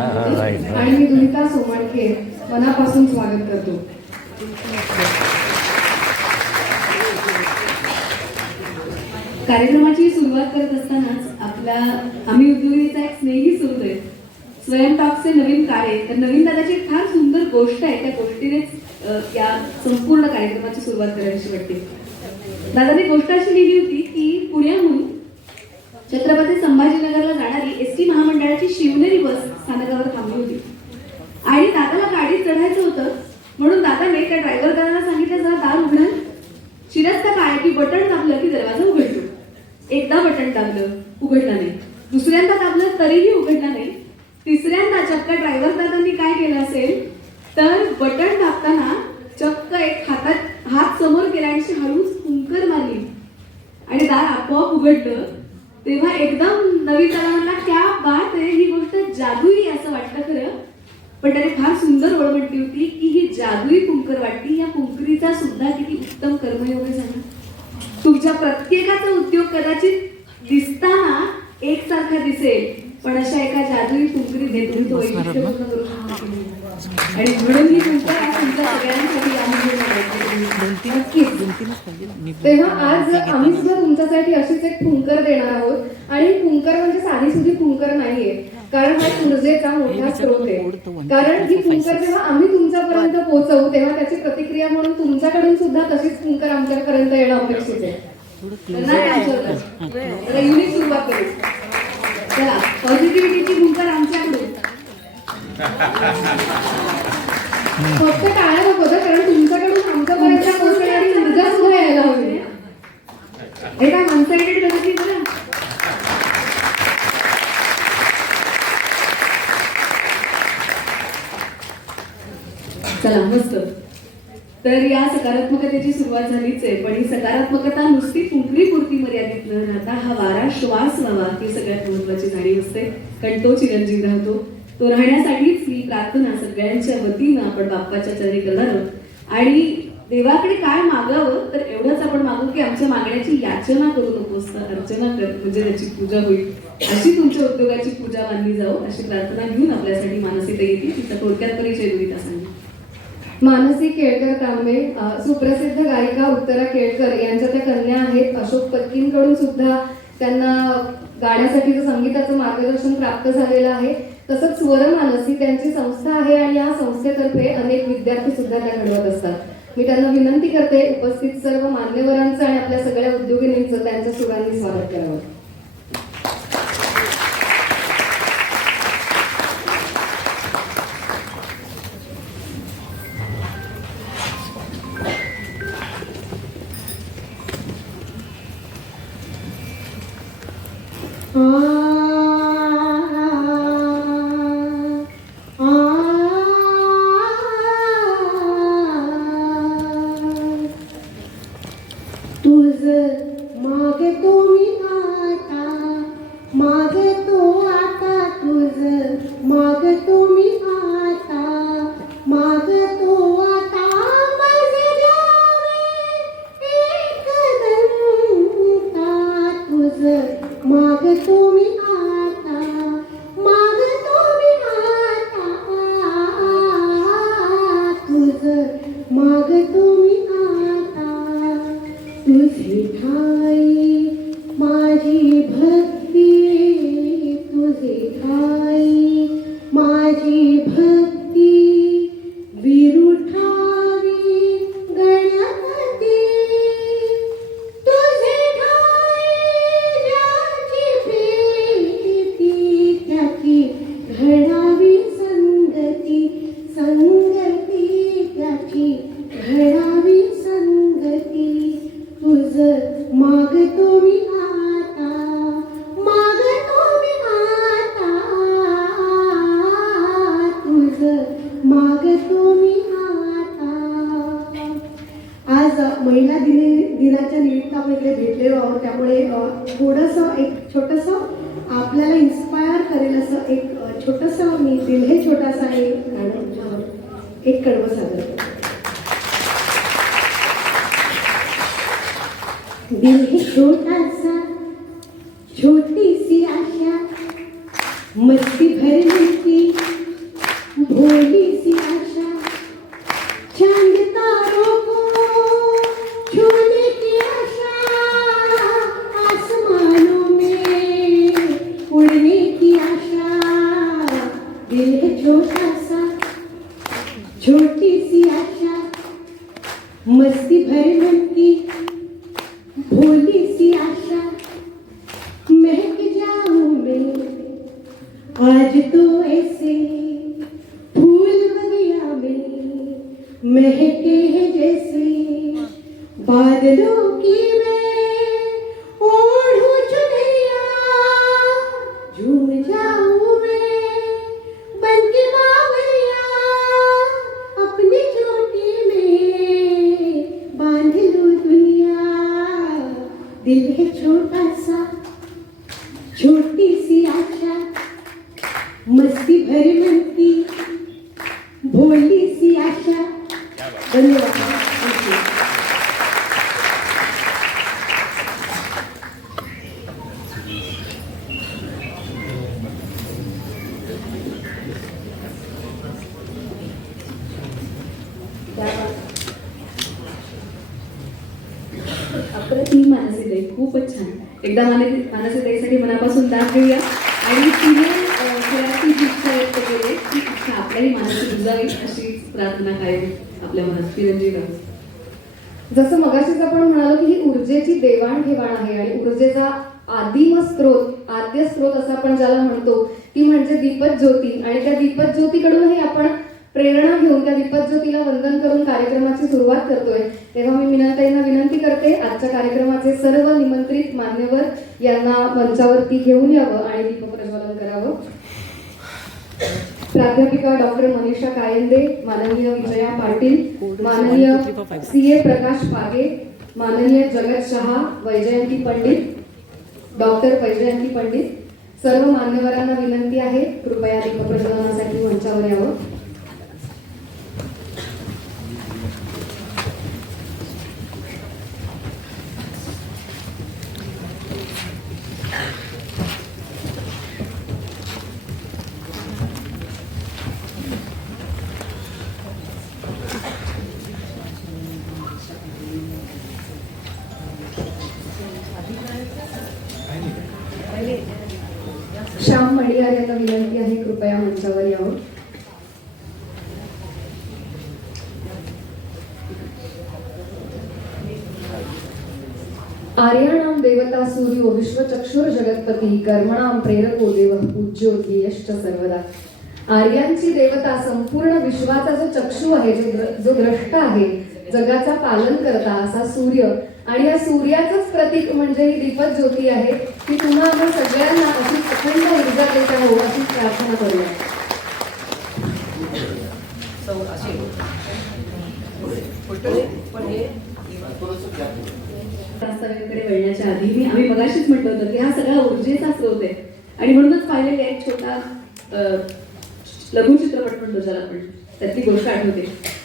आणि मी दुनिता सोमाडके मनापासून स्वागत करतो. कार्यक्रमाची सुरुवात करत असतानाच आपला आम्ही उद्योगीचा एक स्नेही सुरू आहे. स्वयंपाकचे नवीन कार्य तर नवीन दादाची एक फार सुंदर गोष्ट आहे. त्या गोष्टीनेच या संपूर्ण कार्यक्रमाची सुरुवात करायची वाटते. दादाने गोष्ट अशी लिहिली होती की पुण्याहून छत्रपती संभाजीनगरला जाणारी एसटी महामंडळाची शिवनेरी बस स्थानकावर थांबली होती आणि दादाला गाडीत चढायचं होतं. म्हणून दादाने त्या ड्रायव्हर दादाला सांगितलं, जरा दार उघडा. शिरस्ता काय की बटन दाबलं की दरवाजा उघडतो. एकदा बटन दाबलं, उघडला नाही. दुसऱ्यांदा दाबलं तरीही उघडला नाही. तिसऱ्यांदा चक्क ड्रायव्हर दादांनी काय केलं असेल तर बटन दाबताना चक्क एक हात समोर केला आणि हळूच फुंकर मारली आणि दार आपोआप उघडलं. तेव्हा एकदम नवीन दादा म्हणला, क्या बात आहे, ही गोष्ट जादुई असं वाटतं खरं. पण त्याने फार सुंदर ओळ म्हटली होती की ही जादुई फुंकर वाटती. या फुंकरीचा सुद्धा किती उत्तम कर्मयोग झाला. तुमच्या प्रत्येकाचा उद्योग कदाचित दिसताना एकसारखा दिसेल, पण अशा एका जादुई फुंकरीने तुम्ही तो वैशिष्ट्यपूर्ण करू शकता. आणि म्हणून ही फुंकर आज तुमच्या सगळ्यांसाठी तेव्हा आज आम्ही सुद्धा तुमच्यासाठी अशीच एक फुंकर देणार आहोत. आणि फुंकर म्हणजे साधी सुधी फुंकर नाहीये, कारण हा ऊर्जेचा मोठा स्रोत आहे. कारण ही फुंकर जेव्हा आम्ही तुमच्यापर्यंत पोहोचवू तेव्हा त्याची प्रतिक्रिया म्हणून तुमच्याकडून सुद्धा तशीच फुंकर आमच्यापर्यंत येणं अपेक्षित आहे. युनिक सुरुवात करू. चला, पॉझिटिव्हिटीची फुंकर आमच्याकडून. फक्त टाळ्या नको, कारण तुमच्याकडून आमच्यापर्यंत पोहोचणारी ऊर्जा सुद्धा यायला हवी. हे काय वन साइडेड गरज बरं. चला, मस्त. तर या सकारात्मकतेची सुरुवात झालीच आहे, पण ही सकारात्मकता नुसती फुंकरीपुरती मर्यादित न राहता हा वारा श्वास व्हावा ही सगळ्यात महत्वाची जाणीव असते. कारण तो चिरंजीव राहतो. तो राहण्यासाठीच ही प्रार्थना सगळ्यांच्या वतीनं आपण बाप्पाच्या चरणी करणार आहोत. आणि देवाकडे काय मागावं तर एवढंच आपण मागू की आमच्या मागण्याची याचना करू नकोस, तर अर्चना कर, म्हणजे त्याची पूजा होईल. अशी तुमच्या उद्योगाची पूजा मानली जाऊ अशी प्रार्थना घेऊन आपल्यासाठी मानसी येते. तिचा थोडक्यात परिचय दुनिता सांगू. मानसी केळकर तांबे, सुप्रसिद्ध गायिका उत्तरा केळकर यांच्या त्या कन्या आहेत. अशोक पत्कींकडून सुद्धा त्यांना गाण्यासाठीचं संगीताचं मार्गदर्शन प्राप्त झालेलं आहे. तसंच स्वर मानसी त्यांची संस्था आहे आणि या संस्थेतर्फे अनेक विद्यार्थी सुद्धा त्या घडवत असतात. मी त्यांना विनंती करते उपस्थित सर्व मान्यवरांचं आणि आपल्या सगळ्या उद्योगिनींचं त्यांच्या सुरांनी स्वागत करावं. महिला दिनाच्या निमित्त आपण इकडे भेटलेलो आहोत. त्यामुळे थोडंसं एक छोटंसं आपल्याला इन्स्पायर करेल असं एक छोटंसं मी दिल हे छोटासा हे गाणं एक कडवं सादर करतो. दिल हे छोटासा छोटी सी आशा मस्ती भरने की भोली सी आशा, चांद तारों को छूने की आशा, आसमानों में उड़ने की आशा, दिल है छोटा सा, छोटी सी आशा, मस्ती भरे मन की भोली सी आशा, महक जाऊं मैं आज तो ऐसे फूल बगिया में महके हैं जैसे बादलों की मैं ओढ़ूं चुनरिया, झूम जाऊं मैं बन के बावरिया, अपनी चोटी में बांध लूं दुनिया, दिल है छोटा सा, छोटी सी आशा, मस्ती भरी मन की भोली सी आशा। धन्यवाद। अप्रतिम मानसीताई, खूपच छान. एकदा मानसीताईसाठी मनापासून दाद देऊया. आणि तिने खेळाची इच्छा व्यक्त केली की इच्छा आपल्याही मानसी बुजावी अशीच प्रार्थना कायम आपल्या मनात. चिरंजीव जसं मगाशीच आपण म्हणालो की ही ऊर्जेची देवाणघेवाण आहे आणि ऊर्जेचा आदिम स्रोत, आद्य स्रोत असं आपण ज्याला म्हणतो ती म्हणजे दीपक ज्योती. आणि त्या दीपक ज्योतीकडूनही आपण प्रेरणा घेऊन त्या दीपक ज्योतीला वंदन करून कार्यक्रमाची सुरुवात करतोय. तेव्हा मी मीनाताईंना विनंती करते आजच्या कार्यक्रमाचे सर्व निमंत्रित मान्यवर यांना मंचावरती घेऊन यावं आणि दीप प्रज्वलन करावं. प्राध्यापिका डॉक्टर मनीषा कायंदे, माननीय विजया पाटील, माननीय CA प्रकाश पागे, माननीय जगत शहा, वैजयंती पंडित, डॉक्टर वैजयंती पंडित, सर्व मान्यवरांना विनंती आहे कृपया दीप प्रज्वलनासाठी मंचावर यावं. श्याम मडियार यांना विनंती आहे कृपया मंचावर यावं. आर्याणाम देवता सूर्यो विश्वचक्षुर जगत्पती कर्मणाम प्रेरको देव पूज्यो ध्येयश्च सर्वदा. आर्यांची देवता, संपूर्ण विश्वाचा जो चक्षु आहे, जो द्रष्टा आहे, जगाचा पालन करता असा सूर्य, आणि या सूर्याचंच प्रतीक म्हणजे ही दीपक ज्योती आहे. की पुन्हा आपण सगळ्यांना अशी अखंड ऊर्जा देत आहोत अशी प्रार्थना करूया. वास्तव्याकडे वळण्याच्या आधी आम्ही मगाशीच म्हटलं होतं की हा सगळा ऊर्जेचा स्रोत आहे. आणि म्हणूनच पाहिलेला एक छोटा लघु चित्रपट म्हणतो ज्याला आपण, त्यातली गोष्ट आठवते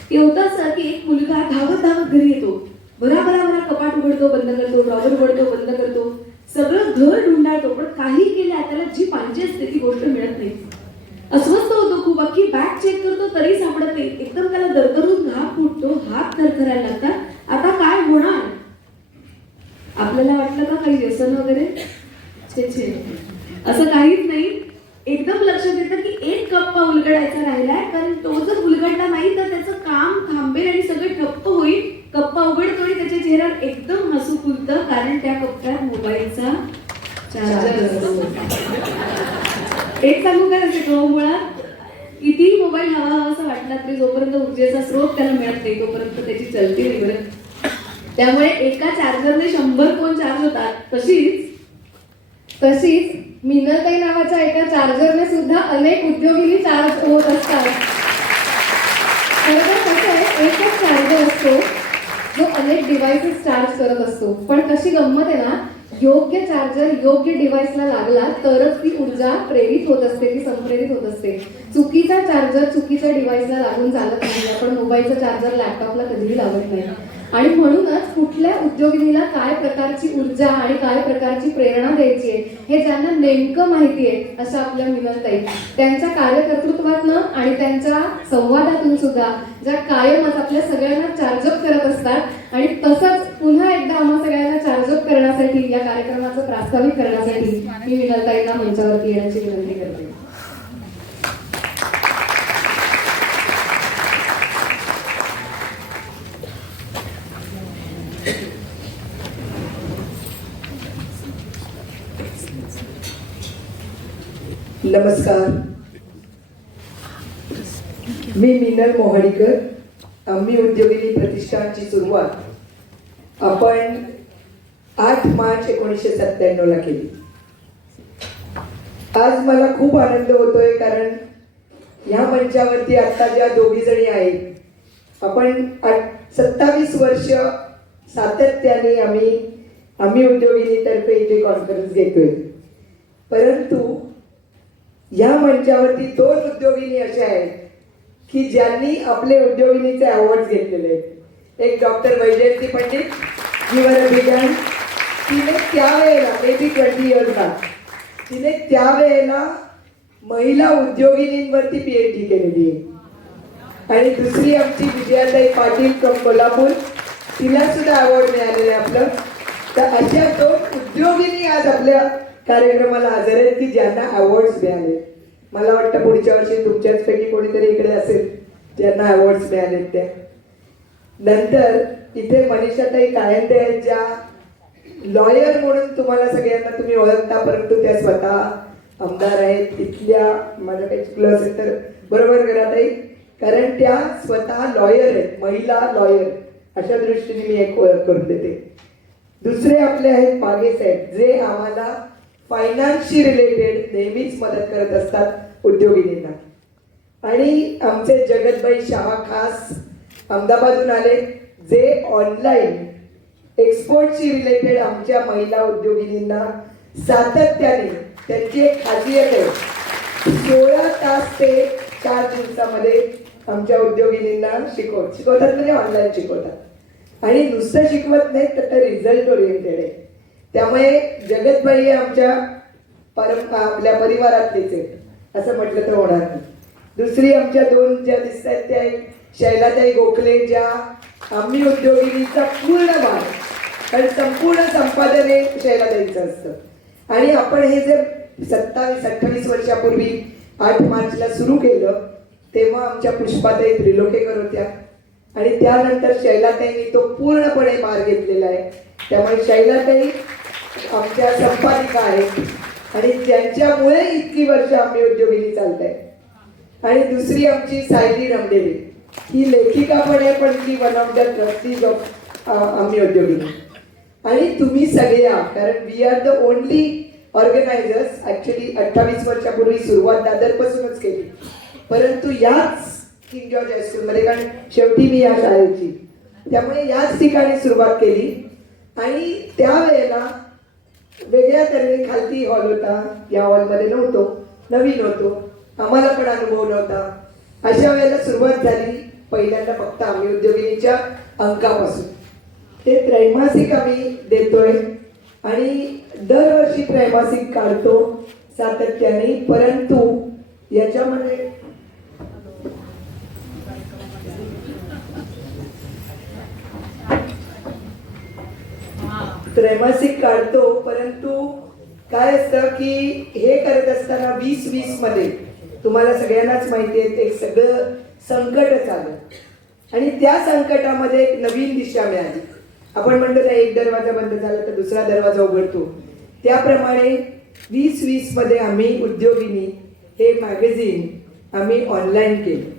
की होतं असं की एक मुलगा धावत धावत घरी येतो, भराभरा कपाट उघडतो, बंद करतो, ड्रॉवर उघडतो, बंद करतो, सगळं घर ढुंडाळतो, पण काही केल्या त्याला जी पाहिजे असते ती गोष्ट मिळत नाही. अस्वस्थ होतो खूप, अख्खी बॅग चेक करतो तरी सापडत नाही. एकदम त्याला दरदरून घाम फुटतो, हात थरथरायला लागतात. आता काय होणार? आपल्याला वाटलं का काही व्यसन वगैरे? छे छे, असं काहीच नाही. एकदम लक्षात येतं की एक कप्पा उलगडायचा राहिलाय, कारण तो जर उलगडला नाही तर त्याचं काम थांबेल आणि सगळं ठप्प होईल. कप्पा उघडतो आणि त्याच्या चेहऱ्यावर एकदम हसू फुलतं, कारण त्या कप्प्यात मोबाईलचा चार्जर असतो. एक सांगू का, मुळात कितीही मोबाईल हवा असं वाटला तरी जोपर्यंत ऊर्जेचा स्रोत त्याला मिळत नाही तोपर्यंत त्याची चलती नाही बरं. त्यामुळे एका चार्जरने 100 फोन चार्ज होतात. तशीच मीनाताई नावाच्या एका चार्जरने सुद्धा अनेक उद्योगिनी चार्ज होत असतात. खरं कसं आहे, एकच चार्जर असतो जो अनेक डिव्हाइसेस चार्ज करत असतो. पण कशी गंमत आहे ना, योग्य चार्जर योग्य डिव्हाइसला लागला तरच ती ऊर्जा प्रेरित होत असते, ती संप्रेरित होत असते. चुकीचा चार्जर चुकीच्या डिव्हाइसला लागून चालत नाही. आपण मोबाईलचा चार्जर लॅपटॉपला कधीही लावत नाही. आणि म्हणूनच कुठल्या उद्योगिनीला काय प्रकारची ऊर्जा आणि काय प्रकारची प्रेरणा द्यायची आहे हे ज्यांना नेमकं माहिती आहे अशा आपल्या मिनलताई त्यांच्या कार्यकर्तृत्वातनं आणि त्यांच्या संवादातून सुद्धा ज्या कायमच आपल्या सगळ्यांना चार्जअप करत असतात आणि तसंच पुन्हा एकदा आम्हा सगळ्यांना चार्जअप करण्यासाठी या कार्यक्रमाचं प्रास्ताविक करण्यासाठी मी मिनलताईंना मंचावरती येण्याची विनंती करते. नमस्कार, मी मीनल मोहडीकर. आम्ही उद्योगिनी प्रतिष्ठानची सुरुवात आपण 8 मार्च 1997 ला केली. आज मला खूप आनंद होतोय कारण ह्या मंचावरती आता ज्या दोघी जणी आहेत आपण 27 वर्ष सातत्याने आम्ही उद्योगिनीतर्फे इथे कॉन्फरन्स घेतोय. परंतु या मंचावरती 2 उद्योगिनी अशा आहेत की ज्यांनी आपले उद्योगिनीचे अवॉर्ड घेतलेले आहेत. एक डॉक्टर वैजयंती पंडित, जीवन विज्ञान, तिने त्यावेळेला मेबी 20 इयर्स बॅक तिने त्यावेळेला महिला उद्योगिनींवरती PhD केलेली आहे. आणि दुसरी आमची विजयाताई पाटील फ्रॉम कोल्हापूर, तिला सुद्धा अवॉर्ड मिळालेलं आहे आपलं. तर अशा 2 उद्योगिनी आज आपल्या कार्यक्रमाला हजर आहेत की ज्यांना अवॉर्ड्स मिळाले. मला वाटतं पुढच्या वर्षी तुमच्याचपैकी कोणीतरी इकडे असेल ज्यांना अवॉर्ड्स मिळालेत त्या. नंतर इथे मनीषाताई कायंदे आहेत ज्या लॉयर म्हणून तुम्हाला सगळ्यांना तुम्ही ओळखता, परंतु त्या स्वतः आमदार आहेत इथल्या. माझं काही चुकलं असेल तर बरोबर करा ताई, कारण त्या स्वतः लॉयर आहेत, महिला लॉयर. अशा दृष्टीने मी एक ओळख करून देते. दुसरे आपले आहेत पागे साहेब जे आम्हाला फायनान्सशी रिलेटेड नेहमीच मदत करत असतात उद्योगिनींना. आणि आमचे जगतबाई शहा खास अहमदाबादहून आले जे ऑनलाईन एक्सपोर्टशी रिलेटेड आमच्या महिला उद्योगिनींना सातत्याने, त्यांची एक खासियत आहे, 16 तास ते 4 दिवसामध्ये आमच्या उद्योगिनींना शिकवतात म्हणजे ऑनलाईन शिकवतात. आणि नुसतं शिकवत नाहीत तर ते रिझल्ट ओरिएंटेड आहे. त्यामुळे जगतबाई हे आमच्या आपल्या परिवारातलेच आहेत असं म्हटलं तर होणार नाही. दुसरी आमच्या 2 ज्या दिसत आहेत त्या एक शैलाताई गोखले ज्या आम्ही उद्योगिनीचा पूर्ण भाग, कारण संपूर्ण संपादन हे शैलाताईंचं असतं. आणि आपण हे जे 27-28 वर्षापूर्वी 8 मार्चला सुरू केलं तेव्हा आमच्या पुष्पाताई त्रिलोकेकर होत्या आणि त्यानंतर शैलाताईंनी तो पूर्णपणे भार घेतलेला आहे. त्यामुळे शैलाताई आमच्या संपादिका आहेत आणि त्यांच्यामुळे इतकी वर्ष आम्ही उद्योगिनी चालत आहे. आणि दुसरी आमची सायली रमदेवी, ही लेखिका पण आहे पण ती one of the trustees of आम्ही उद्योगिनी. आणि तुम्ही सगळ्या, कारण we are the only organisers. Actually 28 वर्षापूर्वी सुरुवात दादरपासूनच केली, परंतु याच किंग जॉर्ज हायस्कूलमध्ये, कारण शेवटी मी या शाळेची, त्यामुळे याच ठिकाणी सुरुवात केली. आणि त्यावेळेला वेगळ्या तऱ्हेने खालती हॉल होता, या हॉलमध्ये नव्हतो, नवीन होतो, आम्हाला पण अनुभव नव्हता. अशा वेळेला सुरुवात झाली पहिल्यांदा फक्त आम्ही उद्योगिनीच्या अंकापासून. ते त्रैमासिक आम्ही देतोय आणि दरवर्षी त्रैमासिक काढतो सातत्याने. परंतु याच्यामध्ये त्रैमासिक काढतो, परंतु काय असतं की हे करत असताना 2020 मध्ये तुम्हाला सगळ्यांनाच माहिती आहे ते सगळं संकट आलं आणि त्या संकटामध्ये एक नवीन दिशा मिळाली. आपण म्हणतो ना एक दरवाजा बंद झाला तर दुसरा दरवाजा उघडतो, त्याप्रमाणे 2020 मध्ये आम्ही उद्योगिनी हे मॅगझिन आम्ही ऑनलाईन केलं.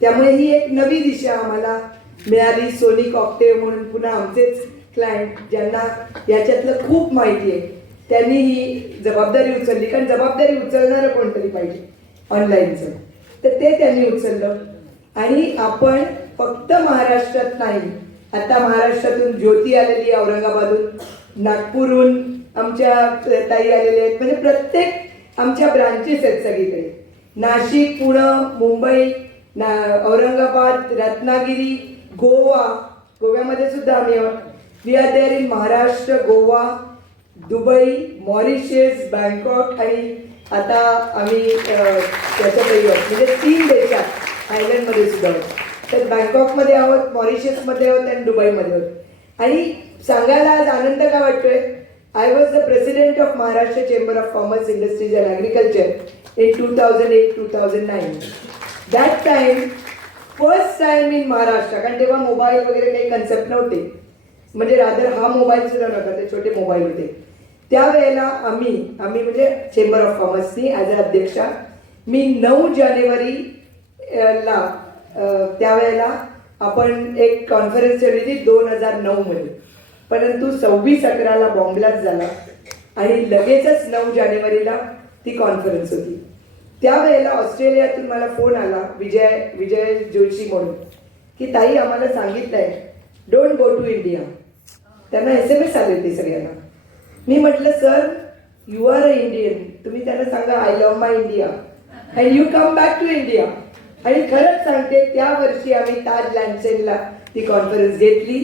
त्यामुळे ही एक नवी दिशा आम्हाला मिळाली. सोनी कॉकटेल म्हणून पुन्हा आमचेच क्लायंट ज्यांना याच्यातलं खूप माहिती आहे त्यांनी ही जबाबदारी उचलली, कारण जबाबदारी उचलणारं कोणतरी पाहिजे ऑनलाईनचं, तर ते त्यांनी उचललं. आणि आपण फक्त महाराष्ट्रात नाही, आता महाराष्ट्रातून ज्योती आलेली औरंगाबादहून, नागपूरहून आमच्या ताई आलेल्या आहेत, म्हणजे प्रत्येक आमच्या ब्रांचेस आहेत सगळीकडे. नाशिक, पुणे, मुंबई, औरंगाबाद, रत्नागिरी, गोवा गोव्यामध्ये सुद्धा आम्ही आहोत. We are there in Maharashtra, Goa, Dubai, Mauritius, Bangkok आणि आता आम्ही त्याच्यातही आहोत, म्हणजे 3 देशात आयलंडमध्ये सुद्धा आहोत. तर बँकॉकमध्ये आहोत, मॉरिशसमध्ये आहोत आणि दुबईमध्ये आहोत. आणि सांगायला आज आनंद का वाटतोय, I was the president of Maharashtra chamber of commerce, industries and agriculture in 2008-2009. That time first time in Maharashtra, कारण तेव्हा मोबाईल वगैरे काही कन्सेप्ट नव्हते, म्हणजे रादर हा मोबाईल सुद्धा नव्हता, ते छोटे मोबाईल होते. त्यावेळेला आम्ही म्हणजे चेंबर ऑफ कॉमर्सनी ॲज अ अध्यक्षा मी 9 जानेवारी ला त्यावेळेला आपण एक कॉन्फरन्स ठेवली होती 2009 मध्ये. परंतु 26/11 बॉम्ब ब्लास्ट झाला आणि लगेचच 9 जानेवारीला ती कॉन्फरन्स होती. त्यावेळेला ऑस्ट्रेलियातून मला फोन आला, विजय जोशी म्हणून, की ताई आम्हाला सांगितलंय डोंट गो टू इंडिया. त्यांना SMS आले होते सगळ्यांना. मी म्हटलं sir you are a Indian, तुम्ही त्यांना सांगा I love my India and you come back to India. आणि खरंच सांगते त्या वर्षी आम्ही ताज लँडसेनला ती कॉन्फरन्स घेतली,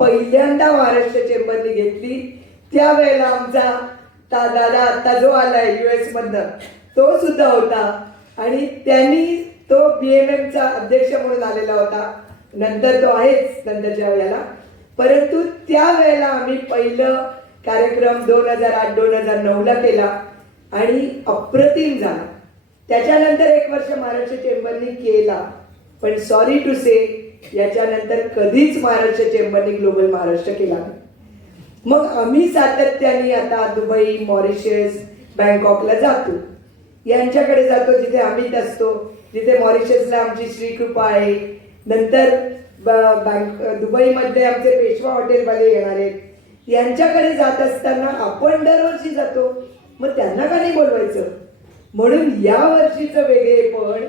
पहिल्यांदा महाराष्ट्र चेंबरनी घेतली. त्यावेळेला आमचा दादा आत्ता जो आलाय US मधनं तो सुद्धा होता आणि त्यांनी तो BMMचा अध्यक्ष म्हणून आलेला होता. नंतर तो आहेच नंतरच्या वेळेला. परंतु त्यावेळेला आम्ही पहिलं कार्यक्रम 2008-2009 केला आणि अप्रतिम झाला. त्याच्यानंतर 1 वर्ष महाराष्ट्र चेंबरनी केला, पण सॉरी टू से याच्यानंतर कधीच महाराष्ट्र चेंबरनी ग्लोबल महाराष्ट्र केला. मग आम्ही सातत्याने आता दुबई, मॉरिशस, बँकॉकला जातो. यांच्याकडे जातो जिथे अमित असतो, जिथे मॉरिशसला आमची श्रीकृपा आहे. नंतर दुबईमध्ये आमचे पेशवा हॉटेलवाले येणार आहेत. यांच्याकडे जात असताना आपण दरवर्षी जातो, मग त्यांना का नाही बोलवायचं. म्हणून या वर्षीचं वेगळेपण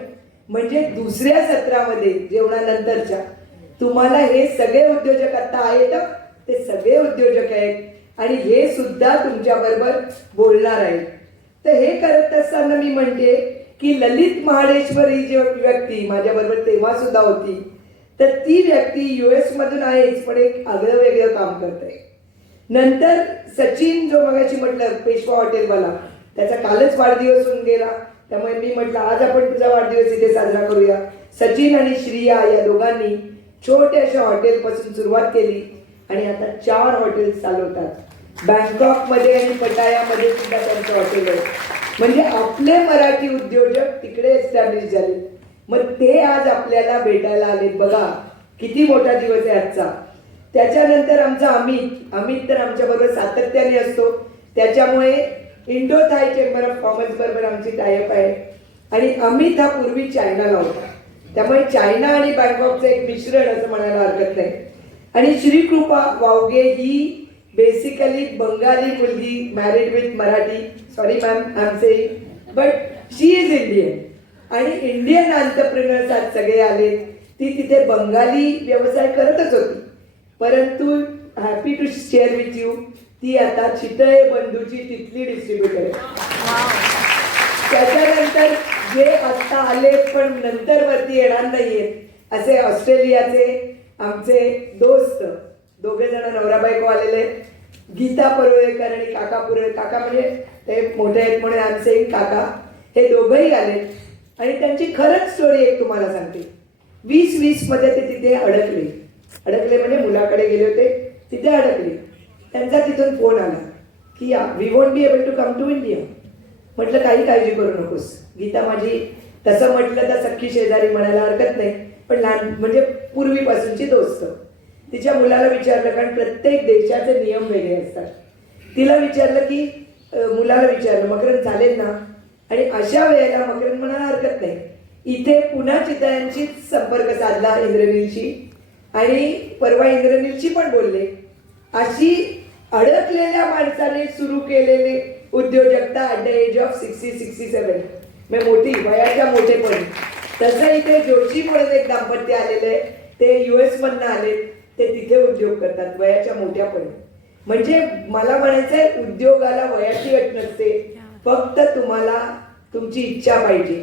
म्हणजे दुसऱ्या सत्रामध्ये जेवणानंतरच्या तुम्हाला हे सगळे उद्योजक आता आहेत, ते सगळे उद्योजक आहेत आणि हे सुद्धा तुमच्या बरोबर बोलणार आहेत. तर हे करत असताना मी म्हणते की ललित महाडेश्वर ही जी व्यक्ती माझ्या बरोबर तेव्हा सुद्धा होती, तर ती व्यक्ती US मधून आहेच, पण एक आगळं वेगळं काम करत आहे. नंतर सचिन जो मगाशी म्हटलं पेशवा हॉटेलवाला, त्याचा कालच वाढदिवस होऊन गेला, त्यामुळे मी म्हटलं आज आपण तुझा वाढदिवस इथे साजरा करूया. सचिन आणि श्रिया या दोघांनी छोट्याशा हॉटेलपासून सुरुवात केली आणि आता 4 हॉटेल्स चालवतात. बँकॉकमध्ये आणि पटायामध्ये सुद्धा त्यांचं हॉटेल आहे. म्हणजे आपले मराठी उद्योजक तिकडे एस्टॅब्लिश झाले. मग ते आज आपल्याला भेटायला आलेत. बघा किती मोठा दिवस आहे आजचा. त्याच्यानंतर आमचा अमित तर आमच्याबरोबर सातत्याने असतो. त्याच्यामुळे Indo Thai chamber of commerce बरोबर आमची टायअप आहे. आणि अमित हा पूर्वी चायनाला होता, त्यामुळे चायना आणि बँकॉकचं एक मिश्रण असं म्हणायला हरकत नाही. आणि श्रीकृपा वावगे ही बेसिकली बंगाली मुलगी, married with Marathi, sorry ma'am I am saying, but she is Indian. आणि इंडियन एंटरप्रेन्युअर्स आज सगळे आले. ती तिथे बंगाली व्यवसाय करतच होती, परंतु happy to share with you ती आता चितळे बंधूची तिथली डिस्ट्रीब्युटर आहे. त्याच्यानंतर जे आता आले पण नंतर वरती येणार नाहीयेत असे ऑस्ट्रेलियाचे आमचे दोस्त 2 जण नवरा बायको आलेले, गीता परुळेकर आणि काका पुरळे. काका म्हणजे ते मोठे आहेत म्हणून आमचे काका, हे दोघंही आले. आणि त्यांची खरंच स्टोरी एक तुम्हाला सांगते. 2020 मध्ये ते तिथे अडकले म्हणजे मुलाकडे गेले होते, तिथे अडकले. त्यांचा तिथून फोन आला की we won't be able to come to India. म्हटलं काही काळजी करू नकोस. गीता माझी तसं म्हटलं तर सख्खी शेजारी म्हणायला हरकत नाही, पण लहान म्हणजे पूर्वीपासूनची दोस्त. तिच्या मुलाला विचारलं, कारण प्रत्येक देशाचे नियम वेगळे असतात. तिला विचारलं की मुलाला विचारलं मकरंद चालेल ना. आणि अशा वेळेला मकरंद म्हणायला हरकत नाही. इथे पुन्हा चितळ्यांशीच संपर्क साधला इंद्रनीलशी, आणि परवा इंद्रनीलशी पण बोलले. अशी अडकलेल्या माणसाने सुरू केलेले उद्योजकता ॲट द एज ऑफ 60-67 म्हणजे मोठी वयाच्या मोठेपणी. तसं इथे जोशी म्हणून एक दाम्पत्य आलेलं आहे, ते US मधनं आले, ते तिथे उद्योग करतात वयाच्या मोठ्यापणी. म्हणजे मला म्हणायचंय उद्योगाला वयाची अट नसते, फक्त तुम्हाला तुमची इच्छा पाहिजे.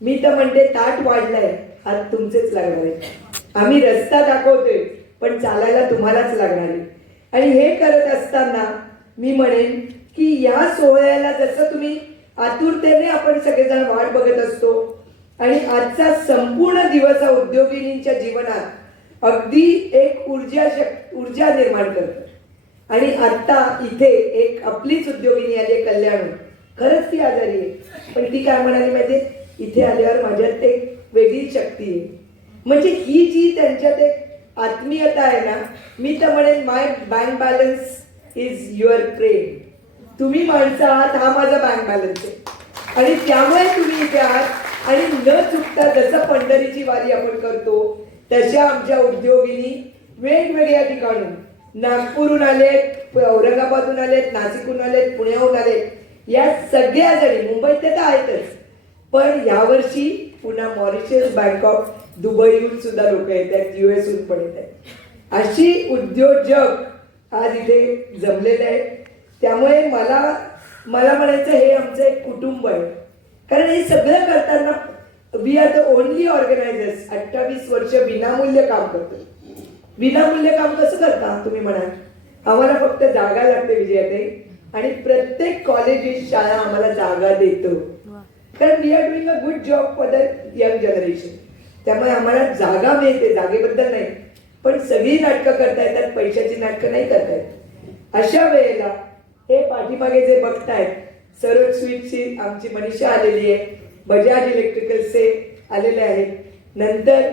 मी तर म्हणते ताट वाढलाय, हात तुमचेच लागणार आहे. आम्ही रस्ता दाखवतोय, पण चालायला तुम्हालाच लागणार आहे. आणि हे करत असताना मी म्हणेन की या सोहळ्याला जसं तुम्ही आतुरतेने आपण सगळेजण वाट बघत असतो आणि आजचा संपूर्ण दिवस हा उद्योगिनींच्या जीवनात अगदी एक ऊर्जा निर्माण करतो. आणि आता इथे एक आपलीच उद्योगिनी आली कल्याण, खरंच ती आजारी आहे, पण ती काय म्हणाली माहिती, इथे आल्यावर माझ्यात एक वेगळी शक्ती आहे. म्हणजे ही जी त्यांच्यात एक आत्मीयता आहे ना, मी तर म्हणेन माय बँक बॅलन्स इज युअर प्रेम. तुम्ही माणसं आहात, हा माझा बँक बॅलन्स आहे. आणि त्यामुळे तुम्ही इथे आहात आणि न चुकता जसं पंढरीची वारी आपण करतो तशा आमच्या उद्योगिनी वेगवेगळ्या ठिकाणून, नागपूरहून आलेत, औरंगाबादहून आलेत, नाशिकहून आलेत, पुण्याहून आलेत, या सगळ्या जणी, मुंबईत ते तर आहेतच, पण यावर्षी पुन्हा मॉरिशस, बँकॉक, दुबईहून सुद्धा लोक येत आहेत, US पण येत आहेत. अशी उद्योजक आज इथे जमलेले आहेत. त्यामुळे मला म्हणायचं हे आमचं एक कुटुंब आहे. कारण हे सगळं करताना we are the only organisers. 28 वर्ष विनामूल्य काम करतो. विनामूल्य काम कसं करता तुम्ही म्हणाल? आम्हाला फक्त जागा लागते विजयाताई, आणि प्रत्येक कॉलेजेस, शाळा आम्हाला जागा देतो. कारण we are doing a good job for the young generation. त्यामुळे आम्हाला जागा मिळते, जागेबद्दल नाही, पण सगळी नाटकं करता येतात, पैशाची नाटकं नाही करता येत. अशा वेळेला हे पाठीमागे जे बघतायत, सरोज स्वीटची आमची मनीषा आलेली आहे, बजाज इलेक्ट्रिकल्सचे आलेले आहेत, नंतर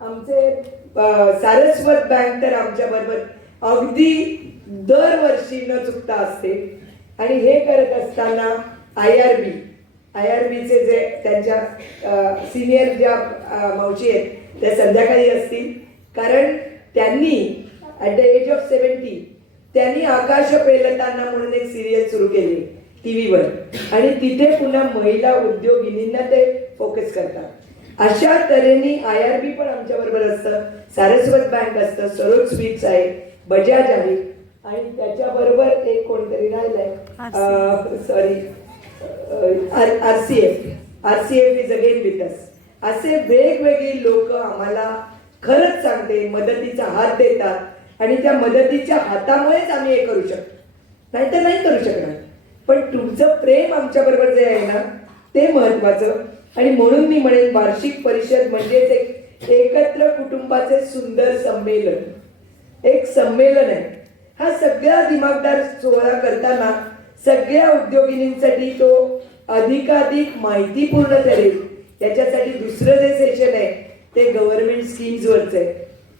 आमचे सारस्वत बँक तर आमच्या बरोबर अगदी दरवर्षी न चुकता असते. आणि हे करत असताना IRBचे जे त्यांच्या सिनियर ज्या मावशी आहेत त्या संध्याकाळी असतील, कारण त्यांनी ॲट द एज ऑफ 70 त्यांनी आकाश पेलताना म्हणून एक सिरियल सुरू केली TV वर, आणि तिथे पुन्हा महिला उद्योगिनींना ते फोकस करतात. अशा तऱ्हेने IRB पण आमच्या बरोबर असतं, सारस्वत बँक असतं, सरोज स्वीट्स आहे, बजाज आहे, आणि त्याच्याबरोबर एक कोणतरी राहिलंय, sorry, RCF is again with us. असे वेगवेगळी लोक आम्हाला खरंच सांगते मदतीचा हात देतात, आणि त्या मदतीच्या हातामुळेच आम्ही हे करू शकतो, नाहीतर नाही करू शकणार. पण तुमचं प्रेम आमच्या बरोबर जे आहे ना ते महत्वाचं. आणि म्हणून मी म्हणेन वार्षिक परिषद म्हणजेच एक एकत्र कुटुंबाचे सुंदर संमेलन, एक संमेलन आहे. हा सगळा दिमागदार सोहळा करताना सगळ्या उद्योगिनींसाठी तो अधिकाधिक माहितीपूर्ण ठरेल. याच्यासाठी दुसरं जे सेशन आहे ते गव्हर्नमेंट स्कीम्सवरचं आहे.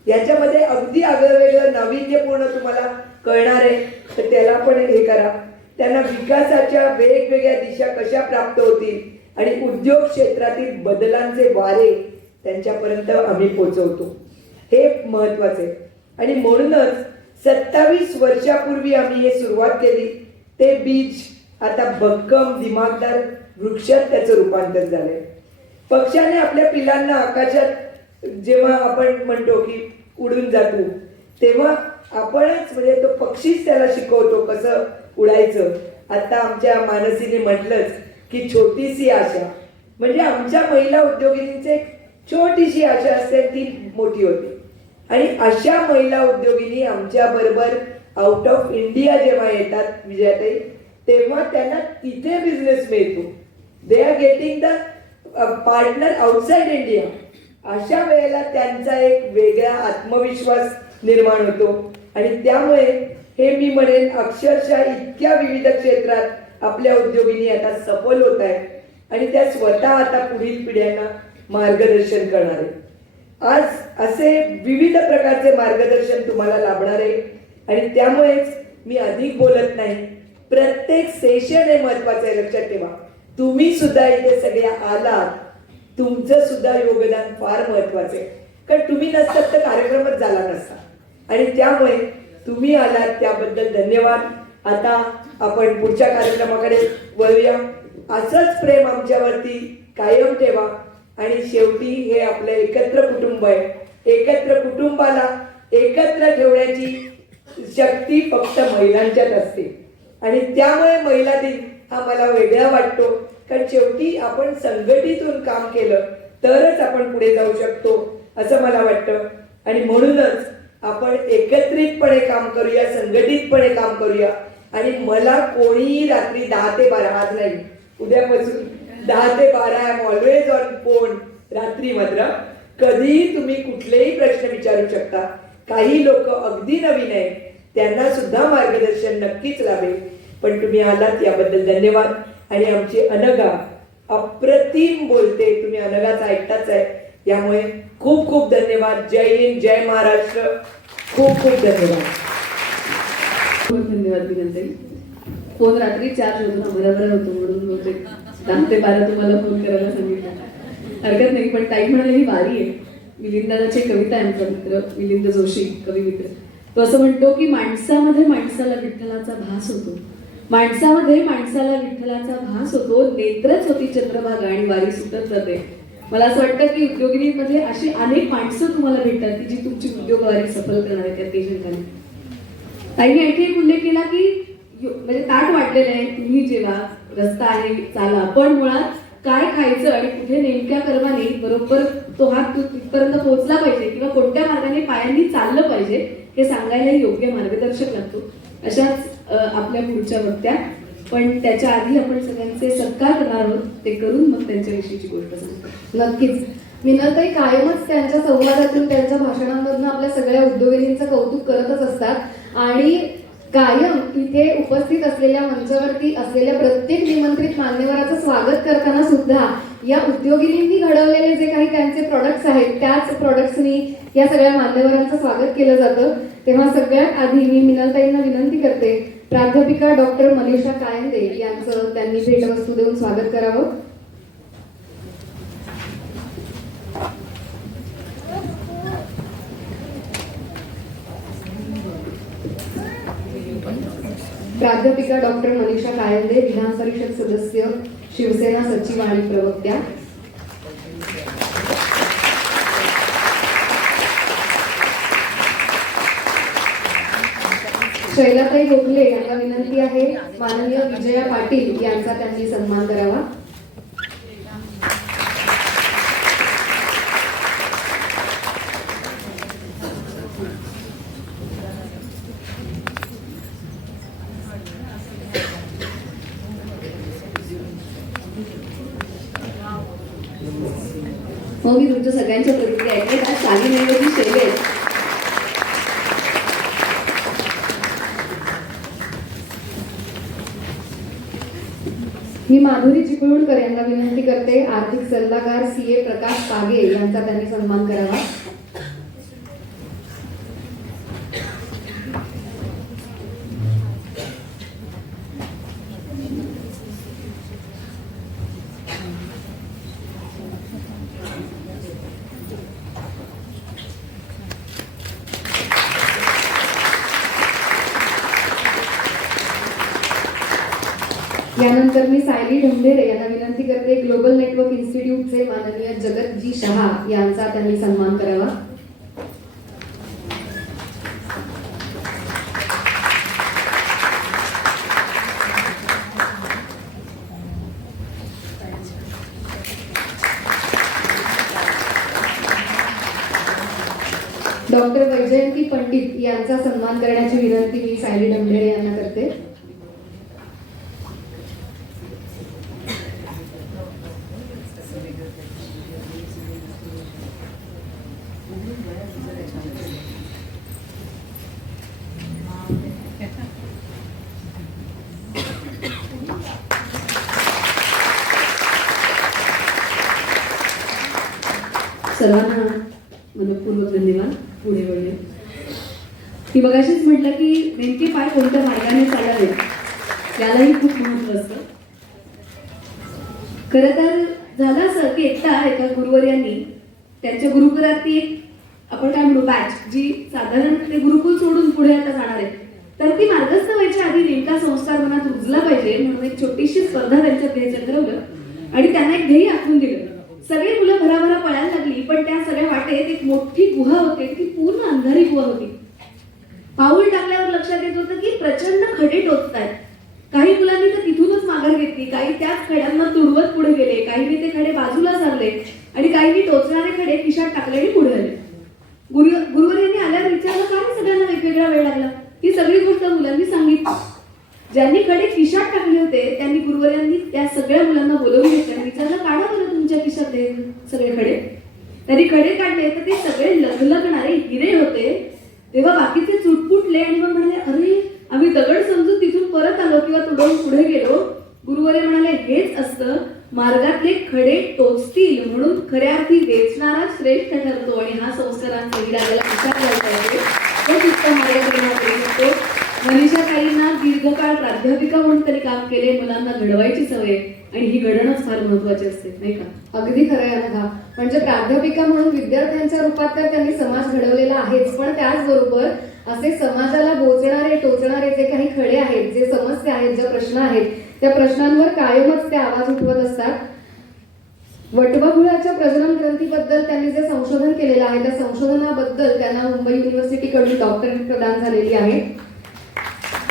याच्यामध्ये अगदी आगळं वेगळं नाविन्यपूर्ण तुम्हाला कळणार आहे, तर त्याला पण हे करा. त्यांना विकासाच्या वेगवेगळ्या दिशा कशा प्राप्त होतील आणि उद्योग क्षेत्रातील बदलांचे वारे त्यांच्यापर्यंत आम्ही पोहोचवतो, हे महत्वाचे आहे. आणि म्हणूनच 27 वर्षापूर्वी आम्ही हे सुरुवात केली, ते बीज आता भक्कम दिमागदार वृक्षात त्याचं रूपांतर झालंय. पक्षाने आपल्या पिलांना आकाशात जेव्हा आपण म्हणतो की उडून जातो, तेव्हा आपणच म्हणजे तो पक्षीच त्याला शिकवतो कसं उडायचं. आता आमच्या मानसीने म्हटलंच की छोटीशी आशा, म्हणजे आमच्या महिला उद्योगिनींची एक छोटीशी आशा असते, ती मोठी होती. आणि अशा महिला उद्योगिनी आमच्या बरोबर आउट ऑफ इंडिया जेव्हा येतात विजयाताई, तेव्हा त्यांना तिथे बिझनेस मिळतो. They are getting the partner outside India. अशा वेळेला त्यांचा एक वेगळा आत्मविश्वास निर्माण होतो. आणि त्यामुळे हे मी म्हणेन अक्षरशः इतक्या विविध क्षेत्रात आपल्या उद्योगिनी आता सफल होत आहेत, आणि त्या स्वतः आता पुढील पिढ्यांना मार्गदर्शन करणार आहे. आज असे विविध प्रकारचे मार्गदर्शन तुम्हाला लाभणार आहे. आणि त्यामुळेच मी अधिक बोलत नाही, प्रत्येक सेशन हे महत्वाचं आहे, लक्षात ठेवा. तुम्ही सुद्धा इथे सगळ्या आलात, तुमचं सुद्धा योगदान फार महत्वाचं आहे, कारण तुम्ही नसतात तर कार्यक्रमच झाला नसता. आणि त्यामुळे तुम्ही आलात त्याबद्दल धन्यवाद. आता आपण पुढच्या कार्यक्रमाकडे वळूया. असंच प्रेम आमच्यावरती कायम ठेवा. आणि शेवटी हे आपलं एकत्र कुटुंब आहे. एकत्र कुटुंबाला एकत्र ठेवण्याची शक्ती फक्त महिलांच्यात असते. आणि त्यामुळे महिला दिन हा मला वेगळा वाटतो, कारण शेवटी आपण संघटितून काम केलं तरच आपण पुढे जाऊ शकतो असं मला वाटतं. आणि म्हणूनच आपण एकत्रितपणे काम करूया, संघटितपणे काम करूया. आणि मला कोणीही रात्री 10 ते 12, आज नाही उद्यापासून 10 ते 12 I am always on phone. रात्री मात्र कधीही तुम्ही कुठलेही प्रश्न विचारू शकता. काही लोक अगदी नवीन आहेत, त्यांना सुद्धा मार्गदर्शन नक्कीच लाभेल. पण तुम्ही आलात याबद्दल धन्यवाद. आणि आमची अनघा अप्रतिम बोलते, तुम्ही अनघाचा ऐकताच आहे, यामुळे खूप खूप धन्यवाद. जय हिंद, जय महाराष्ट्र. खूप खूप धन्यवाद. खूप धन्यवाद विनंती. फोन रात्री चार्ज होतो ना, बरोबर होतो, म्हणून मग 10 ते 12 तुम्हाला फोन करायला सांगितलं. हरकत नाही. पण ताई म्हणाले ही वारी आहे. मिलिंदाची कविता आहे, आमचा मित्र मिलिंद जोशी कवी मित्र, तो असं म्हणतो की माणसामध्ये माणसाला विठ्ठलाचा भास होतो, माणसामध्ये माणसाला विठ्ठलाचा भास होतो, नेत्रच होती चंद्रभागा आणि वारी सुटत जाते. मला असं वाटतं की उद्योगिनीमध्ये अशी अनेक माणसं तुम्हाला भेटतात की जी तुमची उद्योग वारी सफल करणार आहेत. त्या पेशंटाने ताईने आणखी एक उल्लेख केला की म्हणजे ताट वाटलेलं आहे, तुम्ही जेव्हा रस्ता आहे चाला, पण मुळात काय खायचं आणि कुठे नेमक्या कर्माने बरोबर तो हात तिथपर्यंत पोहोचला पाहिजे किंवा कोणत्या मार्गाने पायांनी चाललं पाहिजे हे सांगायला योग्य मार्गदर्शक लागतो. अशाच आपल्या पुढच्या वक्त्या. पण त्याच्या आधी आपण सगळ्यांचे सत्कार करणार आहोत, ते करून मग त्यांच्याविषयीची गोष्ट सांगतो. नक्कीच. मिनलताई कायमच त्यांच्या संवादातून, त्यांच्या भाषणांमधून आपल्या सगळ्या उद्योगिनींचं कौतुक करतच असतात आणि कायम तिथे उपस्थित असलेल्या मंचावरती असलेल्या प्रत्येक निमंत्रित मान्यवराचं स्वागत करताना सुद्धा या उद्योगिनींनी घडवलेले जे काही त्यांचे प्रोडक्ट्स आहेत त्याच प्रोडक्ट्सनी या सगळ्या मान्यवरांचं स्वागत केलं जातं. तेव्हा सगळ्यात आधी मी मिनलताईंना विनंती करते, प्राध्यापिका डॉक्टर मनीषा कायंदे यांचं त्यांनी भेटवस्तू देऊन स्वागत करावं. प्राध्यापिका डॉक्टर मनीषा कायंदे, विधान परिषद सदस्य, शिवसेना सचिव आणि प्रवक्त्या. शैलाताई गोखले यांना विनंती आहे, माननीय विजया पाटील यांचा त्यांनी सन्मान करावा. हो, मी तुमच्या सगळ्यांच्या प्रतिक्रिया ऐकल्या. चाली नैवेद्य शैली आहेत. मी माधुरी चिपळूणकर यांना विनंती करते, आर्थिक सल्लागार CA प्रकाश पागे यांचा त्यांनी सन्मान करावा. यानंतर मी सायली ढमढेरे यांना विनंती करते, ग्लोबल नेटवर्क इन्स्टिट्यूटचे माननीय जगतजी शहा यांचा त्यांनी सन्मान करावा. डॉक्टर वैजयंती पंडित यांचा सन्मान करण्याची विनंती मी सायली ढमढेरे यांना करते. सर्वांना मनपूर्वक धन्यवाद. पुढे वळले ती बघाशीच म्हटलं की नेमके पाय कोणत्या मार्गाने चालावे यालाही खूप महत्व असतं. खरं तर झालं असं की एका गुरुवर्यांनी त्यांच्या गुरुकुलातली एक आपण काय म्हणू बॅच जी साधारण ते गुरुकुल सोडून पुढे आता जाणार आहे, तर ती मार्गस्थ व्हायच्या आधी नेमका संस्कार मनात रुजला पाहिजे म्हणून एक छोटीशी स्पर्धा त्यांच्या ध्येय ठरवलं आणि त्यांना एक ध्येय आखून दिलं. सगळी मुलं भराभरा पळायला लागली, पण त्या सगळ्या वाटेत एक मोठी गुहा होती, ती पूर्ण अंधारी गुहा होती. पाऊल टाकल्यावर लक्षात येत होतं की प्रचंड खडे टोचतायत. काही मुलांनी तर तिथूनच माघार घेतली, काही त्याच खड्यांना तुडवत पुढे गेले, काहींनी ते खडे बाजूला सारले आणि काहींनी टोचणारे खडे खिशात टाकले आणि पुढे आले. गुरुवर यांनी आल्यावर विचारलं का रे सगळ्यांना वेगवेगळा वेळ लागला. ही सगळी गोष्ट मुलांनी सांगितली. ज्यांनी खडे खिशात टाकले होते त्यांनी गुरुवर्यांनी त्या सगळ्या मुलांना बोलवून घेतलं आणि विचारलं काढा बरं तुमच्या खिशातले सगळे खडे. त्यांनी खडे काढले तर ते सगळे लखलखणारे हिरे होते. तेव्हा बाकीचे चुटपुटले आणि मग म्हणाले अरे आम्ही दगड समजून तिथून परत आलो किंवा तुडवून पुढे गेलो. गुरुवर्य म्हणाले हेच असतं, मार्गातले खडे टोचतील म्हणून खऱ्या अर्थी वेचणारा श्रेष्ठ ठरतो आणि हा संस्कारांचा विराजाला विचार घालता येतो. तोच उत्तम मार्गदर्शन करू शकतो. मनीषा ताईंना दीर्घकाळ प्राध्यापिका म्हणून तरी काम केले. मुलांना घडवायची सवय आणि ही घडणंच फार महत्वाची असते नाही का. अगदी खरं आहे ना. म्हणजे प्राध्यापिका म्हणून विद्यार्थ्यांच्या रूपात तर त्यांनी समाज घडवलेला आहेच, पण त्याचबरोबर असे समाजाला बोचणारे टोचणारे जे काही खडे आहेत, जे समस्या आहेत, जे प्रश्न आहेत, त्या प्रश्नांवर कायमच ते आवाज उठवत असतात. वटवाघुळाच्या प्रजनन ग्रंथीबद्दल त्यांनी जे संशोधन केलेलं आहे त्या संशोधनाबद्दल त्यांना मुंबई युनिव्हर्सिटीकडून डॉक्टरेट प्रदान झालेली आहे.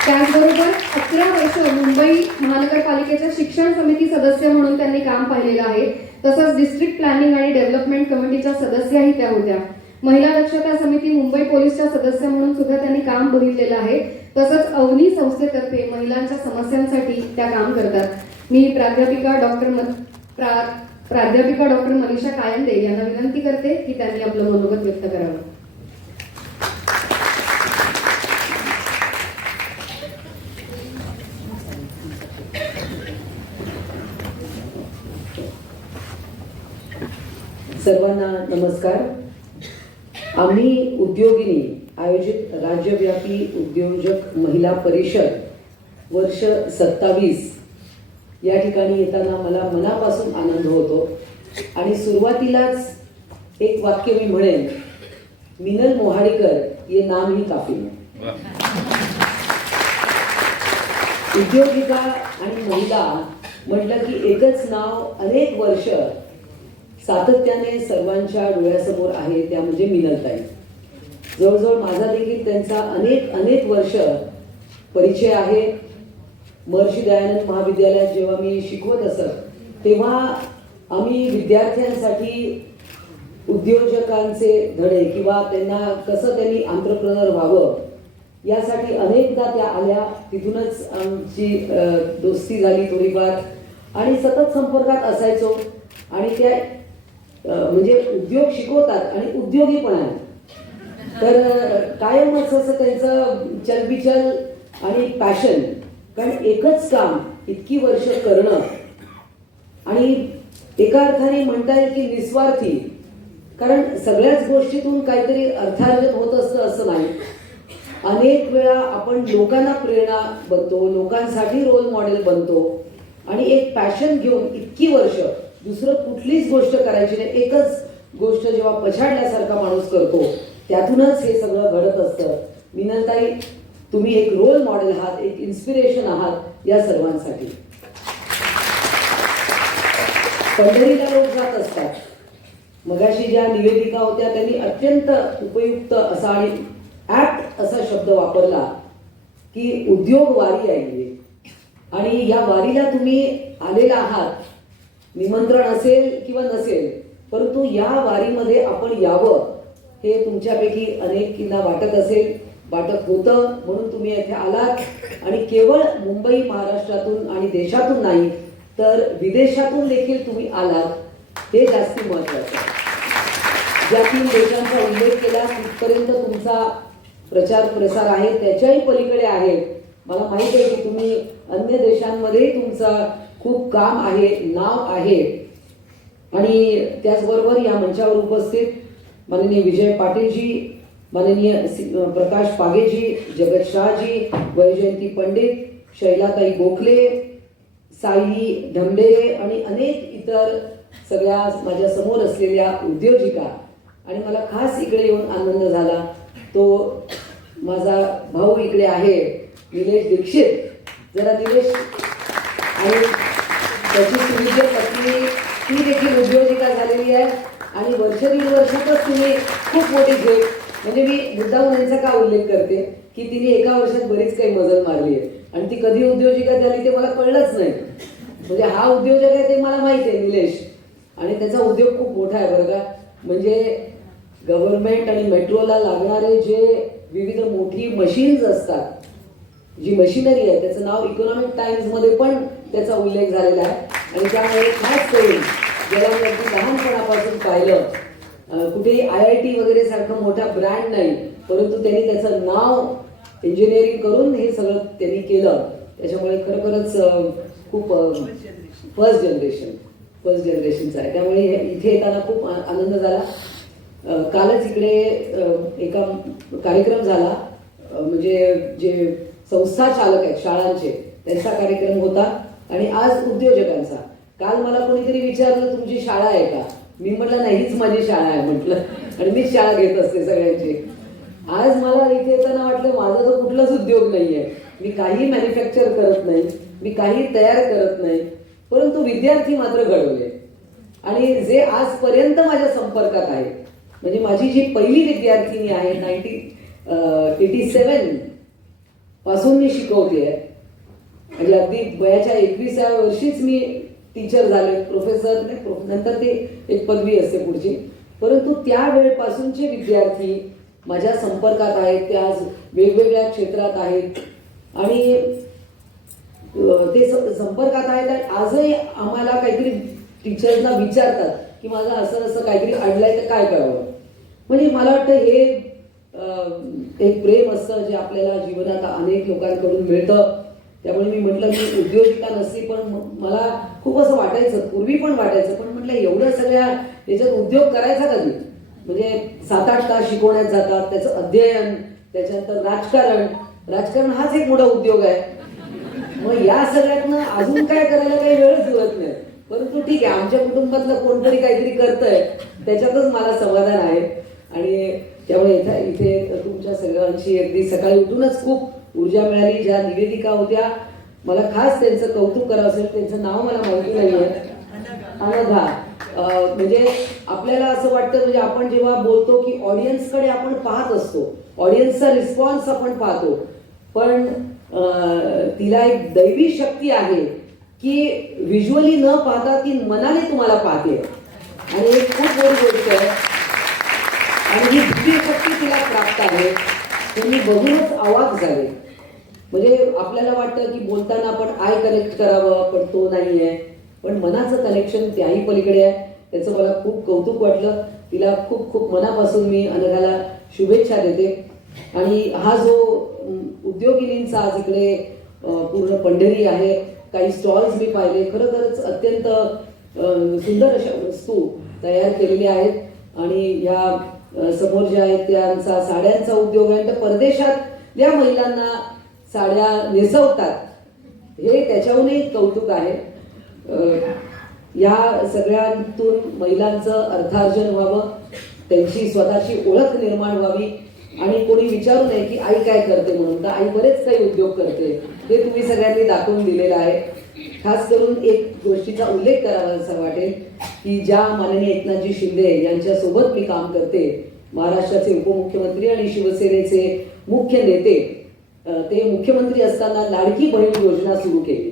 त्याचबरोबर 11 वर्ष मुंबई महानगरपालिकेच्या शिक्षण समिती सदस्य म्हणून त्यांनी काम पाहिलेलं आहे. तसंच डिस्ट्रिक्ट प्लॅनिंग आणि डेव्हलपमेंट कमिटीच्या सदस्याही त्या होत्या. महिला दक्षता समिती मुंबई पोलीसच्या सदस्य म्हणून सुद्धा त्यांनी काम बघितलेलं आहे. तसंच अवनी संस्थेतर्फे महिलांच्या समस्यांसाठी त्या काम करतात. मी प्राध्यापिका डॉक्टर मनीषा कायंदे यांना विनंती करते की त्यांनी आपलं मनोगत व्यक्त करावं. सर्वांना नमस्कार. आम्ही उद्योगिनी आयोजित राज्यव्यापी उद्योजक महिला परिषद वर्ष 27 या ठिकाणी येताना मला मनापासून आनंद होतो आणि सुरुवातीलाच एक वाक्य मी म्हणेन, मिनल मोहाडीकर ये नाम ही काफी है. उद्योगिका आणि महिला म्हटलं की एकच नाव अनेक वर्ष सातत्याने सर्वांच्या डोळ्यासमोर आहे, त्या म्हणजे मिनलताई. जवळजवळ माझा देखील त्यांचा अनेक वर्ष परिचय आहे. महर्षी दयानंद महाविद्यालयात जेव्हा मी शिकवत असत तेव्हा आम्ही विद्यार्थ्यांसाठी उद्योजकांचे धडे किंवा त्यांना कसं त्यांनी आंत्रप्रनर व्हावं यासाठी अनेकदा त्या आल्या. तिथूनच आमची दोस्ती झाली थोडीफार आणि सतत संपर्कात असायचो. आणि त्या म्हणजे उद्योग शिकवतात आणि उद्योगी पण आहे. तर कायमच असं त्यांचं चलबिचल आणि पॅशन, कारण एकच काम इतकी वर्ष करणं आणि एका अर्थाने म्हणता येईल की निस्वार्थी, कारण सगळ्याच गोष्टीतून काहीतरी अर्थार्जन होत असतं असं नाही. अनेक वेळा आपण लोकांना प्रेरणा बनतो, लोकांसाठी रोल मॉडेल बनतो आणि एक पॅशन घेऊन इतकी वर्ष दुसरं कुठलीच गोष्ट करायची नाही, एकच गोष्ट जेव्हा पछाडल्यासारखा माणूस करतो त्यातूनच हे सगळं घडत असतं. मिनलताई, तुम्ही एक रोल मॉडेल आहात, एक इन्स्पिरेशन आहात या सर्वांसाठी. पंढरीला लोक जात असतात. मगाशी ज्या निवेदिका होत्या त्यांनी अत्यंत उपयुक्त असा आणि ऍप्ट असा शब्द वापरला की उद्योग वारी आहे. आणि या वारीला तुम्ही आलेला आहात, निमंत्रण असेल किंवा नसेल, परंतु या वारीमध्ये आपण यावं हे तुमच्यापैकी अनेकींना वाटत असेल, वाटत होतं, म्हणून तुम्ही येथे आलात. आणि केवळ मुंबई महाराष्ट्रातून आणि देशातून नाही तर विदेशातून देखील तुम्ही आलात, हे जास्ती महत्वाचं आहे. ज्या 3 देशांचा उल्लेख केला तिथपर्यंत तुमचा प्रचार प्रसार आहे, त्याच्याही पलीकडे आहे. मला माहिती आहे की तुम्ही अन्य देशांमध्ये तुमचा खूप काम आहे, नाव आहे. आणि त्याचबरोबर या मंचावर उपस्थित माननीय विजय पाटीलजी, माननीय प्रकाश पागेजी, जगत शहाजी, वैजयंती पंडित, शैलाताई गोखले, सायली ढमडेरे आणि अनेक इतर सगळ्या माझ्या समोर असलेल्या उद्योजिका. आणि मला खास इकडे येऊन आनंद झाला, तो माझा भाऊ इकडे आहे निलेश दीक्षित. जरा निलेश आणि त्याची सुविद्य पत्नी ती देखील उद्योजिका झालेली आहे आणि वर्ष 1.5 वर्षातच तुम्ही खूप मोठी झेप, म्हणजे मी मुद्दाम यांचा का उल्लेख करते की तिने एका वर्षात बरीच काही मजल मारली आहे आणि ती कधी उद्योजिका झाली ते मला कळलंच नाही. म्हणजे हा उद्योजक आहे ते मला माहिती आहे निलेश, आणि त्याचा उद्योग खूप मोठा आहे बरं का. म्हणजे गव्हर्नमेंट आणि मेट्रोला लागणारे जे विविध मोठी मशीन्स असतात, जी मशिनरी आहे, त्याचं नाव इकॉनॉमिक टाइम्समध्ये पण त्याचा उल्लेख झालेला आहे. आणि त्यामुळे खास करून ज्याला मी अगदी लहानपणापासून पाहिलं, कुठेही IIT वगैरे सारखं मोठा ब्रँड नाही, परंतु त्यांनी त्याचं नाव इंजिनिअरिंग करून हे सगळं त्यांनी केलं. त्याच्यामुळे खरोखरच खूप फर्स्ट जनरेशनचं आहे. त्यामुळे इथे येताना खूप आनंद झाला. कालच इकडे एका कार्यक्रम झाला, म्हणजे जे संस्था चालक आहेत शाळांचे, त्यांचा कार्यक्रम होता आणि आज उद्योजकांचा. काल मला कोणीतरी विचारलं तुमची शाळा आहे का, मी म्हटलं नाही, हीच माझी शाळा आहे म्हटलं, आणि मीच शाळा घेत असते सगळ्यांची. आज मला इथे येताना वाटलं माझा तर कुठलाच उद्योग नाही आहे, मी काही मॅन्युफॅक्चर करत नाही, मी काही तयार करत नाही, परंतु विद्यार्थी मात्र घडवले. आणि जे आजपर्यंत माझ्या संपर्कात आहे, म्हणजे माझी जी पहिली विद्यार्थिनी आहे 1987 पासून मी शिकवते आहे, म्हणजे अगदी वयाच्या 21व्या वर्षीच मी टीचर झाले, प्रोफेसर नंतर ते एक पदवी असते पुढची. परंतु त्या वेळेपासूनचे विद्यार्थी माझ्या संपर्कात आहेत, ते आज वेगवेगळ्या क्षेत्रात आहेत आणि ते संपर्कात आहेत. आणि आजही आम्हाला काहीतरी टीचर्सना विचारतात की माझं असं असं काहीतरी अडलंय तर काय करावं. म्हणजे मला वाटतं हे एक प्रेम असतं जे आपल्याला जीवनात अनेक लोकांकडून मिळतं. त्यामुळे मी म्हटलं की उद्योजिका नसली, पण मला खूप असं वाटायचं, पूर्वी पण वाटायचं, पण म्हटलं एवढ्या सगळ्या याच्यात उद्योग करायचा कधी. म्हणजे 7-8 तास शिकवण्यात जातात, त्याचं अध्ययन, त्याच्यानंतर राजकारण हाच एक मोठा उद्योग आहे. मग या सगळ्यातनं अजून काय करायला काही वेळच उरत नाही. परंतु ठीक आहे, आमच्या कुटुंबातलं कोणतरी काहीतरी करतंय त्याच्यातच मला समाधान आहे. आणि त्यामुळे इथे तुमच्या सगळ्यांची अगदी सकाळी उठूनच खूप ऊर्जा मिळाली. ज्या निवेदिका होत्या, मला खास त्यांचं कौतुक करावं असेल, त्यांचं नाव मला माहिती नाही आहे, अनघा. म्हणजे आपल्याला असं वाटतं, म्हणजे आपण जेव्हा बोलतो की ऑडियन्सकडे आपण पाहत असतो, ऑडियन्सचा रिस्पॉन्स आपण पाहतो, पण तिला एक दैवी शक्ती आहे की व्हिज्युअली न पाहता ती मनाने तुम्हाला पाहते, आणि एक खूप मोठी गोष्ट आहे. आणि ही दिव्य शक्ती तिला प्राप्त आहे, ते मी बघूनच अवाक झाले. म्हणजे आपल्याला वाटतं की बोलताना आपण आय कनेक्ट करावं, पण तो नाही आहे, पण मनाचं कनेक्शन त्याही पलीकडे आहे. त्याचं मला खूप कौतुक वाटलं. तिला खूप खूप मनापासून मी अनघाला शुभेच्छा देते. आणि हा जो उद्योगिनींचा आज इकडे पूर्ण पंढरी आहे, काही स्टॉल्स मी पाहिले, खरोखरच अत्यंत सुंदर अशा वस्तू तयार केलेल्या आहेत. आणि ह्या समोर ज्या आहेत त्यांचा साड्यांचा उद्योग आहे, तर परदेशातल्या महिलांना साड्या नेसवतात, हे त्याच्याहूनही कौतुक आहे. या सगळ्यांतून महिलांचं अर्थार्जन व्हावं, त्यांची स्वतःची ओळख निर्माण व्हावी, आणि कोणी विचारू नये की आई काय करते म्हणून, तर आई बरेच काही उद्योग करते, हे तुम्ही सगळ्यांनी दाखवून दिलेलं आहे. खास करून एक गोष्टीचा उल्लेख करावा असं वाटेल की ज्या माननीय एकनाथजी शिंदे यांच्यासोबत मी काम करते, महाराष्ट्राचे उपमुख्यमंत्री आणि शिवसेनेचे मुख्य नेते, ते मुख्यमंत्री असताना लाडकी बहीण योजना सुरू केली.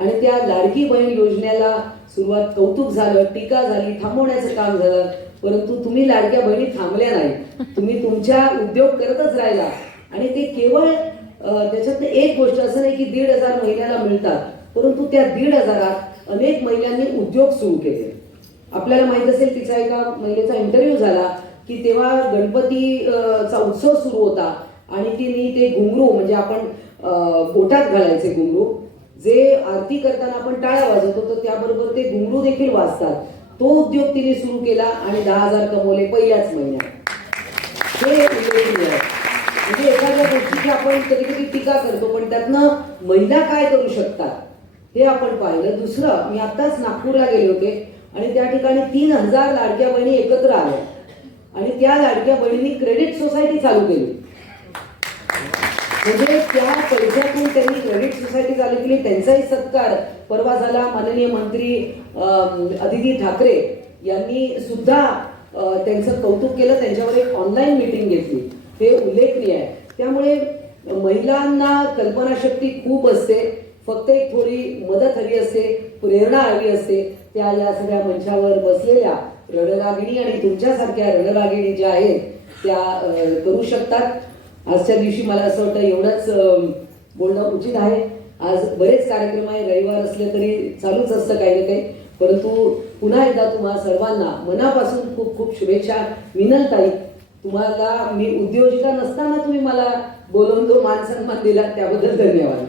आणि त्या लाडकी बहीण योजनेला सुरुवात कौतुक झालं, टीका झाली, थांबवण्याचं काम झालं, परंतु तुम्ही लाडक्या बहिणी थांबल्या नाही, तुम्ही तुमच्या उद्योग करतच राहिला. आणि ते केवळ त्याच्यातनं एक गोष्ट असं नाही की 1,500 महिन्याला मिळतात, परंतु त्या 1,500 अनेक महिलांनी उद्योग सुरू केले. आपल्याला माहित असेल, तिचा एका महिलेचा इंटरव्ह्यू झाला की तेव्हा गणपतीचा उत्सव सुरू होता आणि तिने ते घुंगरू, म्हणजे आपण पोटात घालायचे घुंगरू, जे आरती करताना आपण टाळ्या वाजवतो, तर त्याबरोबर ते घुंगरू देखील वाजतात, तो उद्योग तिने सुरू केला आणि 10,000 कमवले पहिल्याच महिन्यात. हे उल्लेखनीय आहे. म्हणजे एखाद्या गोष्टीची आपण कधी कधी टीका करतो, पण त्यातनं महिला काय करू शकतात हे आपण पाहिलं. दुसरं, मी आत्ताच नागपूरला गेले होते आणि त्या ठिकाणी 3,000 लाडक्या बहिणी एकत्र आल्या आणि त्या लाडक्या बहिणींनी क्रेडिट सोसायटी चालू केली. म्हणजे त्या पैशातून त्यांनी क्रेडिट सोसायटी चालू केली. त्यांचाही सत्कार परवा झाला. माननीय मंत्री आदिती ठाकरे यांनी सुद्धा त्यांचं कौतुक केलं, त्यांच्यावर एक ऑनलाईन मीटिंग घेतली, हे उल्लेखनीय आहे. त्यामुळे महिलांना कल्पनाशक्ती खूप असते, फक्त एक थोडी मदत हवी असते, प्रेरणा हवी असते. त्या या सगळ्या मंचावर बसलेल्या रणरागिणी आणि तुमच्यासारख्या रणरागिणी ज्या आहेत त्या करू शकतात. आजच्या दिवशी मला असं वाटतं एवढंच बोलणं उचित आहे. आज बरेच कार्यक्रम आहे, रविवार असले तरी चालूच असतं काही ना काही, परंतु पुन्हा एकदा तुम्हा सर्वांना मनापासून खूप खूप शुभेच्छा. मिनलताई, तुम्हाला मी उद्योजिका नसताना तुम्ही मला बोलवून तो मान सन्मान दिला त्याबद्दल धन्यवाद.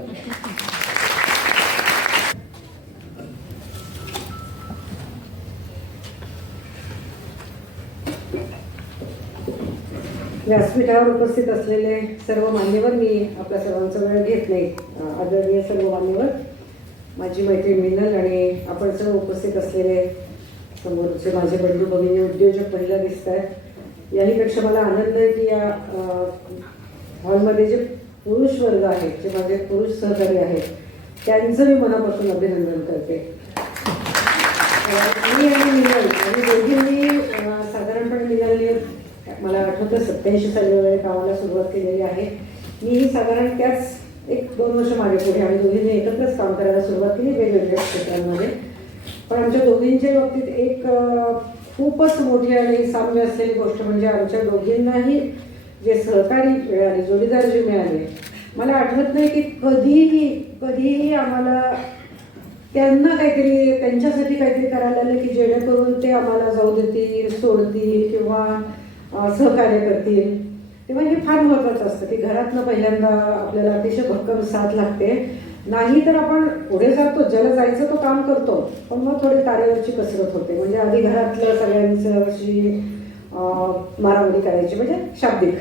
व्यासपीठावर उपस्थित असलेले सर्व मान्यवर, मी आपल्या सर्वांचा वेळ घेत नाही. आदरणीय सर्व मान्यवर, माझी मैत्रीण मिनल आणि आपण सर्व उपस्थित असलेले समोरचे माझे बंधू भगिनी उद्योजक महिला दिसत आहेत. याहीपेक्षा मला आनंद आहे की या हॉलमध्ये जे पुरुष वर्ग आहेत, जे माझे पुरुष सहकारी आहेत, त्यांचं मी मनापासून अभिनंदन करते. मी आणि मिनल आणि दोघींनी साधारणपणे मिनलने मला आठवतं 87 साली वगैरे कामाला सुरुवात केलेली आहे. मी साधारण त्याच 1-2 वर्ष मागे पुढे आम्ही दोघींनी एकत्रच काम करायला सुरुवात केली वेगवेगळ्या क्षेत्रांमध्ये. पण आमच्या दोघींच्या बाबतीत एक खूपच मोठी आणि साम्य असलेली गोष्ट म्हणजे आमच्या दोघींनाही जे सहकारी मिळाले, जोडीदार जे मिळाले, मला आठवत नाही की कधीही आम्हाला त्यांना काहीतरी त्यांच्यासाठी काहीतरी करायला आलं की जेणेकरून ते आम्हाला जाऊ देतील, सोडतील किंवा सहकार्य करतील. तेव्हा हे फार महत्त्वाचं असतं की घरातनं पहिल्यांदा आपल्याला अतिशय भक्कम साथ लागते. नाही तर आपण पुढे जातो, ज्याला जायचं तो काम करतो, पण मग थोडी तारेवरची कसरत होते. म्हणजे आधी घरातलं सगळ्यांचं अशी मारामारी करायची म्हणजे शाब्दिक,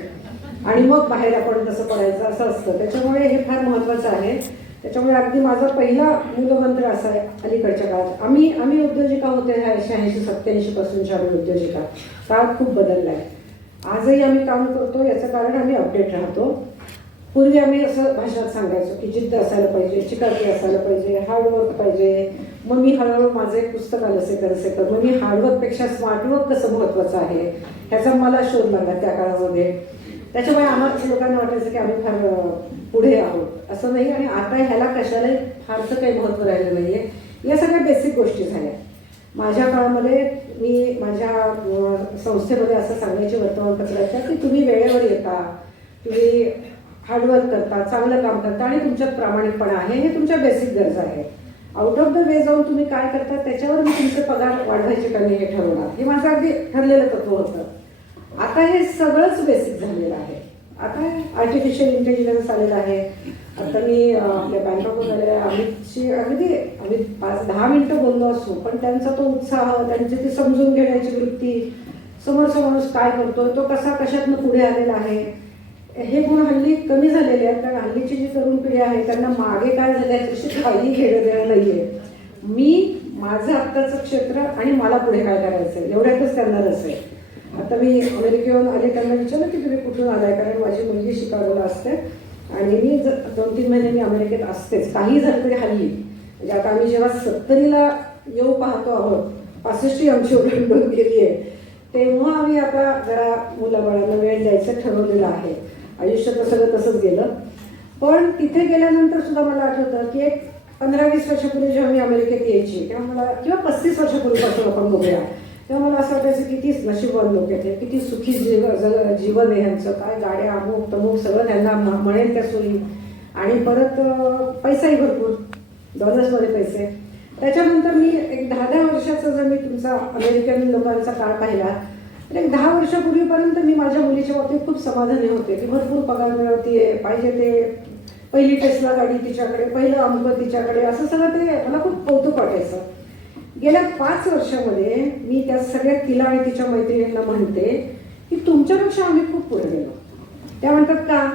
आणि मग बाहेर आपण तसं पडायचं असं असतं. त्याच्यामुळे हे फार महत्त्वाचं आहे. त्याच्यामुळे अगदी माझा पहिला मूलमंत्र असा आहे अलीकडच्या काळात, आम्ही उद्योजिका होते ह्या 86-87 पासूनच्या आम्ही उद्योजिका. काळ खूप बदलला आहे. आजही आम्ही काम करतो, याचं कारण आम्ही अपडेट राहतो. पूर्वी आम्ही असं भाषणात सांगायचो की जिद्द असायला पाहिजे, चिकाटी असायला पाहिजे, हार्डवर्क पाहिजे. मग मी हळूहळू माझं एक पुस्तक आलं सेकर. मग मी हार्डवर्कपेक्षा स्मार्टवर्क कसं महत्त्वाचं आहे ह्याचा मला शोध लागला त्या काळामध्ये. त्याच्यामुळे आम्हाला लोकांना वाटायचं की आम्ही फार पुढे आहोत, असं नाही. आणि आता ह्याला कशालाही फारसं काही महत्त्व राहिलं नाही आहे. या सगळ्या बेसिक गोष्टी झाल्या. माझ्या काळामध्ये मी माझ्या संस्थेमध्ये असं सांगायचे वर्तमानपत्राच्या की तुम्ही वेळेवर येता, तुम्ही हार्डवर्क करता, चांगलं काम करता आणि तुमच्यात प्रामाणिकपणा आहे, हे तुमच्या बेसिक गरजा आहेत. आउट ऑफ द वे जाऊन तुम्ही काय करता त्याच्यावर मी तुमचे पगार वाढवायचे का नाही हे ठरवणार, हे माझं अगदी ठरलेलं तत्व होतं. आता हे सगळंच बेसिक झालेलं आहे. आता आर्टिफिशियल इंटेलिजन्स आलेलं आहे. आता मी आपल्या बँकॉकहून आलेल्या आम्ही 5-10 मिनिटं बोललो असू, पण त्यांचा तो उत्साह, त्यांची ती समजून घेण्याची वृत्ती, समोरचा माणूस काय करतोय, तो कशातनं पुढे आलेला आहे, हे गुण हल्ली कमी झालेले आहेत. कारण हल्लीची जी तरुण पिढी आहे त्यांना मागे काय झालं याच्याशी काही घेणं देणं नाही आहे. मी माझं आत्ताचं क्षेत्र आणि मला पुढे काय करायचं आहे एवढ्यातच त्यांना रस आहे. आता मी अमेरिकेहून आले, त्यांना विचारलं की तुम्ही कुठून आलाय, कारण माझी मुलगी शिकागोला असते आणि मी 2-3 महिने मी अमेरिकेत असतेच. काही झालं तरी हल्ली म्हणजे आता आम्ही जेव्हा 70ला येऊ पाहतो आहोत, 65 आमची ओळख गेली आहे, तेव्हा आम्ही आता जरा मुलाबाळांना वेळ द्यायचं ठरवलेलं आहे. आयुष्य तर सगळं तसंच गेलं. पण तिथे गेल्यानंतर सुद्धा मला आठवतं की एक 15-20 वर्षापूर्वी जेव्हा मी अमेरिकेत यायची तेव्हा मला, किंवा 35 वर्षापूर्वीपासून आपण बघूया, तेव्हा मला असं वाटायचं किती नशीबवान लोक आहेत, किती सुखी जीवन आहे ह्यांचं, काय गाड्या अमुक तमुक सगळं त्यांना म्हणेल त्या सोयी, आणि परत पैसाही भरपूर, डॉलर्समध्ये पैसे. त्याच्यानंतर मी एक 10-10 वर्षाचा जर मी तुमचा अमेरिकन लोकांचा काळ पाहिला तर एक 10 वर्षापूर्वीपर्यंत मी माझ्या मुलीच्या बाबतीत खूप समाधानी होते की भरपूर पगार मिळवते, पाहिजे ते पहिली टेस्ला गाडी तिच्याकडे, पहिलं अमुक तिच्याकडे, असं सगळं ते मला खूप कौतुक वाटायचं. गेल्या 5 वर्षामध्ये मी त्या सगळ्या तिला आणि तिच्या मैत्रिणींना म्हणते की तुमच्यापेक्षा आम्ही खूप पुढे गेलो. त्या म्हणतात का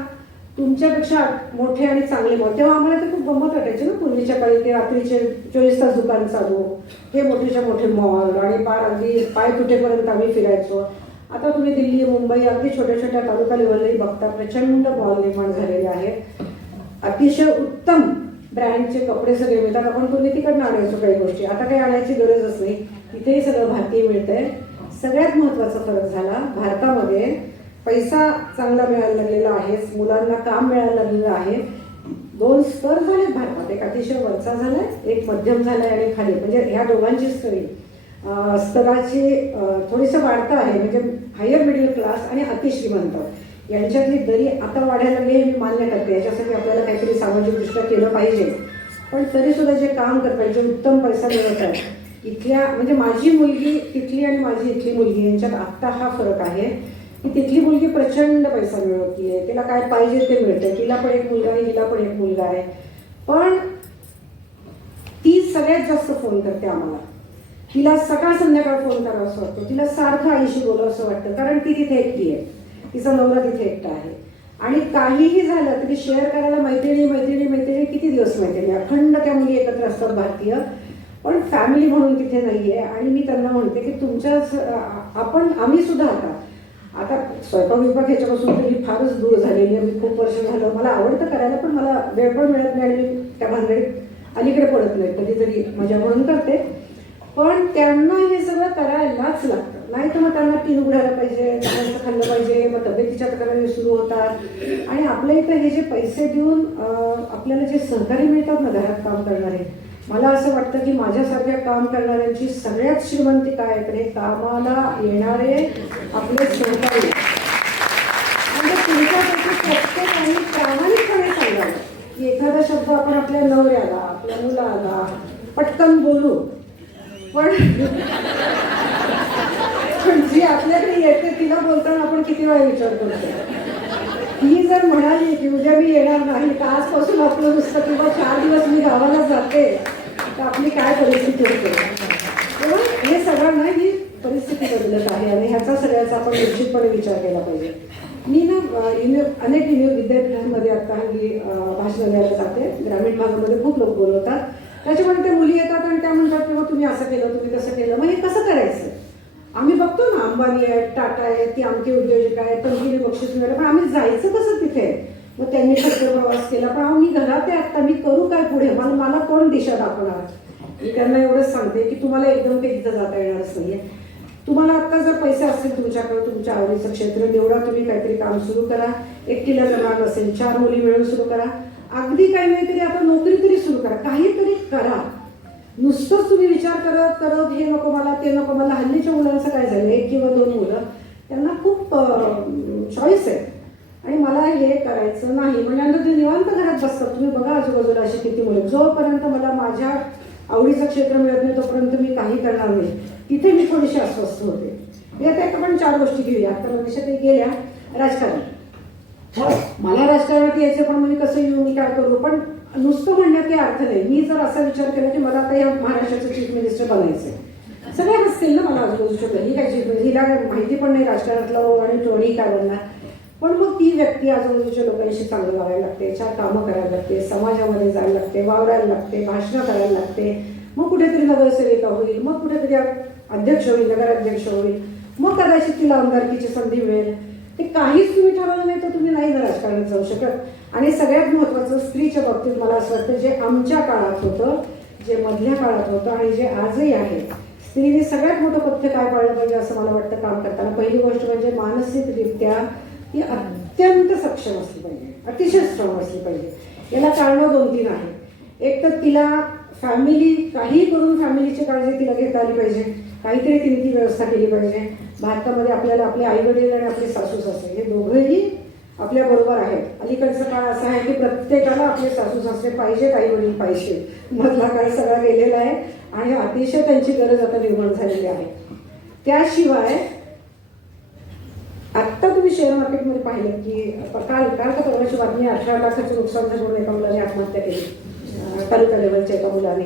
तुमच्यापेक्षा मोठे आणि चांगले मॉल. तेव्हा आम्हाला ते खूप गंमत वाटायचे ना पूर्वीच्या काळी, ते रात्रीचे 24 तास दुकान चालू, हे मोठेच्या मोठे मॉल आणि पार अगदी पाय तुटेपर्यंत आम्ही फिरायचो. आता तुम्ही दिल्ली, मुंबई, अगदी छोट्या छोट्या तालुका लेवलही बघता, प्रचंड मॉल निर्माण झालेले आहेत. अतिशय उत्तम ब्रँडचे कपडे सगळे मिळतात. आपण पूर्वी तिकडनं आणायचो काही गोष्टी, आता काही आणायची गरजच नाही, तिथेही सगळं भारतीय मिळतंय. सगळ्यात महत्त्वाचा फरक झाला भारतामध्ये पैसा चांगला मिळायला लागलेला आहे, मुलांना काम मिळायला लागलेलं आहे. 2 स्तर झाले भारतात, एक अतिशय वरचा झालाय, एक मध्यम झालाय आणि खाली, म्हणजे ह्या दोघांची स्तरी. स्तराची थोडीसं वाढतं आहे, म्हणजे हायर मिडल क्लास आणि अतिश्रीमंत यांच्यातली दरी आता वाढायला लागली हे मी मान्य करते. याच्यासाठी आपल्याला काहीतरी सामाजिकदृष्ट्या केलं पाहिजे. पण तरीसुद्धा जे काम करतात, जे उत्तम पैसा मिळवत आहेत इथल्या, म्हणजे माझी मुलगी तिथली आणि माझी इथली मुलगी यांच्यात आत्ता हा फरक आहे की तिथली मुलगी प्रचंड पैसा मिळवतीये, तिला काय पाहिजे ते मिळतंय, तिला पण एक मुलगा आहे, हिला पण एक मुलगा आहे. पण ती सगळ्यात जास्त फोन करते आम्हाला. तिला सकाळ संध्याकाळ फोन करावा असं वाटतो, तिला सारखं आईशी बोलावं असं वाटतं, कारण ती तिथे एकटी आहे, तिचा नवरा तिथे एकटा आहे. आणि काहीही झालं तरी शेअर करायला मैत्रिणी किती दिवस मैत्रिणी, अखंड त्या मुली एकत्र असतात भारतीय, पण फॅमिली म्हणून तिथे नाहीये. आणि मी त्यांना म्हणते की तुमच्याच आम्ही सुद्धा आता स्वयंपाक विभाग ह्याच्यापासून तरी फारच दूर झालेली आहे. मी खूप वर्ष झालं, मला आवडतं करायला, पण मला वेळ पण मिळत नाही आणि मी त्या भानगडीत अलीकडे पडत नाही. कधीतरी मजा म्हणून करते, पण त्यांना हे सगळं करायलाच लागतं. नाही तर मग त्यांना टीन उघडायला पाहिजे, त्यांचं खाल्लं पाहिजे, मग तब्येतीच्या तक्रारी सुरू होतात. आणि आपल्या इथं हे जे पैसे देऊन आपल्याला जे सहकारी मिळतात ना घरात काम करणारे, मला असं वाटतं की माझ्यासारख्या काम करणाऱ्यांची सगळ्यात श्रीमंती काय तर हे कामाला येणारे आपले सहकारी. म्हणजे तुमच्यापैकी प्रत्येकाने प्रामाणिकपणे सांगावं की एखादा शब्द आपण आपल्या नवऱ्याला, आपल्या मुलाला पटकन बोलू, पण जी आपल्याकडे येते तिला बोलताना आपण किती वेळा विचार करतो. ही जर म्हणाली की उद्या मी येणार नाही, तर आजपासून आपलं नुसतं किंवा 4 दिवस मी गावाला जाते, तर आपली काय परिस्थिती होते. तेव्हा हे सगळ्यांना ही परिस्थिती बदलत आहे आणि ह्याचा सगळ्याचा आपण निश्चितपणे विचार केला पाहिजे. मी ना अनेक विद्यापीठांमध्ये आता हल्ली भाषण द्यायला जाते. ग्रामीण भागामध्ये खूप लोक बोलवतात, त्याच्यामुळे त्या मुली येतात आणि त्या म्हणतात किंवा तुम्ही असं केलं, तुम्ही तसं केलं. मग हे कसं करायचं? आम्ही बघतो ना, अंबानी आहे, टाटा आहे, ती आमची उद्योजक आहे, तंगिरी बक्षीस मिळालं, पण आम्ही जायचं कसं तिथे? मग त्यांनी खर्च प्रवास केला, पण मी घरात आहे आत्ता, मी करू काय पुढे? मला कोण दिशा दाखवणार? मी त्यांना एवढंच सांगते की तुम्हाला एकदम काही तिथं जाता येणारच नाहीये. तुम्हाला आत्ता जर पैसे असतील तुमच्याकडे, तुमच्या आवडीचं क्षेत्र निवडा, तुम्ही काहीतरी काम सुरू करा. एकटीला जमणार नसेल 4 मुली मिळून सुरू करा. अगदी काही नाही तरी आता नोकरी तरी सुरू करा, काहीतरी करा. नुसतंच तुम्ही विचार करत करत हे नको मला, ते नको मला. हल्लीच्या मुलांचं काय झालं, 1 किंवा 2 मुलं, त्यांना खूप चॉईस आहे आणि मला हे करायचं नाही म्हणजे ते निवांत घरात बसतात. तुम्ही बघा आजूबाजूला अशी किती मुलं. जोपर्यंत मला माझ्या आवडीचं क्षेत्र मिळत नाही तोपर्यंत मी काही करणार नाही. तिथे मी थोडीशी अस्वस्थ होते. आता आपण 4 गोष्टी घेऊया. आता मनीषा काही गेल्या, राजकारण. मला राजकारणात यायचं, पण मी कसं येऊ, मी काय करू? पण नुसतं म्हणण्यात काही अर्थ नाही. मी जर असा विचार केला की मला आता या महाराष्ट्राचं चीफ मिनिस्टर बनायचं, सगळे हसतील ना मला आजूबाजूच्या. ही काय चीफ मिनिस्टर, हिला माहिती पण नाही राजकारणातलं आणि टोणी काय बनणार. पण मग ती व्यक्ती आजूबाजूच्या लोकांशी चांगलं वागायला लागते, 4 कामं करायला लागते, समाजामध्ये जायला लागते, वावरायला लागते, भाषणं करायला लागते. मग कुठेतरी नगरसेविका होईल, मग कुठेतरी अध्यक्ष होईल, नगराध्यक्ष होईल, मग कदाचित तिला आमदारकीची संधी मिळेल. ते काहीच तुम्ही ठरवलं नाही तर तुम्ही नाही ना राजकारणात जाऊ शकत. आणि सगळ्यात महत्त्वाचं स्त्रीच्या बाबतीत मला असं वाटतं, जे आमच्या काळात होतं, जे मधल्या काळात होतं आणि जे आजही आहे, स्त्रीने सगळ्यात मोठं पथ्य काय पाळलं पाहिजे असं मला वाटतं काम करताना. पहिली गोष्ट म्हणजे मानसिकरित्या ती अत्यंत सक्षम असली पाहिजे, अतिशय स्ट्रॉंग असली पाहिजे. याला कारणं 2-3 आहेत. एक तर तिला फॅमिली, काही करून फॅमिलीची काळजी तिला घेता आली पाहिजे, काहीतरी तिने ती व्यवस्था केली पाहिजे. भारतामध्ये आपल्याला आपले आईवडील आणि आपले सासू सासरे हे दोघंही आपल्या बरोबर आहेत. अलीकडचा काळ असा आहे की प्रत्येकाला आपले सासू सासरे पाहिजेत, आई वडील पाहिजे. मधला काळ सगळा गेलेला आहे आणि अतिशय त्यांची गरज आता निर्माण झालेली आहे. त्याशिवाय आत्ता तुम्ही शेअर मार्केटमध्ये पाहिलं की काल का परवाची बातमी, 18 लाखाचं नुकसान झालं, एका मुलाने आत्महत्या केली, तालुका लेवलच्या एका मुलाने.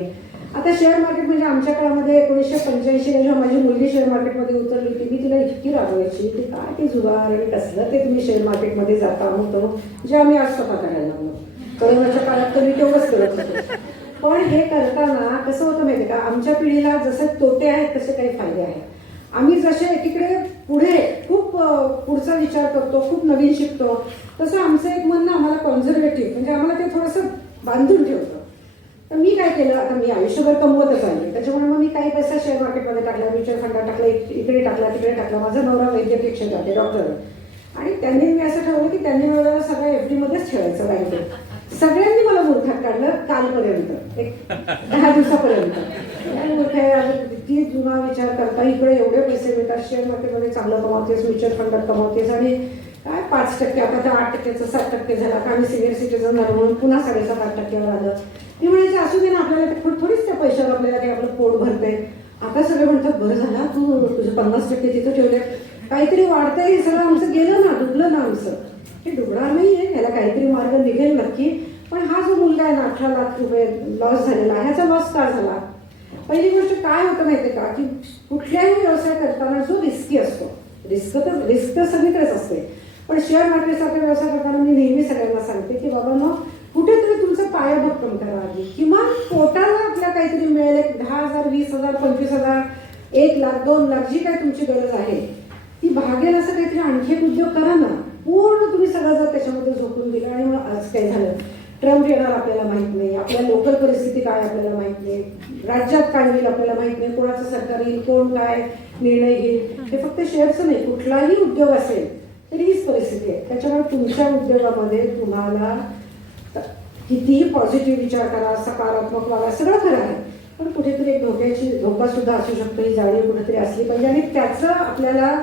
आता शेअर मार्केट म्हणजे आमच्या काळामध्ये 1985 जेव्हा माझी मुलगी शेअर मार्केटमध्ये उतरली होती, मी तिला इतकी रागवायची की काय ते जुगार आणि कसलं ते तुम्ही शेअर मार्केटमध्ये जाता होतं, जे आम्ही आज स्वतः करायला लागलो. कोरोनाच्या काळात तर मी तेवढंच करत होतो. पण हे करताना कसं होतं माहिती का, आमच्या पिढीला जसे तोटे आहेत तसे काही फायदे आहेत. आम्ही जसे एकीकडे पुढे खूप पुढचा विचार करतो, खूप नवीन शिकतो, तसं आमचं एक म्हणणं आम्हाला कॉन्झर्वेटिव्ह, म्हणजे आम्हाला ते थोडंसं बांधून ठेवतं. तर मी काय केलं, आता मी आयुष्यभर कमवतच आहे, त्याच्यामुळे मग मी काही पैसा शेअर मार्केटमध्ये टाकला, म्युच्युअल फंडात टाकला, इकडे टाकला, तिकडे टाकला. माझा नवरा वैद्यकीय क्षेत्रात आहे, डॉक्टर, आणि त्यांनी मी असं ठरवलं की त्यांनी मिळवलेलं सगळं FD मध्येच ठेवायचं बँकेत. सगळ्यांनी मला मूर्खात काढलं कालपर्यंत, एक 10 दिवसापर्यंत. काय मोठे किती जुना विचार करता, इकडे एवढे पैसे मिळतात, शेअर मार्केटमध्ये चांगलं कमावतेस, म्युच्युअल फंडात कमावतेस आणि काय 5% आता तर 8%चं 7% झाला का आम्ही सिनियर सिटीजन झालो म्हणून पुन्हा 7.5-8%वर आलं. मी म्हणायचे असू दे ना, आपल्याला थोडीच त्या पैशावर आपल्याला काही आपलं पोट भरते. आता सगळे म्हणतात बरं झालं तू तुझे 50% तिथं ठेवले, काहीतरी वाढतंय, हे सगळं आमचं गेलं ना, डुबलं ना आमचं. हे डुबणार नाही आहे, याला काहीतरी मार्ग निघेल नक्की. पण हा जो मुलगा आहे ना 18 लाख रुपये लॉस झालेला, ह्याचा लॉस का झाला? पहिली गोष्ट काय होतं माहिती आहे का, की कुठल्याही व्यवसाय करताना जो रिस्की असतो, रिस्क तर सगळीकडेच असते, पण शेअर मार्केटसारखा व्यवसाय करताना मी नेहमी सगळ्यांना सांगते की बाबा मग कुठेतरी तुमचा पाया भक्कम करा आधी, किंवा पोटाला आपल्या काहीतरी मिळेल, एक 10,000, 20,000, 25,000, 1 लाख, 2 लाख, जी काय तुमची गरज आहे ती भागेल असं काहीतरी आणखी एक उद्योग करा ना. पूर्ण तुम्ही सगळं जर त्याच्यामध्ये झोपून दिलं आणि मग आज काय झालं, ट्रम्प येणार आपल्याला माहित नाही, आपल्या लोकल परिस्थिती काय आपल्याला माहित नाही, राज्यात काय होईल आपल्याला माहित नाही, कोणाचं सरकार येईल, कोण काय निर्णय घेईल. हे फक्त शेअरचं नाही, कुठलाही उद्योग असेल तरी हीच परिस्थिती आहे. त्याच्यामुळे तुमच्या उद्योगामध्ये तुम्हाला कितीही पॉझिटिव्ह विचार करा, सकारात्मक व्हावा, सगळं खरं आहे, पण कुठेतरी एक धोका सुद्धा असू शकतो, ही जाणीव कुठेतरी असली पाहिजे आणि त्याचं आपल्याला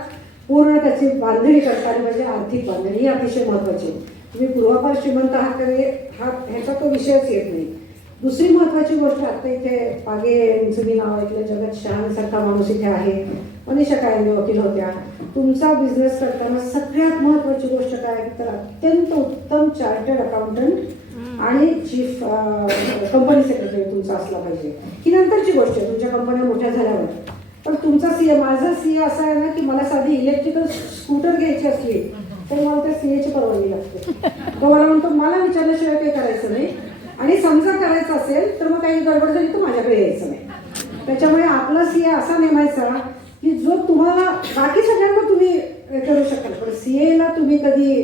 पूर्ण त्याची बांधणी करता आली पाहिजे. आर्थिक बांधणी ही अतिशय महत्त्वाची. तुम्ही पूर्वापार श्रीमंत आहात तरी ह्याचा तो विषयच येत नाही. दुसरी महत्त्वाची गोष्ट, आता इथे पागे यांचं मी नाव ऐकलं, जगत शहासारखा माणूस इथे आहे, मनीषा कायंदे वकील होत्या. तुमचा बिझनेस करताना सगळ्यात महत्त्वाची गोष्ट काय, तर अत्यंत उत्तम चार्टर्ड अकाउंटंट आणि चीफ कंपनी सेक्रेटरी तुमचा असला पाहिजे. ही नंतरची गोष्ट आहे तुमच्या कंपन्या मोठ्या झाल्यावर. पण तुमचा सीए, माझा सीए असा आहे ना की मला साधी इलेक्ट्रिकल स्कूटर घ्यायची असली तर मला त्या सीएची परवानगी लागते. तो मला म्हणतो मला विचारल्याशिवाय काही करायचं नाही, आणि समजा करायचं असेल तर मग काही गडबड झाली तर माझ्याकडे यायचं नाही. त्याच्यामुळे आपला सीए असा नेमायचा की जो तुम्हाला, बाकी सगळ्यांना तुम्ही करू शकाल पण सीएला तुम्ही कधी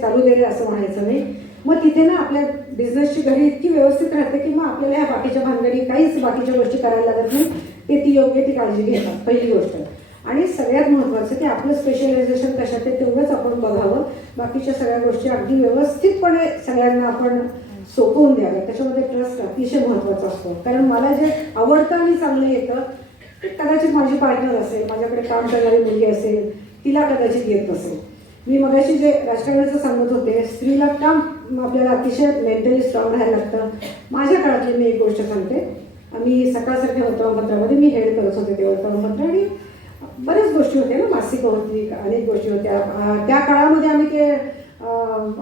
चालू दे असं म्हणायचं नाही. मग तिथे ना आपल्या बिझनेसची घडी इतकी व्यवस्थित राहते की मग आपल्याला ह्या बाकीच्या भानगडी काहीच बाकीच्या गोष्टी करायला लागत नाही. ते ती योग्य ती काळजी घेतात, पहिली गोष्ट. आणि सगळ्यात महत्त्वाचं की आपलं स्पेशलायझेशन कशात आहे तेवढंच आपण बघावं, बाकीच्या सगळ्या गोष्टी अगदी व्यवस्थितपणे सगळ्यांना आपण सोपवून द्याव्या. त्याच्यामध्ये ट्रस्ट अतिशय महत्त्वाचा असतो. कारण मला जे आवडतं आणि चांगलं येतं ते कदाचित माझी पार्टनर असेल, माझ्याकडे काम करणारी मुलगी असेल, तिला कदाचित येत नसेल. मी मगाशी जे राजकारणाचं सांगत होते, स्त्रीला काम आपल्याला अतिशय मेंटली स्ट्रॉंग राहायला लागतं. माझ्या काळातली मी एक गोष्ट सांगते. आम्ही सकाळसारख्या वर्तमानपत्रामध्ये मी हेड करत होते ते वर्तमानपत्र, आणि बऱ्याच गोष्टी होत्या ना, मासिकं होती, अनेक गोष्टी होत्या. त्या काळामध्ये आम्ही ते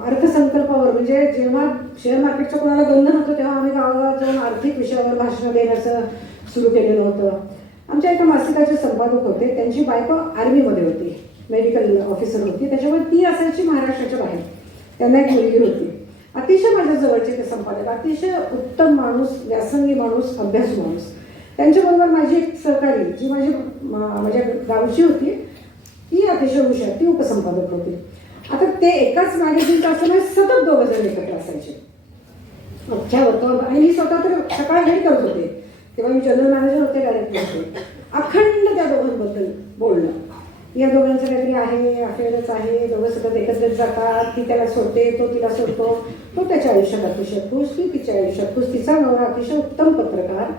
अर्थसंकल्पावर, म्हणजे जेव्हा शेअर मार्केटचं कोणाला बंधन होतं तेव्हा आम्ही गावागावात जाऊन आर्थिक विषयावर भाषणं देण्याचं सुरू केलेलं होतं. आमच्या एका मासिकाचे संपादक होते, त्यांची बायको आर्मीमध्ये होती, मेडिकल ऑफिसर होती. त्याच्यामुळे ती असायची महाराष्ट्राच्या बाहेर. त्यांना एक मुलगी होती. अतिशय माझ्या जवळचे ते संपादक, अतिशय उत्तम माणूस, व्यासंगी माणूस, अभ्यासू माणूस. त्यांच्याबरोबर माझी एक सहकारी जी माझ्या गावची होती, ती अतिशय हुशार, ती उपसंपादक होती. आता ते एकाच मॅगझिनचं असल्यामुळे सतत दोघं जण एकत्र असायचे. अख्ख्या वर्तमान, आणि मी स्वतः तर सकाळी हेड करत होते, तेव्हा मी जनरल मॅनेजर होते, डायरेक्टर होते. अखंड त्या दोघांबद्दल बोलणं, या दोघांचं काहीतरी आहे, अफेअरच आहे, दोघं सतत एकत्रित जातात, ती त्याला सोडते, तो तिला सोडतो, तो त्याच्या आयुष्यात अतिशय खुश, ती तिच्या आयुष्यात खुश, तिचा नवरा अतिशय उत्तम पत्रकार,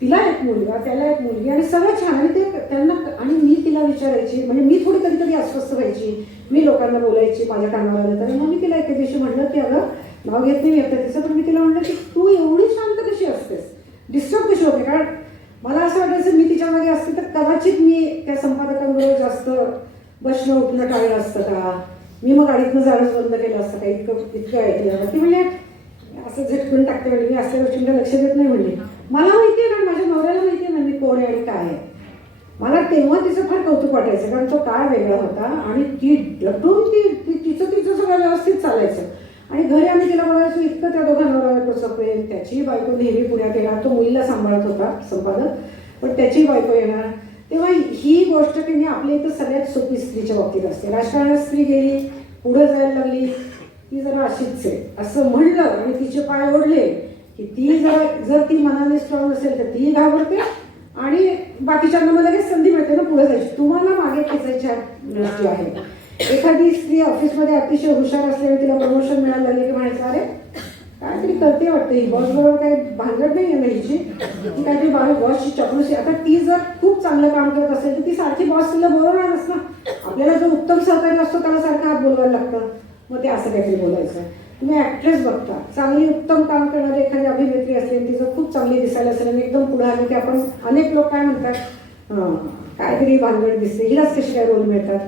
तिला एक मुलगा, त्याला एक मुलगी, आणि सगळं छान. आणि ते त्यांना, आणि मी तिला विचारायची, म्हणजे मी थोडी कधी कधी अस्वस्थ व्हायची, मी लोकांना बोलायची, माझ्या कानावर आलं तर मग मी तिला एके दिवशी म्हटलं की अगं, नाव घेत नाही येतं तिचं, पण मी तिला म्हटलं की तू एवढी शांत कशी असतेस, डिस्टर्ब कशी होते. कारण मला असं वाटायचं मी तिच्या मागे असते तर कदाचित मी त्या संपादकांबरोबर जास्त बसणं उठणं टाळलं असतं का, मी मग गाडीतनं जाणंच बंद केलं असतं का, इतकं ऐकलं. ती म्हणजे असं झटकून टाकते, म्हणजे मी असल्या गोष्टींकडे लक्ष देत नाही. म्हणजे मला माहिती आहे, कारण माझ्या नवऱ्याला माहिती आहे म्हणजे कोण आहे आणि काय आहे. मला तेव्हा तिचं फार कौतुक वाटायचं, कारण तो काळ वेगळा होता आणि ती लटून तिचं सगळं व्यवस्थित चालायचं. आणि घरी आम्ही तिला बघायचो, इतकं त्या दोघांवर कसं प्रेम. त्याची बायको नेहमी पुण्यात येणार, तो मुलीला सांभाळत होता संपादक, पण त्याची बायको येणार. तेव्हा ही गोष्ट की मी आपल्या इथं सगळ्यात सोपी स्त्रीच्या बाबतीत असते. राजकारणात स्त्री गेली, पुढे जायला लागली, ती जरा अशीच आहे असं म्हणलं आणि तिचे पाय ओढले की ती जर ती मनाने स्ट्रॉंग असेल तर ती घाबरते, आणि बाकीच्यांना मला लगेच संधी मिळते ना पुढे जायची. तुम्हाला मागे खेचायच्या गोष्टी आहेत. एखादी स्त्री ऑफिसमध्ये अतिशय हुशार असल्याने तिला प्रमोशन मिळायला लागले की म्हणायचं अरे काहीतरी करते वाटतं ही बॉस बरोबर काही भानगड नाही आहे ना हिची. ती काहीतरी बॉसची चपलूसी. आता ती जर खूप चांगलं काम करत असेल तर ती सारखी बॉस तिला बोलवणारच ना. आपल्याला जो उत्तम सहकारी असतो त्याला सारखं हात बोलवायला लागतं. मग ते असं काहीतरी बोलायचं. तुम्ही ॲक्ट्रेस बघता, चांगली उत्तम काम करणारी एखादी अभिनेत्री असेल, ती जर खूप चांगली दिसायला असेल आणि एकदम पुढे आली की आपण अनेक लोक काय म्हणतात, काहीतरी भानगड दिसते, हिलाच कशी काय रोल मिळतात.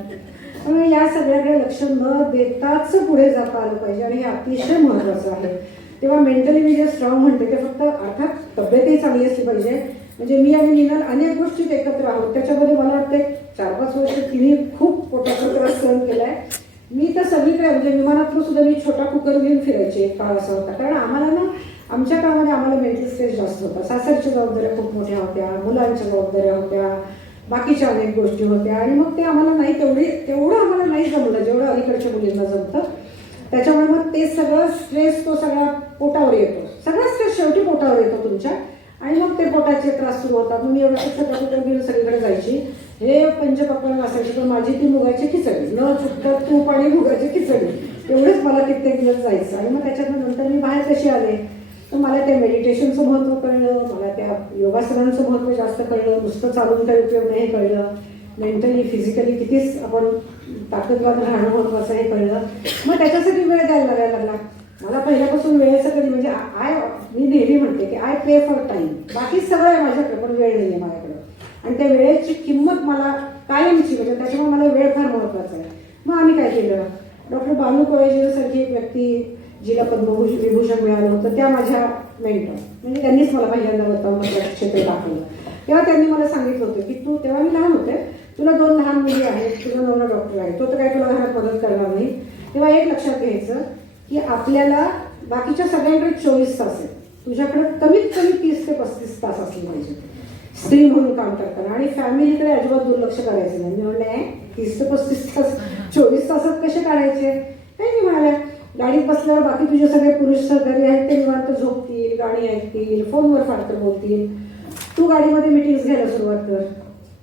त्यामुळे या सगळ्याकडे लक्ष न देताच पुढे जाता आलं पाहिजे आणि हे अतिशय महत्त्वाचं आहे. तेव्हा मेंटली मी जे स्ट्रॉंग म्हणते ते फक्त अर्थात तब्येतही चांगली असली पाहिजे. म्हणजे मी आणि मिनल अनेक गोष्टीत एकत्र आहोत. त्याच्यामध्ये मला वाटतं 4-5 वर्ष तिने खूप पोटाचा त्रास सहन केलाय. मी तर सगळीकडे म्हणजे विमानातलं सुद्धा मी छोटा कुकर घेऊन फिरायचे एक काळ असा होता. कारण आम्हाला ना आमच्या काळामध्ये आम्हाला मेंटल स्ट्रेस जास्त होता. सासरच्या जबाबदाऱ्या खूप मोठ्या होत्या, मुलांच्या जबाबदाऱ्या होत्या, बाकीच्या अनेक गोष्टी होत्या आणि मग ते आम्हाला नाही तेवढं आम्हाला नाही जमलं जेवढं अलीकडच्या मुलींना जमतं. त्याच्यामुळे मग ते सगळं स्ट्रेस तो सगळा पोटावर येतो. सगळा स्ट्रेस शेवटी पोटावर येतो तुमच्या आणि मग ते पोटाचे त्रास सुरू होतात. मग मी एवढं सगळं घेऊन सगळीकडे जायची. हे पंचपक्वान्न असायची, पण माझी ती मुगाची खिचडी, न चुकता तूप आणि मुगाची खिचडी, एवढंच मला कित्येक दिवस जायचं. आणि मग त्याच्यातून नंतर मी बाहेर कशी आले तर मला त्या मेडिटेशनचं महत्त्व कळलं, मला त्या योगासनांचं महत्त्व जास्त कळलं. नुसतं चालून काही उपयोग नाही हे कळलं. मेंटली फिजिकली कितीच आपण ताकदवान राहणं महत्त्वाचं हे कळलं. मग त्याच्यासाठी वेळ द्यायला लागला. मला पहिल्यापासून वेळेचं कधी म्हणजे मी नेहमी म्हणते की आय पे फॉर टाईम. बाकी सगळं आहे माझ्याकडे, पण वेळ नाही आहे माझ्याकडे. आणि त्या वेळेची किंमत मला कायमची म्हणजे त्याच्यामुळे मला वेळ फार महत्त्वाचा आहे. मग आम्ही काय केलं, डॉक्टर बानू कोळेजीसारखी एक व्यक्ती जिला पद्मविभूषण मिळालं होतं, त्या माझ्या मेंटर म्हणजे त्यांनीच मला पहिल्यांदा वर्तमानपत्रात क्षेत्र टाकलं. तेव्हा त्यांनी मला सांगितलं होतं की तू, तेव्हा मी लहान होते, तुला 2 लहान मुली आहेत, तुझा नवरा डॉक्टर आहे, तो तर काय तुला घरात मदत करणार नाही. तेव्हा एक लक्षात घ्यायचं की आपल्याला बाकीच्या सगळ्यांकडे 24 तास आहे, तुझ्याकडे कमीत कमी 30 ते 35 तास असले पाहिजे स्त्री म्हणून काम करताना. आणि फॅमिलीकडे अजिबात दुर्लक्ष करायचं नाही. मी म्हणले 30 ते 35 तास 24 तासात कसे काढायचे. काही नाही म्हणाल्या, गाडीत बसल्यावर बाकी तुझे सगळे पुरुष सहकारी आहेत ते निवांत झोपतील, गाणी ऐकतील, फोनवर फारतर बोलतील. तू गाडीमध्ये मिटिंग्स घ्यायला सुरुवात कर.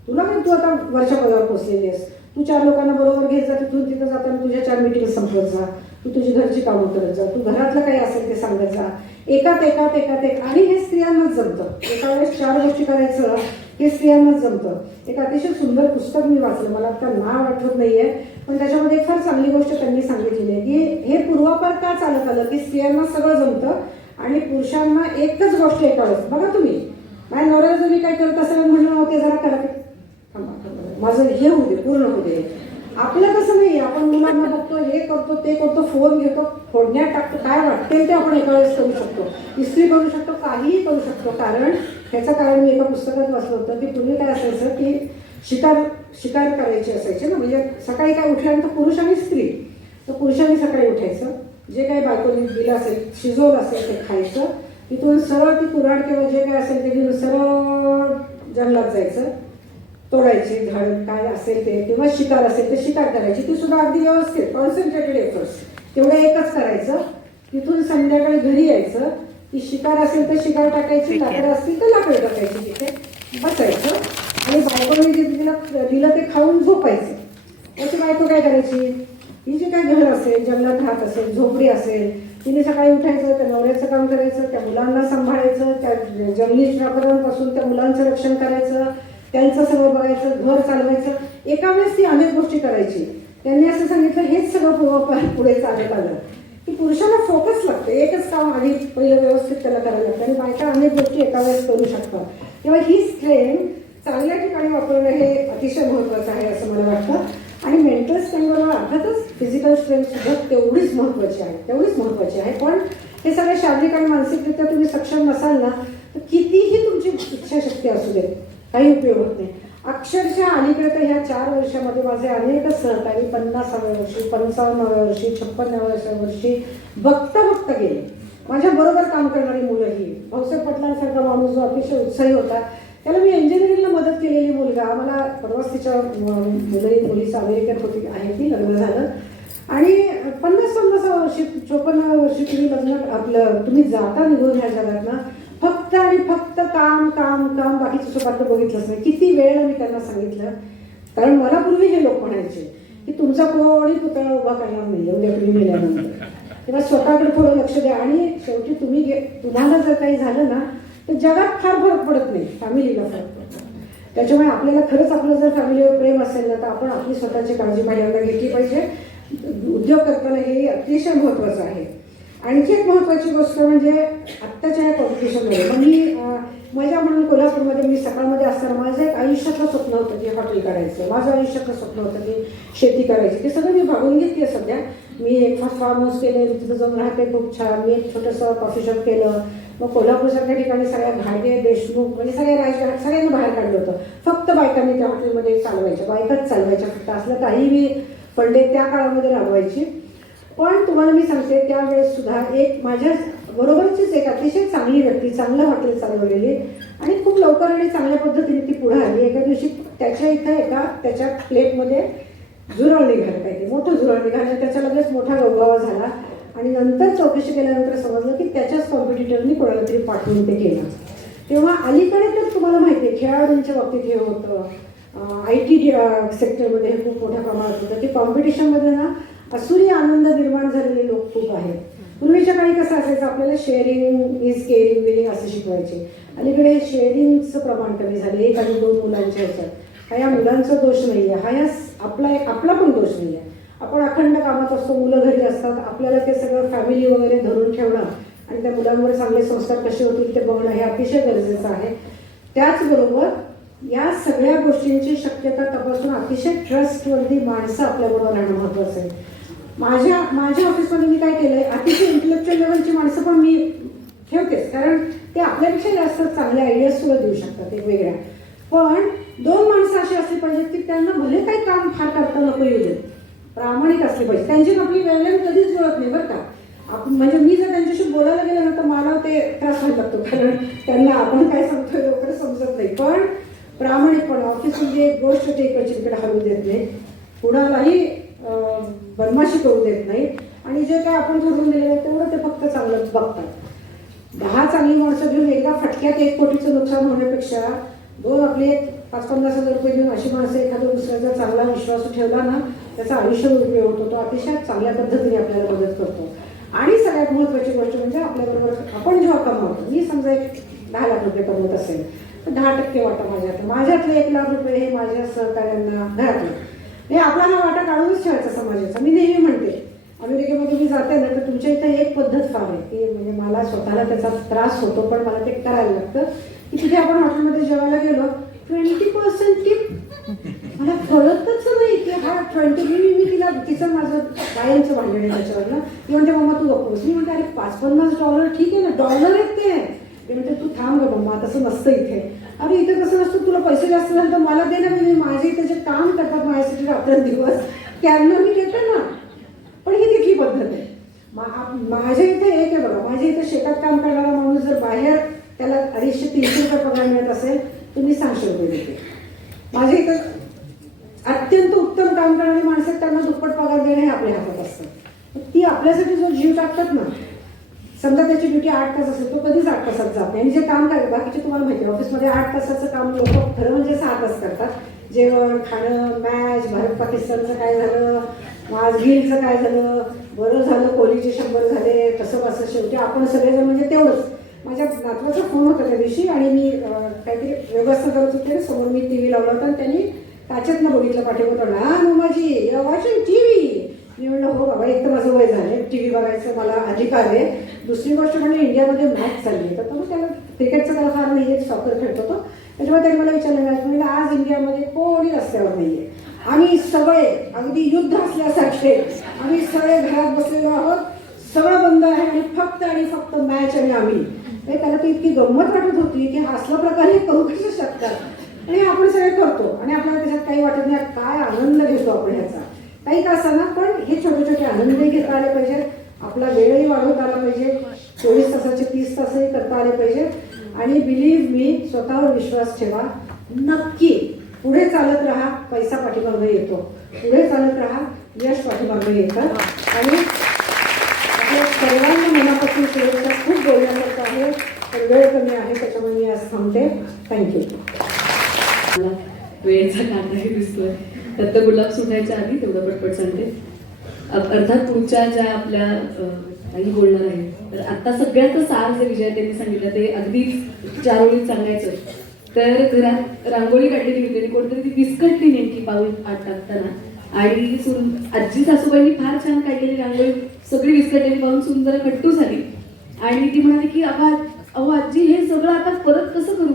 तुला काय, तू आता वरच्या पदावर पोचलेली आहेस, तू 4 लोकांना बरोबर घेत जा, तिथून तिथं जाताना तुझ्या 4 मिटिंग संपत जा, तू तुझी घरची कामं करत जा, तू घरातलं काही असेल ते सांगत जा. एकात आणि हे स्त्रियांनाच जमतं. एका वेळेस 4 गोष्टी करायचं हे स्त्रियांनाच जमतं. एक अतिशय सुंदर पुस्तक मी वाचलं, मला आता नाव आठवत नाहीये, पण त्याच्यामध्ये एक फार चांगली गोष्ट त्यांनी सांगितलेली आहे की हे पूर्वापार का चालत आलं की स्त्रियांना सगळं जमतं आणि पुरुषांना एकच गोष्ट एका वेळेस. बघा तुम्ही, माझ्या नवऱ्याला जर मी काय करत असेल म्हणलं ते जरा करा, माझं हे होऊ दे, पूर्ण होऊ दे. आपलं कसं नाही, आपण मुलांना बघतो, हे करतो ते करतो, फोन घेतो, फोडण्यात टाकतो, काय वाटते ते आपण एका वेळेस करू शकतो, इस्त्री करू शकतो, काहीही करू शकतो. कारण ह्याचं कारण मी एका पुस्तकात वाचलं होतं की पूर्वी काय असायचं की शिकार करायची असायची ना. म्हणजे सकाळी काय उठल्यानंतर पुरुष आणि स्त्री, तर पुरुषांनी सकाळी उठायचं, जे काही बायकोनी दिलं असेल, शिजवलं असेल ते खायचं, तिथून सरळ ती कुऱ्हाड किंवा जे काय असेल ते घेऊन सरळ जंगलात जायचं, तोडायचे झाड काय असेल ते, किंवा शिकार असेल तर शिकार करायची, ती सुद्धा अगदी व्यवस्थित कॉन्सन्ट्रेटेड एफर्ट्स, तेवढं एकच करायचं. तिथून संध्याकाळी घरी यायचं, की शिकार असेल तर शिकार टाकायची, लाकडं असतील तर लाकडं टाकायची, तिथे बसायचं आणि बायकोने जे तिला दिलं ते खाऊन झोपायचं. त्याची बायको काय करायची, ही जे काय घर असेल, जंगलात राहत असेल, झोपडी असेल, तिने सकाळी उठायचं, त्या नवऱ्याचं काम करायचं, त्या मुलांना सांभाळायचं, त्या जंगली श्रापदांपासून त्या मुलांचं रक्षण करायचं, त्यांचं सगळं बघायचं, घर चालवायचं. एका वेळेस ती अनेक गोष्टी करायची. त्यांनी असं सांगितलं, हेच सगळं पूर्वापार पुढे चालत आलं की पुरुषाला फोकस लागतं, एकच काम आधी पहिलं व्यवस्थित त्याला करायला लागतं आणि बायका अनेक गोष्टी एका वेळेस करू शकतात. तेव्हा ही स्ट्रेंथ चांगल्या ठिकाणी वापरणं हे अतिशय महत्त्वाचं आहे असं मला वाटतं. आणि मेंटल स्ट्रेंथबरोबर अर्थातच फिजिकल स्ट्रेंथ सुद्धा तेवढीच महत्त्वाची आहे. पण हे सगळे शारीरिक आणि मानसिकरित्या तुम्ही सक्षम नसाल ना, तर कितीही तुमची इच्छाशक्ती असू दे, काही उपयोग होत नाही. अक्षरशः अलीकडे तर ह्या 4 वर्षामध्ये माझे अनेक सहकारी 50व्या वर्षी, 55व्या वर्षी, 56व्या वर्षी बघता गेले. माझ्या बरोबर काम करणारी मुलंही, भाऊसाहेब पाटलांसारखा माणूस जो अतिशय उत्साही होता, त्याला मी इंजिनिअरिंगला मदत केलेली मुलगा, आम्हाला परवाच तिच्या मुलीचं अमेरिकेत होती आहे, ती लग्न झालं आणि 50-50 वर्षी 54व्या वर्षी तुम्ही जाता निघून ह्या जगात ना, फक्त आणि फक्त काम काम काम, बाकीचं स्वतःकडे बघितलंच नाही. किती वेळ मी त्यांना सांगितलं, कारण मला पूर्वी हे लोक म्हणायचे की तुमचा कोणी पुतळा उभा करणार नाही एवढ्या पूर्वी मेल्यानंतर. तेव्हा स्वतःकडे थोडं लक्ष द्या. आणि शेवटी तुम्हाला जर काही झालं ना तर जगात फार फरक पडत नाही, फॅमिलीला फरक पडतो. त्याच्यामुळे आपल्याला खरंच आपलं जर फॅमिलीवर प्रेम असेल ना तर आपण आपली स्वतःची काळजी पहिल्यांदा घेतली पाहिजे. उद्योग करताना हे अतिशय महत्त्वाचं आहे. आणखी एक महत्त्वाची गोष्ट म्हणजे आत्ताच्या या कॉम्पिटिशनमध्ये मग मी मजा म्हणून कोल्हापूरमध्ये मी सकाळमध्ये असताना माझं एक आयुष्यातलं स्वप्न होतं की हॉटेल करायचं, माझं आयुष्यातलं स्वप्न होतं की शेती करायची. ते सगळं मी भागून घेतली आहे सध्या. मी एक फार्म हाऊस केले, तिथं जाऊन राहते खूप छान. मी एक छोटंसं कॉफी शॉप केलं. मग कोल्हापूरसारख्या ठिकाणी सगळ्या घाडगे देशमुख म्हणजे सगळ्या राजघाट सगळ्यांना बाहेर काढलं होतं. फक्त बायकांनी त्या हॉटेलमध्ये चालवायच्या, बायकाच चालवायच्या. फक्त असलं काही मी फंडे त्या काळामध्ये राबवायची. पण तुम्हाला मी सांगते त्यावेळेस सुद्धा एक माझ्या बरोबरचीच एक अतिशय चांगली व्यक्ती, चांगलं हॉटेल चालवलेली आणि खूप लवकर आणि चांगल्या पद्धतीने ती पुढे आली. एका दिवशी त्याच्या इथं त्याच्या प्लेटमध्ये झुरळ निघालं, काही मोठं झुरळ निघालं. त्याच्या लगेच मोठा गवगावा झाला आणि नंतर चौकशी केल्यानंतर समजलं की त्याच्याच कॉम्पिटिटरनी कोणाला तरी पाठवून ते केलं. तेव्हा अलीकडे तर तुम्हाला माहिती आहे खेळाडूंच्या बाबतीत हे होतं, IT सेक्टरमध्ये हे खूप मोठ्या प्रमाणात होतं की कॉम्पिटिशनमध्ये ना असुरी आनंद निर्माण झालेले लोक खूप आहेत. पूर्वीच्या काळी कसं असायचं, आपल्याला शेअरिंग इज केअरिंग बिलिंग असे शिकवायचे. अलीकडे शेअरिंगचं प्रमाण कमी झाले. 1 आणि 2 मुलांच्या ह्याच्यात हा या मुलांचा दोष नाही आहे, हा या आपला पण दोष नाही आहे. आपण अखंड कामात असतो, मुलं घरी असतात, आपल्याला ते सगळं फॅमिली वगैरे धरून ठेवणं आणि त्या मुलांवर चांगले संस्कार कसे होतील ते बघणं हे अतिशय गरजेचं आहे. त्याचबरोबर या सगळ्या गोष्टींची शक्यता तपासून अतिशय ट्रस्टवर्दी माणसं आपल्याबरोबर राहणं महत्त्वाचं आहे. माझ्या ऑफिसमध्ये मी काय केलंय, अतिशय इंटेलेक्च्युअल लेवलची माणसं पण मी ठेवतेच, कारण ते आपल्यापेक्षा जास्त चांगल्या आयडियाज सुद्धा देऊ शकतात एक वेगळ्या. पण 2 माणसं अशी असली पाहिजेत की त्यांना भले काही काम फार करता नको येऊ देत, प्रामाणिक असली पाहिजे. त्यांची आपली वेळेला कधीच जुळत नाही बरं का. आपण म्हणजे मी जर त्यांच्याशी बोलायला गेलं ना तर मला ते त्रास व्हायला लागतो, कारण त्यांना आपण काय सांगतोय लवकर समजत नाही. पण प्रामाणिकपणे ऑफिसमध्ये एक गोष्ट ते इकडची तिकडे हलवू देत नाही, कुणालाही बदमाशी करू देत नाही आणि जे काय आपण घडवून दिलेलं आहे तेवढं ते फक्त चांगलंच बघतात. 10 चांगली माणसं घेऊन एकदा फटक्यात 1 कोटीचं नुकसान होण्यापेक्षा 2 आपले 5-50 हजार रुपये घेऊन अशी माणसं एखाद्या दुसऱ्याचा चांगला विश्वास ठेवला ना त्याचा आयुष्य उपयोग होतो. तो अतिशय चांगल्या पद्धतीने आपल्याला मदत करतो. आणि सगळ्यात महत्त्वाची गोष्ट म्हणजे आपल्याबरोबर आपण जेव्हा कमावतो, मी समजा एक 10 लाख रुपये कमवत असेल तर 10% वाटा माझ्यातले 1 लाख रुपये हे माझ्या सहकाऱ्यांना घरातले हे आपला हा वाटा काढूनच ठेवायचा समाजाचा. मी नेहमी म्हणते अमेरिकेमध्ये मी जाते ना तर तुमच्या इथं एक पद्धत फार आहे की म्हणजे मला स्वतःला त्याचा त्रास होतो पण मला ते करायला लागतं की तिथे आपण हॉटेलमध्ये जेवायला गेलो 20% टिप. मला कळतच नाही की हा 20 मी तिचं माझं कायमचं भांडण आहे त्याच्यावर ना. ती म्हणते मम्मा तू गप्पोस. मी म्हणते अरे $5-50 ठीक आहे ना, डॉलर आहेत ते. ते म्हणते तू थांब ग मम्मा, तसं नसतं इथे. अरे इथे कसं नसतं, तुला पैसे जास्त झाले तर मला दे ना, मी माझे इथे जे काम करतात माझ्यासाठी रात्रंदिवस त्यांना मी देते ना. पण ही तिथली पद्धत आहे. माझ्या इथे एक आहे बघा, माझ्या इथे शेतात काम करणारा माणूस जर बाहेर त्याला 250-300 रुपये पगार मिळत असेल तर मी 600 रुपये देते. माझ्या इथं अत्यंत उत्तम काम करणारी माणसं त्यांना दुप्पट पगार देणं हे आपल्या हातात असतं. ती आपल्यासाठी जो जीव टाकतात ना, समजा त्याची ड्युटी 8 तास असेल तो कधीच 8 तासात जात नाही. आणि जे काम करायचं बाकीचे तुम्हाला माहिती आहे ऑफिसमध्ये 8 तासाचं काम लोक खरं म्हणजे 6 तास करतात. जेवण खाणं, मॅच, भारत पाकिस्तानचं काय झालं, माझगीरचं काय झालं, बरं झालं कोहलीचे 100 झाले, कसं कसं शेवटी आपण सगळेजण म्हणजे तेवढंच. माझ्या नातवाचा फोन होता त्या दिवशी आणि मी काहीतरी व्यवस्था करत होते, समोर मी TV लावला होता आणि त्यांनी त्याच्यातनं बघितलं पाठीवर, हा मम्माजी वॉचिंग TV. मी म्हणलं हो बाबा, एक तर माझं वय झालं, TV बघायचं मला अधिकार आहे. दुसरी गोष्ट म्हणजे इंडियामध्ये मॅच चालली आहे तर मग त्याला क्रिकेटचं त्याला फार नाही आहे, सॉकर खेळतो तो. त्याच्यामुळे त्यांनी मला विचारलं मॅच, म्हणजे आज इंडियामध्ये कोणी रस्त्यावर नाही आहे, आम्ही सगळे अगदी युद्ध असल्यासारखे आम्ही सगळे घरात बसलेलो आहोत, सगळं बंद आहे आणि फक्त मॅच आणि आम्ही. त्याला ती इतकी गंमत वाटत होती की असला प्रकारे करू कसं शकतात आणि आपण सगळे करतो आणि आपल्याला त्याच्यात काही वाटत नाही. काय आनंद घेतो आपण ह्याचा, काही का असा ना, पण हे छोटे छोटे आनंदही घेता आले पाहिजे, आपला वेळही वाढवता आला पाहिजे, 24 तासाचे 30 तासही करता आले पाहिजे. आणि बिलीव्ह मी, स्वतःवर विश्वास ठेवा, नक्की पुढे चालत राहा, पैसा पाठीमागं येतो, पुढे चालत राहा, यश पाठीमागं येतं. आणि आपल्या सर्वांना मनापासून शुभेच्छा. खूप बोलण्यासारखं आहे पण वेळ कमी आहे त्याच्यामुळे मी आज थांबते. थँक्यू. मला वेळेचा कांदाही दिसतोय. दत्त गुलाब सुटायच्या आधी तेवढं पटपट सांगते. अर्थात पुढच्या ज्या आपल्या काही बोलणार आहे. तर आता सगळ्यात सार जे विजय त्यांनी सांगितलं ते अगदीच 4 ओळीत सांगायचं तर घरात रांगोळी काढलेली होती आणि कोणतरी ती विस्कटली नेमकी पाऊल आत टाकताना आणि आजी सासूबाईंनी फार छान काढलेली रांगोळी सगळी विस्कटलेली पाहून सुंदर कट्टू झाली आणि ती म्हणाली की अहो आजी हे सगळं आता परत कसं करू.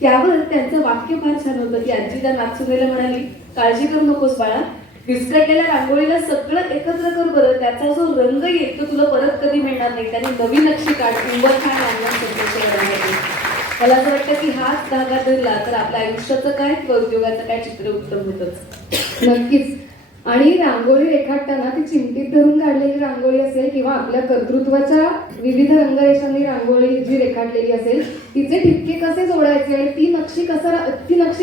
त्यावर त्यांचं वाक्य फार छान होतं की आजी त्या नागसुनेला म्हणाली काळजी करू नकोस बाळा, विस्कटलेल्या रांगोळीला सगळं एकत्र कर बरं, त्याचा जो रंग येईल तो तुला परत कधी मिळणार नाही, त्याने नवी नक्षी काढ, उंबर छान लागणार. मला असं वाटतं की हाच धागा धरला तर आपल्या आयुष्याचं काय किंवा उद्योगाचं काय चित्र उत्तम होतच. नक्कीच. आणि रांगोळी रेखाटताना ती चिमटीत धरून काढलेली रांगोळी असेल किंवा आपल्या कर्तृत्वाच्या विविध रंगरेषांनी रांगोळी जी रेखाटलेली असेल तिचे ठिपके कसे जोडायचे आणि ती नक्षी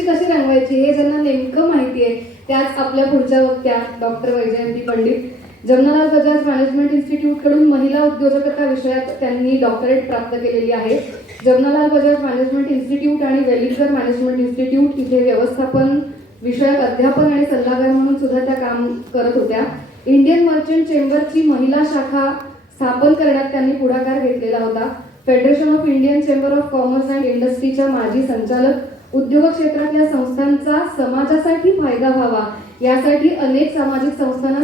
कशी रंगवायची हे ज्यांना नेमकं माहिती आहे त्याच आपल्या पुढच्या वक्त्या doctor Vaijayanti Pandit. Jamnalal Bajaj management institute कडून महिला उद्योजकता विषयात त्यांनी डॉक्टरेट प्राप्त केलेली आहे. जमनालाल बजाज मॅनेजमेंट इन्स्टिट्यूट आणि वेलिंगकर मॅनेजमेंट इन्स्टिट्यूट इथे व्यवस्थापन विषयक अध्यापन आणि सल्लागार म्हणून सुद्धा त्या काम करत होत्या. इंडियन मर्चंट चेंबरची महिला शाखा स्थापन करण्यात त्यांनी पुढाकार घेतलेला होता. Federation of Indian chamber of commerce and इंडस्ट्रीच्या माजी संचालक. उद्योग क्षेत्रातल्या संस्थांचा समाजासाठी फायदा व्हावा यासाठी अनेक सामाजिक संस्थांना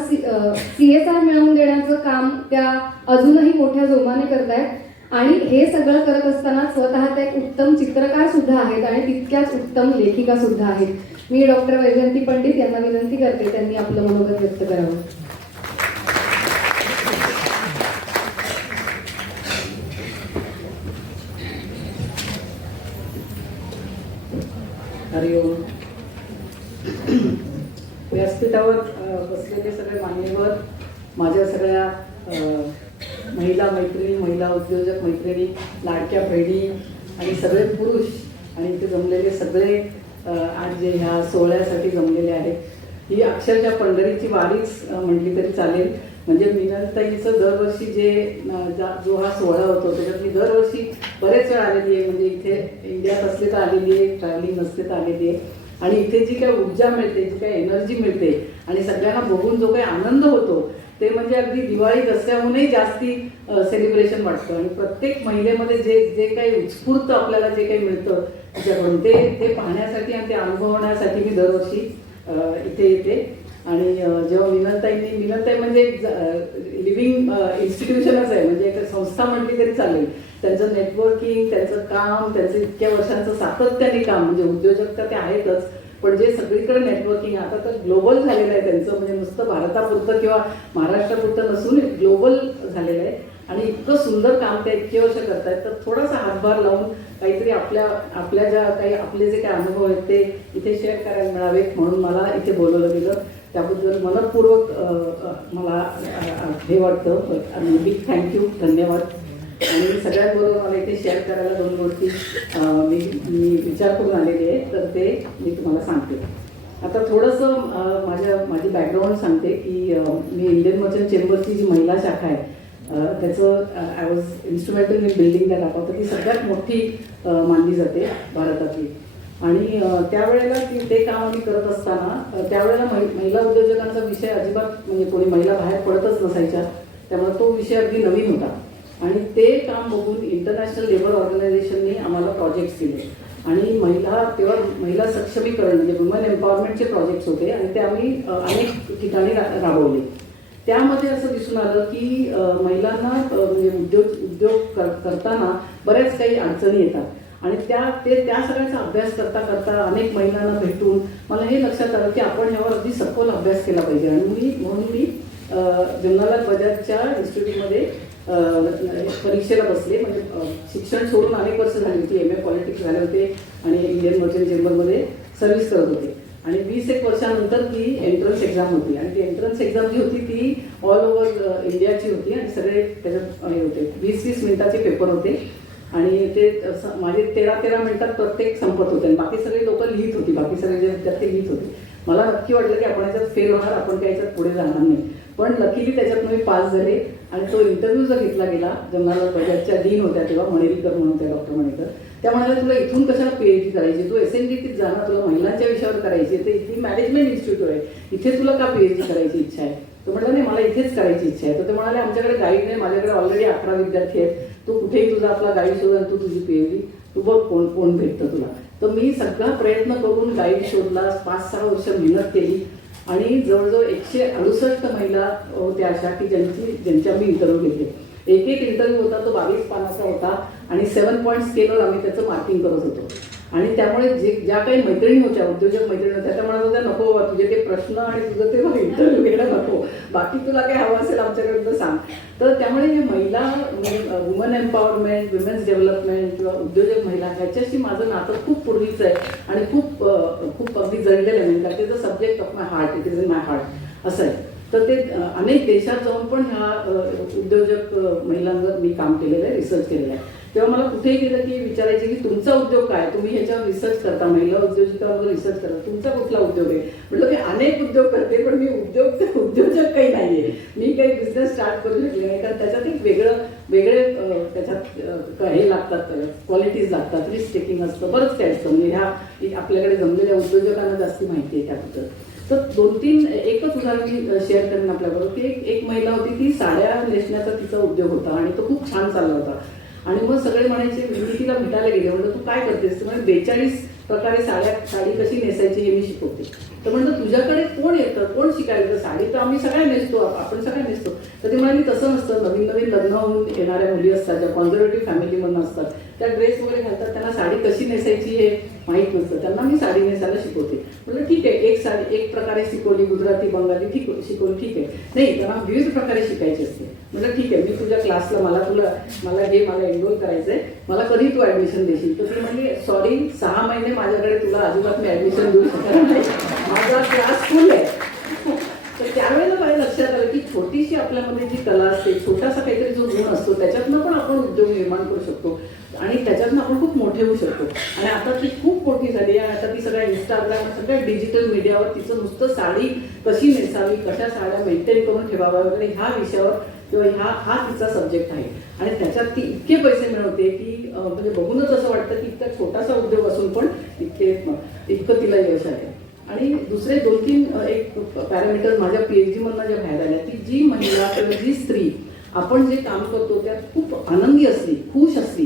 CSR मिळवून देण्याचं काम त्या अजूनही मोठ्या जोमाने करतायत आणि हे सगळं करत असताना स्वतः त्या एक उत्तम चित्रकार सुद्धा आहेत आणि तितक्याच उत्तम लेखिका सुद्धा आहेत. मी डॉक्टर वैजयंती पंडित यांना विनंती करते त्यांनी आपलं मनोगत व्यक्त करावं. हरिओम. व्यासपीठावर बसलेले सगळे मान्यवर, माझ्या सगळ्या महिला मैत्रिणी, महिला उद्योजक मैत्रिणी, लाडक्या बहिणी आणि सगळे पुरुष आणि इथे जमलेले सगळे आज जे ह्या सोहळ्यासाठी जमलेले आहेत. ही अक्षरशः पंढरीची वारीच म्हटली तरी चालेल. म्हणजे मिनलताईंचं दरवर्षी जो हा सोहळा होतो त्याच्यात मी दरवर्षी बरेच वेळ आलेली आहे. म्हणजे इथे इंडियात असले तर आलेली आहे, ट्रॅव्हलिंग नसले तर आलेली आहे. आणि इथे जी काही ऊर्जा मिळते, जी काही एनर्जी मिळते आणि सगळ्यांना बघून जो काही आनंद होतो ते म्हणजे अगदी दिवाळी दसऱ्याहूनही जास्ती सेलिब्रेशन वाटतं. आणि प्रत्येक महिलेमध्ये जे काही उत्स्फूर्त आपल्याला जे काही मिळतं त्याच्याकडून ते पाहण्यासाठी आणि ते अनुभवण्यासाठी मी दरवर्षी इथे येते. आणि जेव्हा मिनलताई म्हणजे लिव्हिंग इन्स्टिट्यूशनच आहे, म्हणजे एक संस्था म्हटली तरी चालेल. त्यांचं नेटवर्किंग, त्यांचं काम, त्यांचं इतक्या वर्षांचं सातत्याने काम, म्हणजे उद्योजकता ते आहेतच पण जे सगळीकडे नेटवर्किंग आता तर ग्लोबल झालेलं आहे त्यांचं. म्हणजे नुसतं भारतापुरतं किंवा महाराष्ट्रापुरतं नसून ग्लोबल झालेलं आहे. आणि इतकं सुंदर काम ते इतके वर्ष करतायत. तर थोडासा हातभार लावून काहीतरी आपल्या ज्या काही आपले जे काही अनुभव आहेत ते इथे शेअर करायला मिळावेत म्हणून मला इथे बोलवलं गेलं. त्याबद्दल मनपूर्वक मला हे वाटतं. बिग थँक्यू, धन्यवाद. आणि सगळ्यांबरोबर मला इथे शेअर करायला 2 गोष्टी मी विचार करून आलेली आहे तर ते मी तुम्हाला सांगते. आता थोडंसं माझी बॅकग्राऊंड सांगते की मी इंडियन मर्चंट चेंबरची जी महिला शाखा आहे त्याचं I was instrumental in building that account. ती सगळ्यात मोठी मानली जाते भारतातली. आणि त्यावेळेला ते काम आम्ही करत असताना त्यावेळेला महिला उद्योजकांचा विषय अजिबात म्हणजे कोणी महिला बाहेर पडतच नसायच्या. त्यामुळे तो विषय अगदी नवीन होता. आणि ते काम बघून इंटरनॅशनल लेबर ऑर्गनायझेशनने आम्हाला प्रोजेक्ट्स दिले. आणि तेव्हा महिला सक्षमीकरण म्हणजे वुमन एम्पॉवरमेंटचे प्रोजेक्ट्स होते आणि ते आम्ही अनेक ठिकाणी राबवले. त्यामध्ये असं दिसून आलं की महिलांना म्हणजे उद्योग करताना बऱ्याच काही अडचणी येतात. आणि त्या सगळ्याचा अभ्यास करता अनेक महिलांना भेटून मला हे लक्षात आलं की आपण ह्यावर अगदी सखोल अभ्यास केला पाहिजे. आणि म्हणून मी जमनालाल बजाजच्या इन्स्टिट्यूटमध्ये परीक्षेला बसले. म्हणजे शिक्षण सोडून अनेक वर्ष झाली होती. MA पॉलिटिक्स झाले होते आणि इंडियन मर्चंट चेंबरमध्ये सर्व्हिस करत होते. आणि 20 वर्षानंतर ती एंट्रन्स एक्झाम होती. आणि ती एंट्रन्स एक्झाम जी होती ती ऑल ओव्हर इंडियाची होती आणि सगळे त्याच्यात हे होते 20-20 मिनिटाचे पेपर होते. आणि ते माझे 13 मिनिटात प्रत्येक संपत होते. आणि बाकी सगळे लोक लिहित होती, बाकी सगळे जे विद्यार्थी लिहित होते. मला नक्की वाटलं की आपण याच्यात फेल होणार, आपण काही याच्यात पुढे जाणार नाही. पण लकीली त्याच्यात मी पास झाले. आणि तो इंटरव्ह्यू जो घेतला गेला जमनालाल बजाजच्या डीन होत्या तेव्हा मणेरीकर म्हणून त्या डॉक्टर मणेकर. त्या म्हणाल्या तुला इथून कशाला PhD करायची, तू SNDTच जा ना, तुला महिलांच्या विषयावर करायची. तर इथे मॅनेजमेंट इन्स्टिट्यूट आहे, इथे तुला का PhD करायची इच्छा आहे. तो म्हटलं नाही मला इथेच करायची इच्छा आहे. तर ते म्हणाले आमच्याकडे गाईड नाही, माझ्याकडे ऑलरेडी 11 विद्यार्थी आहेत, तू कुठेही तुझा आपला गाईड शोध आणि तू तुझी PhD तू बघ कोण भेटतं तुला. तर मी सगळा प्रयत्न करून गाईड शोधला, 5-6 वर्ष मेहनत केली आणि जवळजवळ 168 महिला होत्या अशा की ज्यांच्या मी इंटरव्ह्यू घेतले. एक इंटरव्ह्यू होता तो 22 पानाचा होता आणि 7 पॉईंट स्केलवर आम्ही त्याचं मार्किंग करत होतो. आणि त्यामुळे ज्या काही मैत्रिणी होत्या, उद्योजक मैत्रिणी होत्या, त्या म्हणत होत्या नको बाबा तुझे ते प्रश्न आणि तुझं ते इंटरव्ह्यू घेणं नको, बाकी तुला काय हवं असेल आमच्याकडे सांग. तर त्यामुळे हे महिला वुमन एम्पॉवरमेंट, विमेन्स डेव्हलपमेंट किंवा उद्योजक महिला ह्याच्याशी माझं नातं खूप पूर्वीचं आहे आणि खूप अगदी जळलेलं आहे. म्हणजे that is the subject of my heart, it is in my heart असं आहे. तर ते अनेक देशात जाऊन पण ह्या उद्योजक महिलांवर मी काम केलेलं आहे, रिसर्च केलेला आहे. तेव्हा मला कुठेही गेलं की विचारायचे की तुमचा उद्योग काय, तुम्ही ह्याच्यावर रिसर्च करता, महिला उद्योजकांवर रिसर्च करता, तुमचा कुठला उद्योग आहे. म्हटलं मी अनेक उद्योग करते पण मी उद्योजक काही नाहीये, मी काही बिझनेस स्टार्ट करू शकले नाही. कारण त्याच्यात एक वेगळे त्याच्यात हे लागतात, क्वालिटीज लागतात, रिस्क टेकिंग असतं, बरंच काय असतं. म्हणजे ह्या आपल्याकडे जमलेल्या उद्योजकांना जास्ती माहिती आहे त्याबद्दल. तर 2-3 एकच उदाहरण मी शेअर करेन आपल्याबरोबर की एक महिला होती, ती साड्या नेसण्याचा तिचा उद्योग होता आणि तो खूप छान चालला होता. आणि मग सगळे म्हणायचे, मी तिला भेटायला गेले, म्हणलं तू काय करतेस. म्हणजे 42 प्रकारे साडी कशी नेसायची हे मी शिकवते. तर म्हणलं तुझ्याकडे कोण येतं, कोण शिकायला. तर साडी तर आम्ही सगळ्या नेसतो, आपण सगळ्या नेसतो. तर ती म्हणाली तसं नसतं, नवीन लग्न होऊन येणाऱ्या मुली असतात ज्या कॉन्झर्वेटिव्ह फॅमिलीमधून असतात, त्या ड्रेस वगैरे घालतात, त्यांना साडी कशी नेसायची हे माहीत नसतं, त्यांना मी साडी नेसायला शिकवते. म्हटलं ठीक आहे, एक साडी एक प्रकारे शिकवली, गुजराती बंगाली शिकवली, ठीक आहे. नाही, त्यांना विविध प्रकारे शिकायची असते. म्हटलं ठीक आहे, मी तुझ्या क्लासला मला एनरोल करायचंय, मला कधी तू ऍडमिशन देशील. तर ती म्हणजे सॉरी, 6 महिने माझ्याकडे तुला अजिबात मी ऍडमिशन देऊ शकणार नाही, माझा क्लास फुल आहे. तर त्यावेळेला माझ्या लक्षात आलं की छोटीशी आपल्यामध्ये जी कला असते, छोटासा काहीतरी जो गुण असतो, त्याच्यातनं पण आपण उद्योग निर्माण करू शकतो आणि त्याच्यातनं आपण खूप मोठे होऊ शकतो. आणि आता ती खूप मोठी झाली आहे. आता ती सगळ्या इंस्टाग्राम, सगळ्या डिजिटल मीडियावर तिचं नुसतं साडी कशी नेसावी, कशा साड्या मेंटेन करून ठेवाव्या वगैरे ह्या विषयावर किंवा हा तिचा सब्जेक्ट आहे. आणि त्याच्यात ती इतके पैसे मिळवते की म्हणजे बघूनच असं वाटतं की इतका छोटासा उद्योग असून पण इतकं तिला यश आहे. आणि दुसरे 2-3 एक पॅरामीटर माझ्या PhD मधनं ज्या बाहेर आल्या की जी महिला किंवा जी स्त्री आपण जे काम करतो त्यात खूप आनंदी असली, खुश असली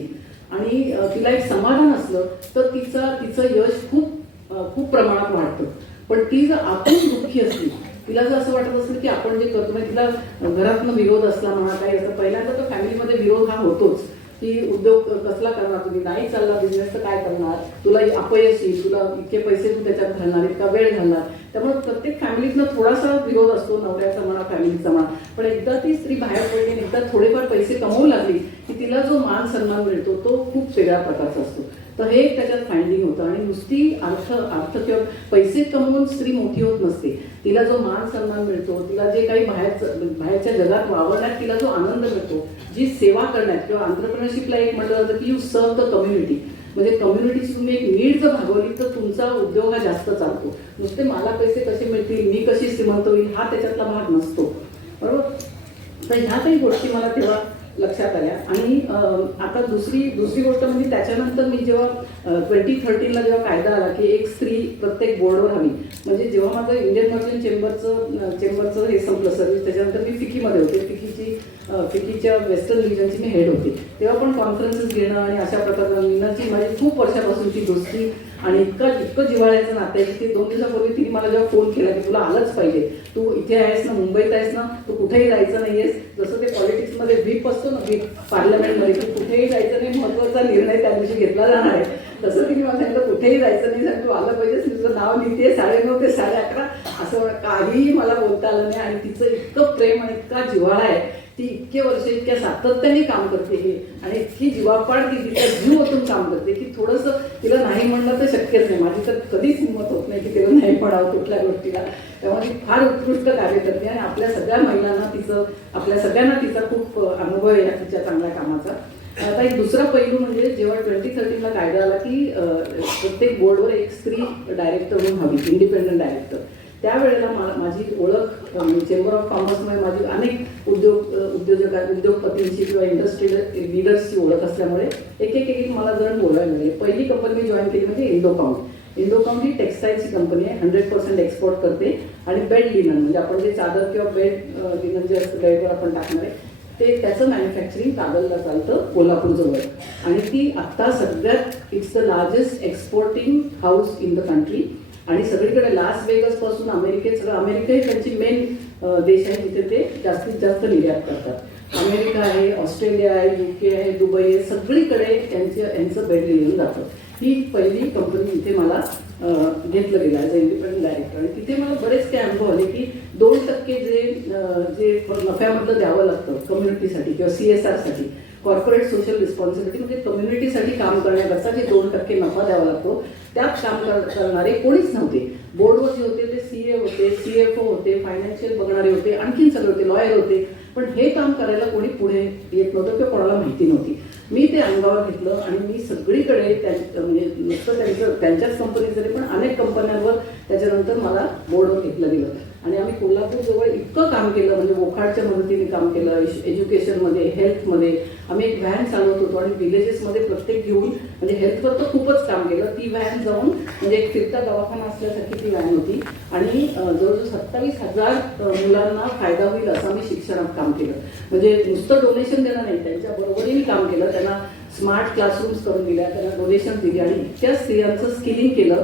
आणि तिला एक समाधान असलं तर तिचं यश खूप प्रमाणात वाढतं. पण ती जर आतून दुःखी असली, तिला जर असं वाटत असलं की आपण जे करतो, म्हणजे तिला घरातनं विरोध असला म्हणा, काही असं पहिल्यांदा तर फॅमिलीमध्ये विरोध हा होतोच की उद्योग कसला करणार, तुम्ही नाही चालला बिझनेस तर काय करणार, तुला अपयश येईल, तुला इतके पैसे तू त्याच्यात घालणार, इतका वेळ घालणार. त्यामुळे प्रत्येक फॅमिलीतनं थोडासा विरोध असतो, नवऱ्याचा म्हणा, फॅमिलीचा म्हणा. पण एकदा ती स्त्री बाहेर पडली आणि एकदा थोडेफार पैसे कमवू लागली की तिला जो मान सन्मान मिळतो तो खूप वेगळ्या प्रकारचा असतो. तर हे एक त्याच्यात फाइंडिंग होतं. आणि नुसती अर्थ किंवा पैसे कमवून स्त्री मोठी होत नसते. तिला जो मान सन्मान मिळतो, तिला जे काही बाहेरच्या जगात वावरण्यात तिला जो आनंद मिळतो, जी सेवा करण्यात, किंवा एंटरप्रेन्योरशिपला एक म्हटलं जातं की यू सर्व द कम्युनिटी. म्हणजे कम्युनिटीची तुम्ही एक नीड जर भागवली तर तुमचा उद्योग हा जास्त चालतो. नुसते मला पैसे कसे मिळतील, मी कशी श्रीमंत होईल, हा त्याच्यातला भाग नसतो, बरोबर. तर ह्या काही गोष्टी मला तेव्हा लक्षात आल्या. आणि आता दुसरी गोष्ट म्हणजे त्याच्यानंतर मी जेव्हा 2013ला जेव्हा कायदा आला की एक स्त्री प्रत्येक बोर्डवर हवी, म्हणजे जेव्हा माझं इंडियन मर्चंट चेंबरचं हे संपलं सर्व्हिस, त्याच्यानंतर मी फिकीमध्ये होते. फिकीच्या वेस्टर्न रिजनची मी हेड होते. तेव्हा पण कॉन्फरन्सेस घेणं आणि अशा प्रकारचं मीनाची माझी खूप वर्षापासूनची दोस्ती आणि इतकं जिव्हाळ्याचं नातं आहे की 2 दिवसापूर्वी तिने मला जेव्हा फोन केला की तुला आलंच पाहिजे, तू इथे आहेस ना, मुंबईत आहेस ना, तू कुठेही जायचं नाहीयेस. जसं ते पॉलिटिक्समध्ये व्हीप असतो ना, व्हीप पार्लमेंटमध्ये, तू कुठेही जायचं नाही, महत्त्वाचा निर्णय त्या दिवशी घेतला जाणार आहे. तसं तिने मला सांगितलं कुठेही जायचं नाही, तू आलं पाहिजेस, तुझं नाव लिहिते 9:30 ते 11:30 असं काहीही मला बोलता आलं नाही. आणि तिचं इतकं प्रेम आणि इतका जिव्हाळा आहे, ती इतके वर्ष इतक्या सातत्याने काम करते हे, आणि इतकी जीवापाड ती तिचा जीव ओतून काम करते की थोडंसं तिला नाही म्हणलं तर शक्यच नाही. माझी तर कधीच हिंमत होत नाही की तिला नाही म्हणावं कुठल्या गोष्टीला. त्यामुळे ती फार उत्कृष्ट कार्य करते आणि आपल्या सगळ्यांना तिचा खूप अनुभव आहे तिच्या चांगल्या कामाचा. आता एक दुसरा पैलू म्हणजे जेव्हा 2013ला कायदा आला की प्रत्येक बोर्डवर एक स्त्री डायरेक्टर म्हणून हवी, इंडिपेंडंट डायरेक्टर. त्यावेळेला माझी ओळख चेंबर ऑफ कॉमर्समध्ये माझी अनेक उद्योगपतींची किंवा इंडस्ट्रियल लिडर्सची ओळख असल्यामुळे एक मला जण बोलायला लागले. पहिली कंपनी मी जॉईन केली म्हणजे इंडोकाउंट. इंडोकॉम ही टेक्सटाईलची कंपनी आहे, 100% एक्सपोर्ट करते आणि बेड लिनन म्हणजे आपण जे चादर किंवा बेड लिनन जे असतं बेडवर आपण टाकणार आहे ते त्याचं मॅन्युफॅक्चरिंग कागलला चालतं कोल्हापूरजवळ. आणि ती आत्ता सगळ्यात it's the largest exporting house in the country. आणि सगळीकडे लास वेगस पासून अमेरिका ही त्यांची मेन देश आहे जिथे ते जास्तीत जास्त निर्यात करतात. अमेरिका आहे, ऑस्ट्रेलिया आहे, UK आहे, दुबई आहे, सगळीकडे यांचं बेड लिहिलं जातं. ही पहिली कंपनी जिथे मला घेतलं गेलं ॲज अ इंडिपेंडंट डायरेक्टर. आणि तिथे मला बरेच काही अनुभव आले की 2% जे नफ्यामधलं द्यावं लागतं कम्युनिटीसाठी किंवा CSR साठी, कॉर्पोरेट सोशल रिस्पॉन्सिबिलिटी म्हणजे कम्युनिटीसाठी काम करण्याकरता जे 2% नफा द्यावा लागतो त्यात काम करणारे कोणीच नव्हते. बोर्डवर जे होते ते CA होते, CFO होते, फायनान्शियल बघणारे होते, आणखीन सगळे होते, लॉयर होते. पण हे काम करायला कोणी पुढे येत नव्हतं किंवा कोणाला माहिती नव्हती. मी ते अंगावर घेतलं आणि मी सगळीकडे म्हणजे नुसतं त्यांच्याच कंपनीत जरी पण अनेक कंपन्यांवर त्याच्यानंतर मला बोर्डवर घेतलं गेलं. आणि आम्ही कोल्हापूरजवळ इतकं काम केलं म्हणजे वोखाडच्या मदतीने काम केलं, एज्युकेशनमध्ये, हेल्थमध्ये. आम्ही एक व्हॅन चालवत होतो आणि विलेजेसमध्ये प्रत्येक घेऊन म्हणजे हेल्थवर तर खूपच काम केलं. ती व्हॅन जाऊन म्हणजे एक फिरता दवाखाना असल्यासारखी ती व्हॅन होती आणि जवळजवळ 27,000 मुलांना फायदा होईल असं आम्ही शिक्षणात काम केलं. म्हणजे नुसतं डोनेशन देणं नाही, त्यांच्या बरोबरीने काम केलं. त्यांना स्मार्ट क्लासरूम्स करून दिल्या, त्यांना डोनेशन दिली आणि इतक्या स्त्रियांचं स्किलिंग केलं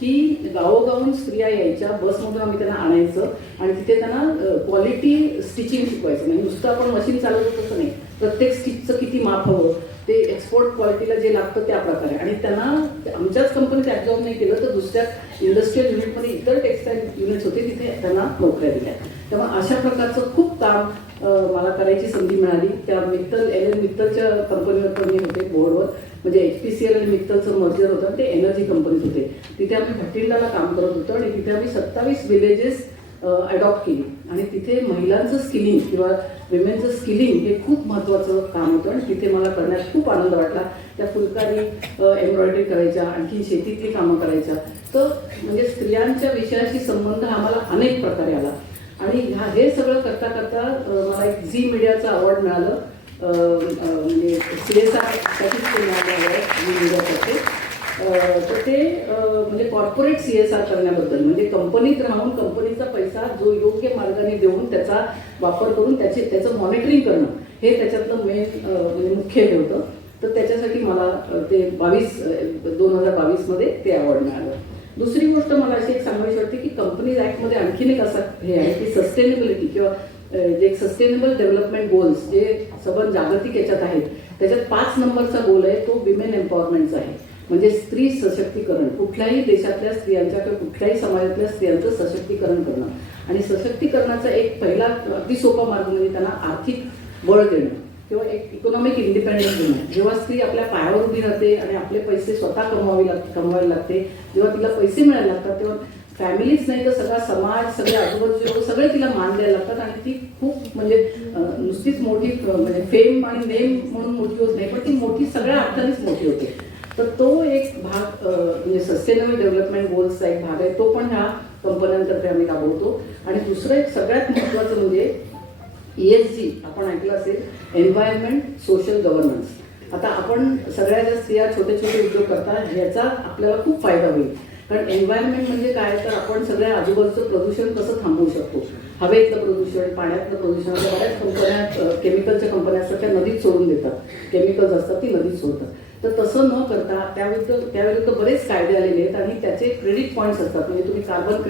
की गावोगावून स्त्रिया यायच्या, बसमधून आम्ही त्यांना आणायचं आणि तिथे त्यांना क्वालिटी स्टिचिंग शिकवायचं. म्हणजे नुसतं आपण मशीन चालवतो तसं नाही, प्रत्येक स्टिचचं किती माप हवं ते एक्सपोर्ट क्वालिटीला जे लागतं त्या प्रकारे. आणि त्यांना आमच्याच कंपनीत ॲब्झॉर्ब नाही केलं तर दुसऱ्या इंडस्ट्रियल युनिटमध्ये इतर टेक्सटाईल युनिट्स होते तिथे त्यांना नोकऱ्या दिल्या. तेव्हा अशा प्रकारचं खूप काम मला करायची संधी मिळाली. त्या LN मित्तलच्या कंपनीवर मी होते बोर्डवर. म्हणजे HPCL आणि मित्तलचं मर्जर होतं, ते एनर्जी कंपनीत होते. तिथे आम्ही भटिंडाला काम करत होतो आणि तिथे आम्ही 27 विलेजेस अडॉप्ट केली. आणि तिथे महिलांचं स्किलिंग किंवा विमेनचं स्किलिंग हे खूप महत्त्वाचं काम होतं आणि तिथे मला करण्यात खूप आनंद वाटला. त्या फुलकारी एम्ब्रॉयडरी करायच्या, आणखी शेतीतली कामं करायच्या. तर म्हणजे स्त्रियांच्या विषयाशी संबंध आम्हाला अनेक प्रकारे आला. आणि हे सगळं करता करता मला एक झी मीडियाचं अवॉर्ड मिळालं. म्हणजे CSR साठीच ते मिळालं आहे झी मीडियासाठी. तर ते म्हणजे कॉर्पोरेट CSR करण्याबद्दल म्हणजे कंपनीत राहून कंपनीचा पैसा जो योग्य मार्गाने देऊन त्याचा वापर करून त्याचं मॉनिटरिंग करणं हे त्याच्यातलं मेन म्हणजे मुख्य हे होतं. तर त्याच्यासाठी मला ते 2022 ते अवॉर्ड मिळालं. दुसरी गोष्ट मला अशी एक सांगायची वाटते की कंपनीज ॲक्टमध्ये आणखीन एक असा हे आहे की सस्टेनेबिलिटी किंवा जे एक सस्टेनेबल डेव्हलपमेंट गोल्स जे सबंध जागतिक याच्यात आहेत त्याच्यात 5 नंबरचा गोल आहे तो विमेन एम्पॉवरमेंटचा आहे. म्हणजे स्त्री सशक्तीकरण, कुठल्याही देशातल्या स्त्रियांच्या किंवा कुठल्याही समाजातल्या स्त्रियांचं सशक्तीकरण करणं. आणि सशक्तीकरणाचा एक पहिला अगदी सोपा मार्ग म्हणजे त्यांना आर्थिक बळ देणं किंवा एक इकॉनॉमिक इंडिपेंडन्स देणं. जेव्हा स्त्री आपल्या पायावर उभी राहते आणि आपले पैसे स्वतः कमवायला लागते, जेव्हा तिला पैसे मिळायला लागतात तेव्हा फॅमिलीच नाही तर सगळा समाज, सगळे आजूबाजूचे लोक सगळे तिला मान द्यायला लागतात. आणि ती खूप म्हणजे नुसतीच मोठी म्हणजे फेम आणि नेम म्हणून मोठी होत नाही, पण ती मोठी सगळ्या अर्थानेच मोठी होते. तर तो एक भाग म्हणजे सस्टेनेबल डेव्हलपमेंट गोल्सचा एक भाग आहे, तो पण ह्या कंपन्यांतर्फे आम्ही राबवतो. आणि दुसरं एक सगळ्यात महत्त्वाचं म्हणजे ESG आपण ऐकलं असेल, एन्व्हायरमेंट सोशल गव्हर्नन्स. आता आपण सगळ्या ज्या स्त्रिया छोटे छोटे उद्योग करतात ह्याचा आपल्याला खूप फायदा होईल. कारण एन्व्हायरमेंट म्हणजे काय तर आपण सगळ्या आजूबाजूचं प्रदूषण कसं थांबवू शकतो. हवेतलं प्रदूषण, पाण्यातलं प्रदूषण. आता बऱ्याच कंपन्या केमिकलच्या कंपन्या असतात त्या नदीत सोडून देतात, केमिकल्स असतात ती नदीत सोडतात. तर तसं न करता त्याविरुद्ध बरेच कायदे आलेले आहेत आणि त्याचे क्रेडिट पॉईंट्स असतात. म्हणजे तुम्ही कार्बन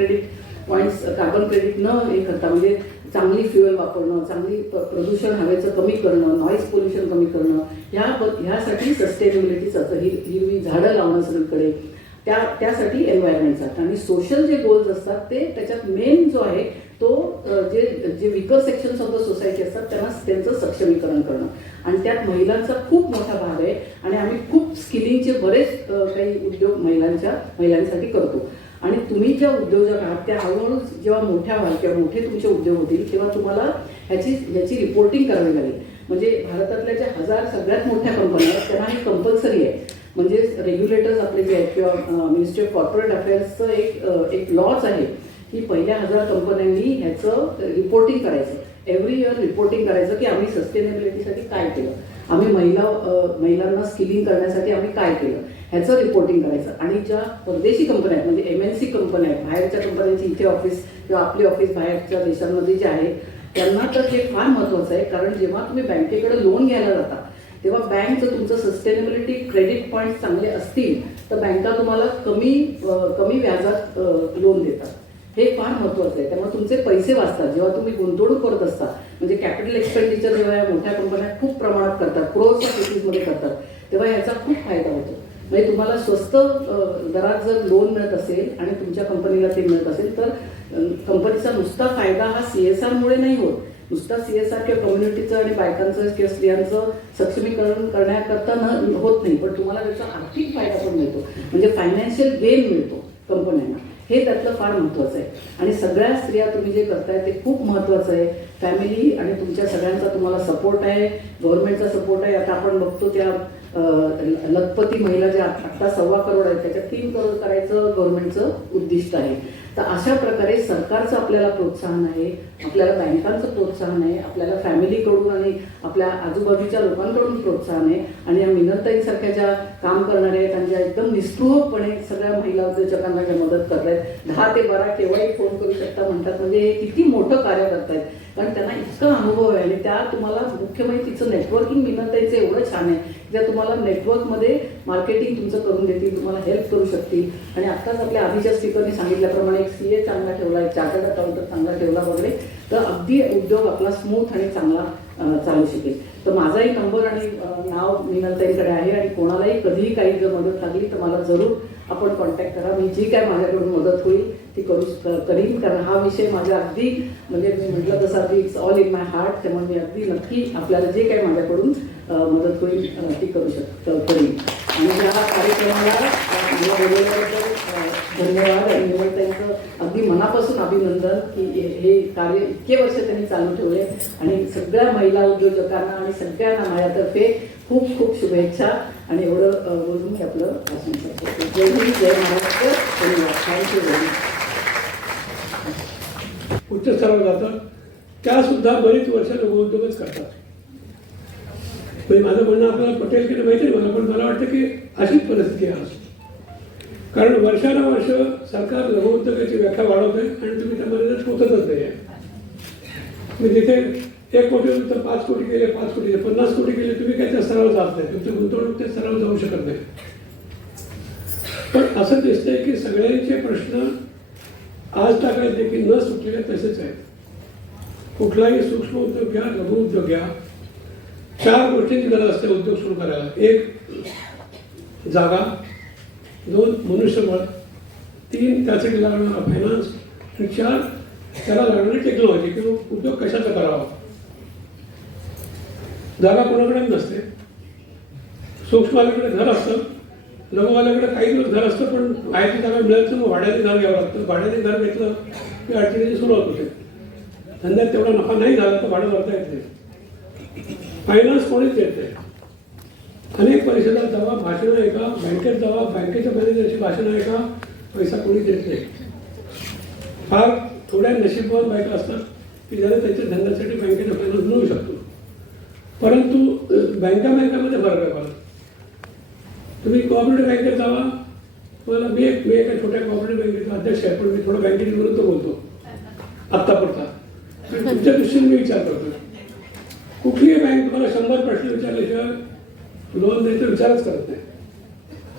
क्रेडिट न हे करता म्हणजे चांगली फ्युएल वापरणं, चांगली प्रदूषण हवेचं कमी करणं, नॉईज पोल्युशन कमी करणं, ह्यासाठी सस्टेनेबिलिटीचं हिरवी झाडं लावणं सगळीकडे, त्यासाठी एन्व्हायरमेंटचा. आणि सोशल जे गोल्स असतात ते त्याच्यात मेन जो आहे तो जे विकर सेक्शन्स ऑफ द सोसायटी असतात त्यांचं सक्षमीकरण करणं. आणि त्यात महिलांचा खूप मोठा भाग आहे आणि आम्ही खूप स्किलिंगचे बरेच काही उद्योग महिलांसाठी करतो. आणि तुम्ही ज्या उद्योजक आहात त्या हळूहळू जेव्हा मोठ्या व्हाल किंवा मोठे तुमचे उद्योग होतील तेव्हा तुम्हाला ह्याची रिपोर्टिंग करावी लागेल. म्हणजे भारतातल्या ज्या 1000 सगळ्यात मोठ्या कंपन्या आहेत त्यांना हे कंपल्सरी आहे. म्हणजे रेग्युलेटर्स आपले जे आहेत किंवा मिनिस्ट्री ऑफ कॉर्पोरेट अफेअर्सचं एक लॉच आहे की पहिल्या 1000 कंपन्यांनी ह्याचं रिपोर्टिंग करायचं, एव्हरी इयर रिपोर्टिंग करायचं की आम्ही सस्टेनेबिलिटीसाठी काय केलं, आम्ही महिलांना स्किलिंग करण्यासाठी आम्ही काय केलं. ह्याचं रिपोर्टिंग करायचं. आणि ज्या परदेशी कंपन्या आहेत म्हणजे MNC कंपन्या आहेत, बाहेरच्या कंपन्यांची इथे ऑफिस किंवा आपले ऑफिस बाहेरच्या देशांमध्ये जे आहे त्यांना तर हे फार महत्त्वाचं आहे. कारण जेव्हा तुम्ही बँकेकडे लोन घ्यायला जाता तेव्हा बँक जर तुमचं सस्टेनेबिलिटी क्रेडिट पॉईंट चांगले असतील तर बँका तुम्हाला कमी व्याजात लोन देतात. हे फार महत्त्वाचं आहे. त्यामुळे तुमचे पैसे वाचतात. जेव्हा तुम्ही गुंतवणूक करत असता म्हणजे कॅपिटल एक्सपेंडिचर जेव्हा या मोठ्या कंपन्या खूप प्रमाणात करतात, क्रोर्स ऑफ रुपीजमध्ये करतात, तेव्हा याचा खूप फायदा होतो. म्हणजे तुम्हाला स्वस्त दरात जर लोन मिळत असेल आणि तुमच्या कंपनीला ते मिळत असेल तर कंपनीचा नुसता फायदा हा CSRमुळे नाही होत. नुसता CSR किंवा कम्युनिटीचं आणि बायकांचं किंवा स्त्रियांचं सक्षमीकरण करण्याकरता होत नाही, पण तुम्हाला त्याचा आर्थिक फायदा पण मिळतो. म्हणजे फायनान्शियल गेन मिळतो कंपन्यांना. हे त्यातलं फार महत्त्वाचं आहे. आणि सगळ्या स्त्रिया तुम्ही जे करताय ते खूप महत्त्वाचं आहे. फॅमिली आणि तुमच्या सगळ्यांचा तुम्हाला सपोर्ट आहे, गव्हर्नमेंटचा सपोर्ट आहे. आता आपण बघतो त्या लखपती महिला ज्या आत्ता 1.25 करोड आहेत त्याच्यात 3 करोड करायचं गव्हर्नमेंटचं उद्दिष्ट आहे. तर अशा प्रकारे सरकारचं आपल्याला प्रोत्साहन आहे, आपल्याला बँकांचं प्रोत्साहन आहे, आपल्याला फॅमिलीकडून आणि आपल्या आजूबाजूच्या लोकांकडून प्रोत्साहन आहे. आणि या मिनलताईंसारख्या ज्या काम करणाऱ्या आहेत आणि ज्या एकदम निस्पृहपणे सगळ्या महिला उद्योजकांना ज्या मदत करत आहेत, 10 ते 12 केव्हाही फोन करू शकता म्हणतात. म्हणजे हे किती मोठं कार्य करतायत कारण त्यांना इतका अनुभव आहे. आणि त्या तुम्हाला मुख्य म्हणजे तिचं नेटवर्किंग मिनलताईंचं एवढं छान आहे ज्या तुम्हाला नेटवर्कमध्ये मार्केटिंग तुमचं करून देतील, तुम्हाला हेल्प करू शकतील. आणि आत्ताच आपल्या आधीच्या स्पीकरने सांगितल्याप्रमाणे एक CA चांगला ठेवला, एक चार्टर्ड अकाउंटंट चांगला ठेवला वगैरे, तर अगदी उद्योग आपला स्मूथ आणि चांगला चालू शकेल. तर माझाही नंबर आणि नाव मिनलताईंकडे आहे आणि कोणालाही कधीही काही जर मदत लागली तर मला जरूर आपण कॉन्टॅक्ट करा. मी जी काय माझ्याकडून मदत होईल ती करीन. कारण हा विषय माझ्या अगदी म्हणजे मी म्हटलं तसं अगदी it's all in my heart. त्यामुळे मी अगदी नक्की आपल्याला जे काही माझ्याकडून मदत होईल ती करीन. आणि या कार्यक्रमाला मला बोलवल्याबद्दल धन्यवाद. आणि मिनलताईंचं अगदी मनापासून अभिनंदन की हे कार्य इतके वर्ष त्यांनी चालू ठेवले. आणि सगळ्या महिला उद्योजकांना आणि सगळ्यांना माझ्यातर्फे खूप खूप शुभेच्छा. आणि एवढं बोलून मी आपलं भाषण करते. जय हिंद, जय महाराष्ट्र. धन्यवाद. Thank you very much. उच्च स्तरावर जातं त्यासुद्धा बरीच वर्ष लघुउद्योगच करतात. म्हणजे माझं म्हणणं आपल्याला पटेल की माहिती नाही मला, पण मला वाटतं की अशीच परिस्थिती आहे आज. कारण वर्षानुवर्ष सरकार लघुउद्योगाची व्याख्या वाढवते आणि तुम्ही त्या मर्यादेत पोहोचतच नाही आहे. म्हणजे जिथे 1 कोटी तर 5 कोटी केले, 5 कोटी 50 कोटी केले, तुम्ही काय त्या स्तरावर जात नाही, तुमची गुंतवणूक त्या स्तरावर जाऊ शकत नाही. पण असं दिसतंय की सगळ्यांचे प्रश्न आज टाकायचे देखील न सुटलेले तसेच आहेत. कुठलाही सूक्ष्म उद्योग घ्या, लघु उद्योग घ्या, 4 गोष्टींची गरज असते उद्योग सुरू करायला. 1 जागा, 2 मनुष्यबळ, 3 त्यासाठी लागणारा फायनान्स आणि 4 त्याला लागणारी टेक्नॉलॉजी किंवा उद्योग कशाचा करावा. जागा कोणाकडे नसते. सूक्ष्मवाल्याकडे घर असतं, लघुवाल्याकडे काही दिवस घर असतं, पण बाहेरची जागा मिळायचं मग भाड्याने घर घ्यावं लागतं. भाड्याने घर घेतलं की अडचणीची सुरुवात होते. धंद्यात तेवढा नफा नाही झाला तर भाडं भरता येत नाही. फायनान्स कोणीच देत नाही. अनेक परिषदात जावा, भाषणं ऐका, बँकेत जावा, बँकेच्या मॅनेजरची भाषणं ऐका, पैसा कोणीच देत नाही. फार थोड्या नशीबवान बायका असतात की ज्याला त्यांच्या धंद्यासाठी बँकेचा फायनान्स मिळू शकतो. परंतु बँकामध्ये फरक आहे. मला तुम्ही कोऑपरेटिव्ह बँकेत जावा, तुम्हाला मी एका छोट्या कोऑपरेटिव्ह बँकेचा अध्यक्ष आहे, पण मी थोडं बँकेच्या विरुद्ध बोलतो आत्तापुरता. आणि तुमच्या दृष्टीने मी विचार करतो. कुठलीही बँक तुम्हाला 100 प्रश्न विचारल्याशिवाय लोन द्यायचा विचारच करत नाही.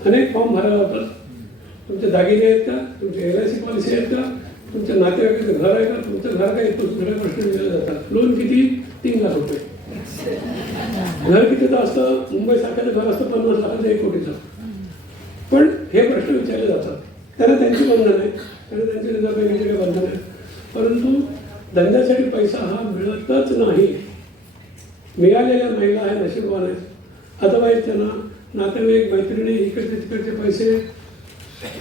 अनेक फॉर्म भरायला होतात. तुमचे दागिने आहेत का, तुमचे LIC पॉलिसी आहेत का, तुमच्या नातेवाईकाचं घर आहे का, तुमचं घर काय येतो, सगळे प्रश्न विचारले जातात. लोन किती? 3 लाख रुपये. घर कितीचं असतं? मुंबईसारख्याचं घर असतं 50 लाखाचं, 1 कोटीचं. पण हे प्रश्न विचारले जातात. त्यांना त्यांची बंधन आहे, त्यांना त्यांची रिझर्व्ह बँकेचे काही बंधन आहे. परंतु धंद्यासाठी पैसा हा मिळतच नाही. मिळालेल्या महिला आहे नशीबवान आहेत. अदरवाईज त्यांना नातेवाईक मैत्रिणी इकडचे तिकडचे पैसे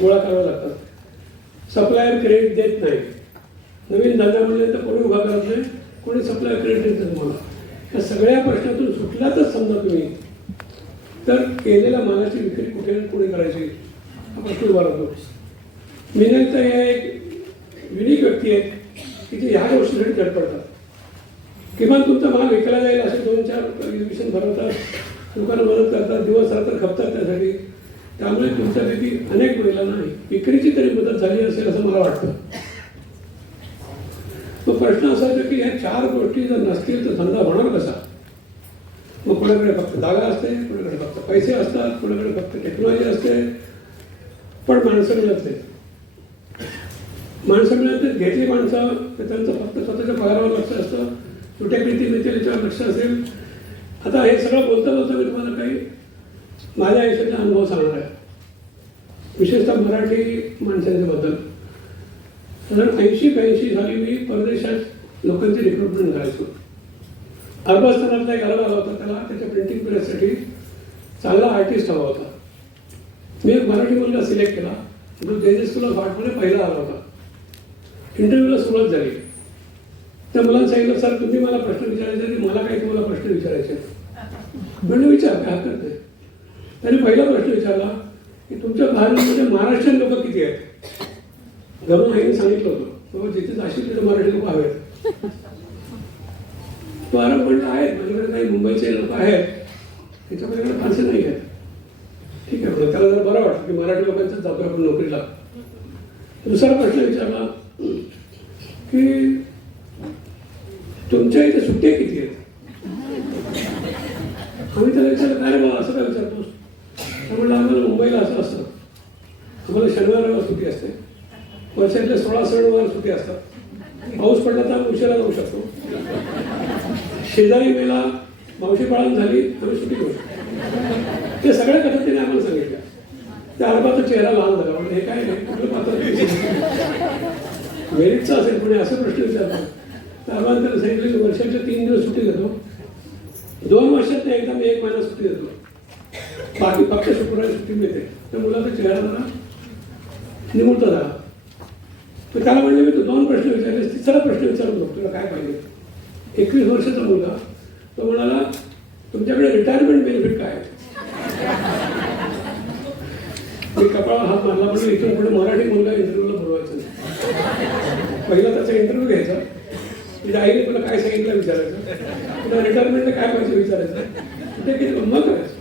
गोळा करावे लागतात. सप्लायर क्रेडिट देत नाही. नवीन धंदा म्हणले तर कोणी उभा करत नाही, कोणी सप्लायर क्रेडिट देत नाही तुम्हाला. या सगळ्या प्रश्नातून सुटल्यातच समजा तुम्ही तर केलेल्या मालाची विक्री कुठे कोणी करायची हा प्रश्न उभा राहतो. मिनलताई या एक युनिक व्यक्ती आहेत की जे ह्या गोष्टीसाठी धडपडतात. किमान तुमचा माल विकला जाईल असे 2-4 एक्झिबिशन भरवतात, दुकानं मदत करतात, दिवस रात्र खपतात त्यासाठी. त्यामुळे तुमच्यापैकी अनेक महिलांना विक्रीची तरी मदत झाली असेल असं मला वाटतं. मग प्रश्न असा होता की ह्या 4 गोष्टी जर नसतील तर धंदा होणार कसा. मग कोणाकडे फक्त जागा असते, कोणाकडे फक्त पैसे असतात, कोणाकडे फक्त टेक्नॉलॉजी असते, पण माणसं मिळत नाही. माणसं मिळत नाही, घेतली माणसं तर त्यांचं फक्त स्वतःच्या पगारावर लक्ष असतं, कुठे किती मिळतील याच्यावर लक्ष असेल. आता हे सगळं बोलता बोलता मी तुम्हाला काही माझ्या आयुष्याचा अनुभव सांगणार आहे, विशेषतः मराठी माणसांच्याबद्दल. साधारण 80-82 साली मी परदेशात लोकांचे रिक्रुटमेंट करायचो. अरबस्थानातला एक अरब आला होता, त्याला त्याच्या प्रिंटिंग प्रेससाठी चांगला आर्टिस्ट हवा होता. मी एक मराठी मुलगा सिलेक्ट केला, जो जेजेस स्कूल ऑफ आर्टमध्ये पहिला आला होता. इंटरव्ह्यूला सुरुवात झाली. त्या मुलांना सांगितलं, सर तुम्ही मला प्रश्न विचारायचे आणि मला काही तुम्हाला प्रश्न विचारायचे. म्हणून विचार, काय हरकत नाही. त्याने पहिला प्रश्न विचारला की तुमच्या भारतामध्ये महाराष्ट्रीयन लोक किती आहेत. घरून आईने सांगितलं होतं बाबा जिथे जाशील तिथे मराठी लोक हवेत. तो आराम म्हणलं आहेत, माझ्याकडे काही मुंबईचे लोक आहेत, त्याच्याकडे फारसे नाही आहेत. ठीक आहे म्हणलं, त्याला जरा बरं वाटतं की मराठी लोकांचाच जातो आपण नोकरीला. दुसरा प्रश्न विचारला की तुमच्या इथे सुट्ट्या किती आहेत. आम्ही त्याला विचारलं, काय रे बाबा असं काय विचारतोस. तर म्हणलं आम्हाला मुंबईला असं असतं, आम्हाला शनिवार रविवार सुट्टी असते, वर्षातले 16 सणवार सुट्टी असतात, पाऊस पडला तर आम्ही उशिरा जाऊ शकतो, शेजारी मेला मावशी पाळण झाली आम्ही सुट्टी घेऊ शकतो. ते सगळ्या पद्धतीने आम्हाला सांगितलं. त्या अरबाचा चेहरा लहान झाला. म्हणजे हे काय नाही, कुठलं पात्र मेरिटचं असेल कोणी असं प्रश्न विचारतात. तर अरबाने त्याला सांगितलं की वर्षाच्या 3 दिवस सुट्टी देतो, 2 वर्षात एकदा मी 1 महिना सुट्टी देतो, बाकी फक्त शुक्रवारी सुट्टी मिळते. त्या मुलाचा चेहरा जरा निमुळता झाला. तर त्याला म्हणले मी तू 2 प्रश्न विचारले, तिसरा प्रश्न विचारून बघ तुला काय पाहिजे. 21 वर्षाचा मुलगा तो म्हणाला तुमच्याकडे रिटायरमेंट बेनिफिट काय आहे. मी कपाळावर हात मारला, म्हणजे इथून पुढे मराठी मुलगा इंटरव्ह्यूला बोलवायचं नाही. पहिला त्याचा इंटरव्ह्यू घ्यायचा, तुझ्या आईने तुला काय सांगितलं विचारायचं, तुला रिटायरमेंटला काय पाहिजे विचारायचं, कुठे किती गंमत करायचं.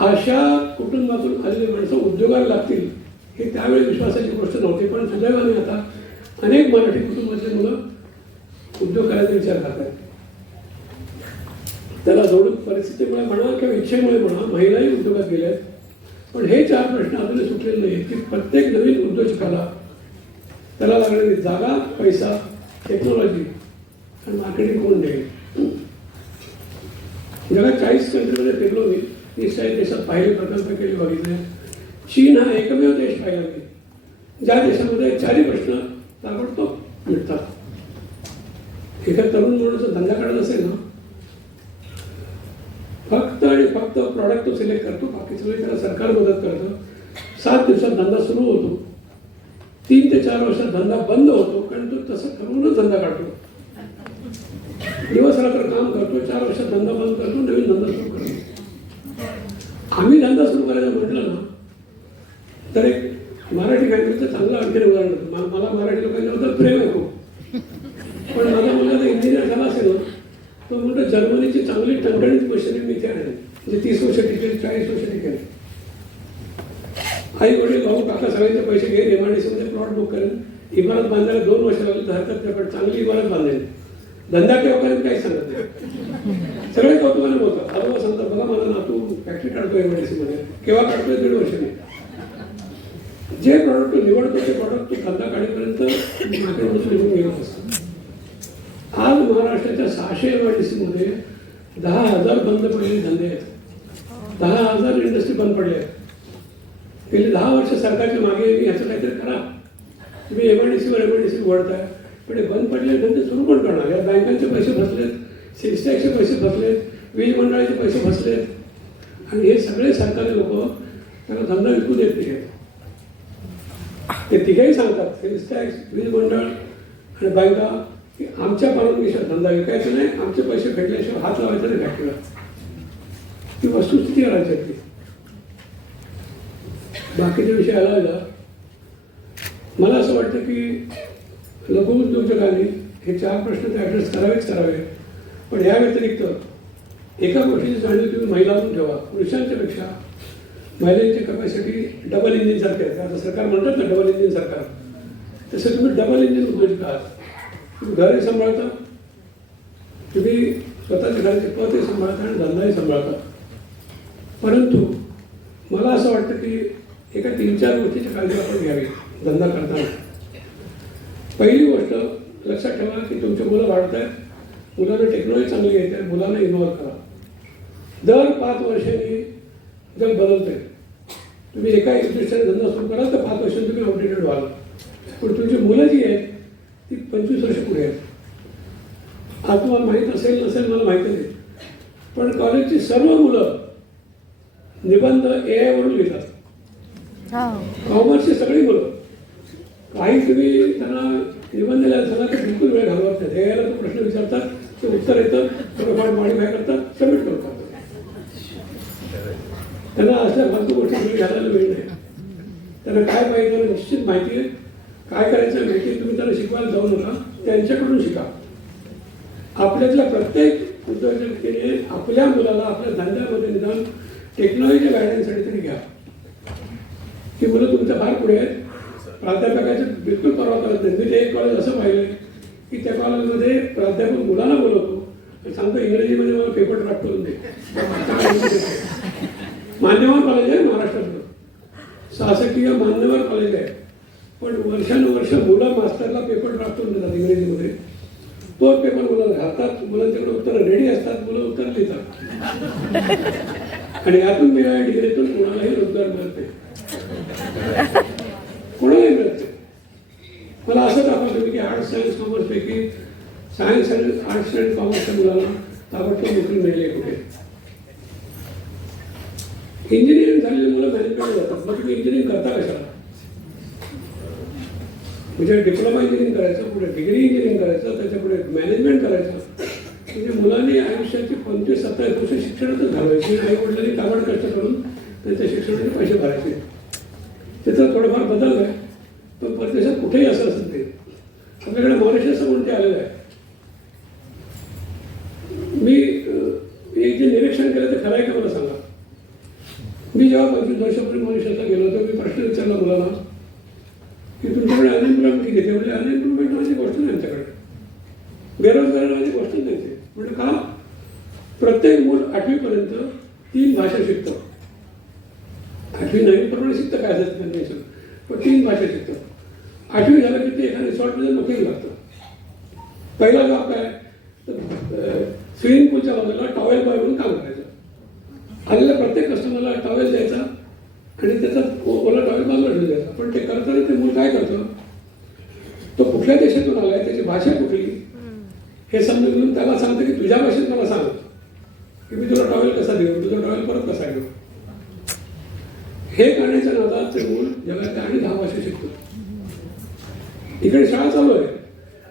अशा कुटुंबातून आलेली माणसं उद्योगाला लागतील हे त्यावेळी विश्वासाची गोष्ट नव्हती. पण सुदैवाने आता अनेक मराठी कुटुंबातले मुलं उद्योग करायचा विचार करतात. त्याला जोडून परिस्थितीमुळे म्हणा किंवा इच्छेमुळे म्हणा महिलाही उद्योगात गेल्या आहेत. पण हे 4 प्रश्न अजूनही सुटलेले नाहीत की प्रत्येक नवीन उद्योजकाला त्याला लागणारी जागा, पैसा, टेक्नॉलॉजी आणि मार्केटिंग कोण देईल. जगात 40 कंट्रीमध्ये फिरलो मी, 30-40 देशात पाहिले, प्रकल्प केले, बघितले. चीन हा एकमेव देश पाहिला मी ज्या देशामध्ये 4 प्रश्न ताबडतोब मिळतात. एका तरुण मुलाचा धंदा काढत असेल ना, फक्त आणि फक्त प्रॉडक्ट तो सिलेक्ट करतो, बाकी सगळे त्याला सरकार मदत करतं. 7 दिवसात धंदा सुरू होतो, 3 ते 4 वर्षात धंदा बंद होतो, कारण तो तसं ठरवूनच धंदा काढतो. दिवस रात्र काम करतो, 4 वर्षात धंदा बंद करतो, नवीन धंदा सुरू करतो. आम्ही धंदा सुरू करायचं म्हटलं ना तर एक मराठी फॅमिलीचं चांगलं आणखी उदाहरण होतं. मला मराठी लोकांच्याबद्दल प्रेम आहे खूप. पण माझा मुलगा जर इंजिनियर झाला असेल ना, तो म्हणतो जर्मनीची चांगली टणटणीत मशिनरी मी इथे आणेल, म्हणजे 30 वर्ष टिकेल, 40 वर्ष टिकेल. आई वडील भाऊ काका सगळ्यांचे पैसे घेईल, MIDC मध्ये प्लॉट बुक करेल, इमारत बांधायला 2 वर्ष लागली तर हरकत नाही, पण चांगली इमारत बांधेल. धंदा केव्हा करेल काही सांगत नाही. सगळे कौतुकाने बोलतात. आजोबा सांगतात बघा माझा नातू फॅक्टरी काढतोय MIDC मध्ये, केव्हा काढतोय 1.5 वर्षाने. जे प्रॉडक्ट निवडतो ते प्रॉडक्ट तो धंदा काढीपर्यंत मार्केटमधून निघून घेत असतो. आज महाराष्ट्राच्या 600 MIDC मध्ये 10,000 बंद पडलेले धंदे आहेत, 10,000 इंडस्ट्री बंद पडल्या आहेत. गेली 10 वर्ष सरकारच्या मागे याचं काहीतरी करा. तुम्ही MIDC उघडताय, पण हे बंद पडलेले धंदे सुरू पण करणार. या बँकांचे पैसे फसलेत, सेल्स टॅक्सचे पैसे फसलेत, वीज मंडळाचे पैसे फसलेत, आणि हे सगळे सरकारी लोक त्यांना धंदा विकू देत नाही. ते तिघेही सांगतात, सेल्स टॅक्स, वीज मंडळ आणि बँका, की आमच्या परवानगीशिवाय धंदा विकायचा नाही, आमचे पैसे फेडल्याशिवाय हात लावायचा नाही फॅक्टरीला. ती वस्तुस्थिती राज्यातली. बाकीच्या विषय आला मला असं वाटतं की लघु उद्योजकांनी हे 4 प्रश्न ते ॲड्रेस करावे. पण या व्यतिरिक्त एका गोष्टीची जाणीव तुम्ही महिलांतून ठेवा, पुरुषांच्या पेक्षा महिलांची कॅपॅसिटी डबल इंजिन सारखी आहे. आता सरकार म्हणतात ना डबल इंजिन सरकार, तसं तुम्ही डबल इंजिन उद्योजक आहात. तुम्ही घरही सांभाळता, तुम्ही स्वतःच्या घराचे पदही सांभाळता आणि धंदाही सांभाळता. परंतु मला असं वाटतं की एका 3-4 गोष्टीची काळजी आपण घ्यावी धंदा करताना. पहिली गोष्ट लक्षात ठेवा की तुमची मुलं वाढत आहेत, मुलांना टेक्नॉलॉजी चांगली येते, मुलांना इन्व्हॉल्व करा. दर 5 वर्षांनी जग बदलते. तुम्ही एका दृष्टीने धंदा सुरू करा तर 5 वर्षांनी तुम्ही आउटडेटेड व्हाल. पण तुमची मुलं जी आहेत ती 25 वर्ष पुढे आहेत. आज तुम्हाला माहीत असेल नसेल मला माहिती नाही, पण कॉलेजची सर्व मुलं निबंध AI वरून लिहितात. कॉमर्सची सगळी मुलं, काही तुम्ही त्यांना निबंध लिहायला सांगा तर बिलकुल वेळ घालवत नाही. AI ला तो प्रश्न विचारतात, ते उत्तर येतं, थोडंफार मॉडिफाय करतात, सबमिट करतात. त्यांना अशा फालतू गोष्टी वेळ घालायला वेळ नाही. त्यांना काय पाहिजे त्यांना निश्चित माहिती आहे, काय करायचं माहिती. तुम्ही त्यांना शिकवायला जाऊ नका, त्यांच्याकडून शिका. आपल्यातल्या प्रत्येक उद्योजकतेने आपल्या मुलाला आपल्या धंद्यामध्ये निदान टेक्नॉलॉजीच्या गायडन्ससाठी तरी घ्या. ही मुलं तुमच्या फार पुढे आहेत. प्राध्यापकाचे बिलकुल परवा करत नाही. मी ते एक कॉलेज असं पाहिलं की त्या कॉलेजमध्ये प्राध्यापक मुलांना बोलवतो आणि सांगतो इंग्रजीमध्ये मला पेपर ड्राफ्ट करून दे. मान्यवर कॉलेज आहे महाराष्ट्रातलं, शासकीय मान्यवर कॉलेज आहे, पण वर्षानुवर्ष मुलं मास्टरला पेपर ड्राफ्ट करून देतात इंग्रजीमध्ये. तो पेपर मुलांना घालतात, मुलांच्याकडे उत्तरं रेडी असतात, मुलं उत्तर लिहितात. आणि यातून मी या डिग्रीतून कोणालाही रोजगार मिळत नाही, कोणालाही मिळत नाही. मला असं दाखवतं तुम्ही की आर्ट्स सायन्स कॉमर्सपैकी सायन्स आणि आर्ट्स अँड कॉमर्सच्या मुलांना ताबडतोब नोकरी मिळाली आहे कुठे. इंजिनिअरिंग झालेली मुलं मॅनेजमेंट जातात. मग तुम्ही इंजिनिअरिंग करता कशाला? म्हणजे डिप्लोमा इंजिनिअरिंग करायचं, पुढे डिग्री इंजिनिअरिंग करायचं, त्याच्या पुढे मॅनेजमेंट करायचं. म्हणजे मुलांनी आयुष्याची 25-27 वर्ष शिक्षणातच घालवायची. आई वडिलांनी ताबड कष्ट करून त्यांच्या शिक्षणाचे पैसे भरायचे. त्याचा थोडाफार बदल आहे, पण परदेशात कुठेही असं असेल ते. आपल्याकडे मॉरिशस म्हणून ते आलेलं आहे. मी एक जे निरीक्षण केलं ते खरं आहे का मला सांगा. मी जेव्हा 25 वर्षापूर्वी मॉरिशसला गेलो होतो, मी प्रश्न विचारला मुलांना की तुमच्याकडे अनएम्प्लॉयमेंट किती आहे? म्हणजे अनएम्प्लॉयमेंट माझी गोष्ट नाही आमच्याकडे, बेरोजगारी माझी गोष्ट नाही ते. म्हणजे का? प्रत्येक मूल 8वी पर्यंत 3 भाषा शिकतं. 8वी 9वी प्रमाणे शिकतं काय असेल त्यांनी, पण 3 भाषा शिकतं. 8वी झालं की ते एका रिसॉर्टमध्ये नोकरी लागतं. पहिला जॉब काय तर स्विमिंग पूलच्या बाजूला टॉवेल बॉय म्हणून काम करायचं. आलेल्या प्रत्येक कस्टमरला टॉवेल द्यायचा आणि त्याचा ओला टॉवेल बाजूला ठेवून द्यायचा. पण ते करताना ते मूल काय करतं, तो कुठल्या देशातून आलाय, त्याची भाषा कुठली हे समजून घेऊन त्याला सांगतं की तुझ्या भाषेत मला सांग की मी तुला टॉवेल कसा देऊ, तुझा टॉवेल परत कसा घेऊ. हे करण्याच्या नादात ते मूल जगातल्या आणि 10 भाषा शिकतो. इकडे शाळा चालू आहे,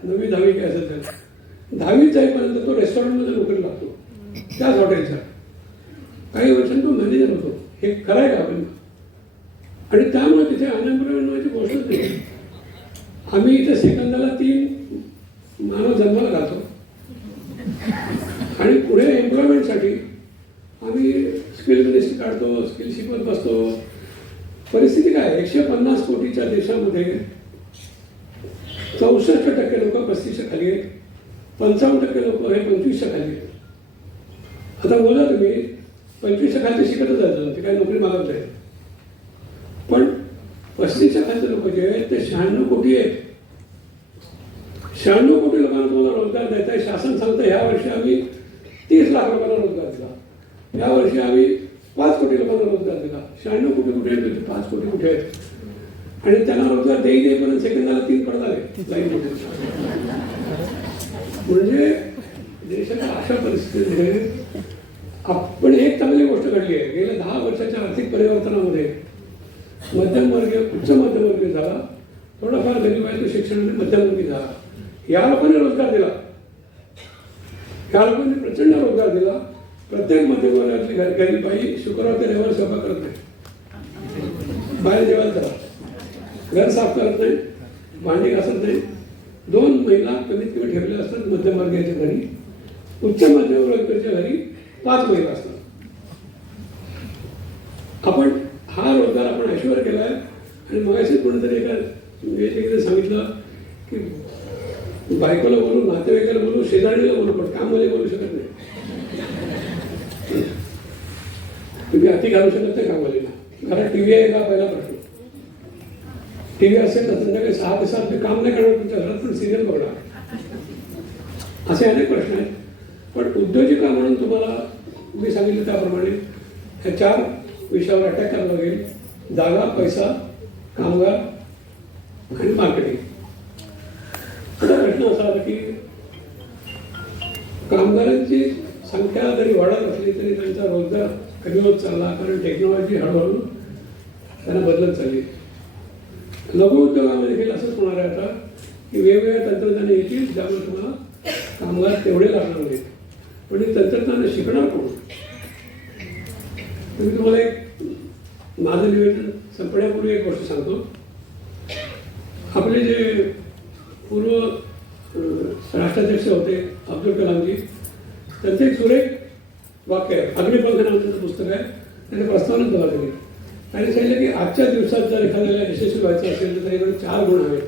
9वी 10वी काय असेल त्याला. 10वी जाईपर्यंत तो रेस्टॉरंटमध्ये नोकरी लागतो, त्याच हॉटेलच्या. काही वर्षांनी तो मॅनेजर होतो. हे खरं आहे का आपण? आणि त्यामुळे तिथे अनएम्प्लॉयमेंट व्हायची गोष्टच नाही. आम्ही इथे सेकंदाला 3 मानव जन्माला घालतो आणि पुढे एम्प्लॉयमेंटसाठी आम्ही स्किल मिनिस्ट्री काढतो, स्किल शिकवत बसतो. परिस्थिती काय? 150 कोटीच्या देशामध्ये 64% लोक 35च्या खाली आहेत, 55% लोक हे 25च्या खाली आहेत. आता बोला तुम्ही 25च्या खालचे शिकतच जायचं, ते काही नोकरी मागत नाही. पण 35च्या खालचे लोक जे आहेत ते 96 कोटी आहेत. 96 कोटी लोकांना तुम्हाला रोजगार द्यायचा आहे. शासन सांगतं ह्या वर्षी आम्ही 30 लाख लोकांना रोजगार दिला, या वर्षी आम्ही 5 कोटी लोकांना रोजगार दिला. 96 कोटी कुठे आहेत, 5 कोटी कुठे आहेत? आणि त्यांना रोजगार देईपर्यंत सेकंदाला 3 पडत आले लाईनमध्ये. म्हणजे देशाच्या अशा परिस्थितीमध्ये आपण एक चांगली गोष्ट घडली आहे. गेल्या 10 वर्षाच्या आर्थिक परिवर्तनामध्ये मध्यमवर्गीय उच्च मध्यमवर्गीय झाला, थोडाफार गरीब आहे तो शिक्षणाने मध्यमवर्गीय झाला. या लोकांनी रोजगार दिला, या लोकांनी प्रचंड रोजगार दिला. प्रत्येक मध्यमवर्गातली गरीब बाई शुक्रवार ते रविवार स्वयंपाक करत नाही, बाहेर जेवायला जातात, घर साफ करत नाही, भांडी घासत नाही. 2 महिला कमीत कमी ठेवलेल्या असतात मध्यमवर्गीयाच्या घरी. उच्च मध्यमवर्गीयाच्या घरी 5 महिला असतात. आपण आयुष्यभर केला आहे. आणि मगाशीच कोणीतरी एका वेळेला सांगितलं की बायकोला बोलू, नातेवाईकाला बोलू, शेजारीला बोलू, पण कामवाले बोलू शकत नाही. तुम्ही हाती घालू शकत नाही कामवालीला. घरात टीव्ही आहे का पहिला प्रश्न. टीव्ही असेल तर संध्याकाळी 6 ते 7 ते काम नाही करणार, तुमच्या घरात पण सिरियल बघणार. असे अनेक प्रश्न आहेत. पण उद्योजिका म्हणून तुम्हाला मी सांगितलं त्याप्रमाणे ह्या 4 विषयावर अटॅक करावा लागेल. जागा, पैसा, कामगार आणि मार्केटिंग. आता प्रश्न असा आला की कामगारांची संख्या जरी वाढत असली तरी त्यांचा रोजगार कमी होत चालला, कारण टेक्नॉलॉजी हळूहळू त्यांना बदलत चालली. लघु उद्योगामध्ये देखील असंच होणार आहे आता की वेगवेगळ्या तंत्रज्ञान येतील ज्यामुळे तुम्हाला कामगार तेवढे लागणार नाहीत. पण हे तंत्रज्ञान शिकणार कोण? मी तुम्हाला एक माझं निवेदन संपण्यापूर्वी एक गोष्ट सांगतो. आपले जे पूर्व राष्ट्राध्यक्ष होते अब्दुल कलामजी, त्यांचं एक सुरेख वाक्य आहे. अग्निपंख नावाचं त्यांचं पुस्तक आहे. त्याने प्रस्तावना दिला त्यांनी. त्यांनी सांगितलं की आजच्या दिवसात जर एखाद्याला यशस्वी व्हायचं असेल तर त्याच्याकडे 4 गुण हवेत.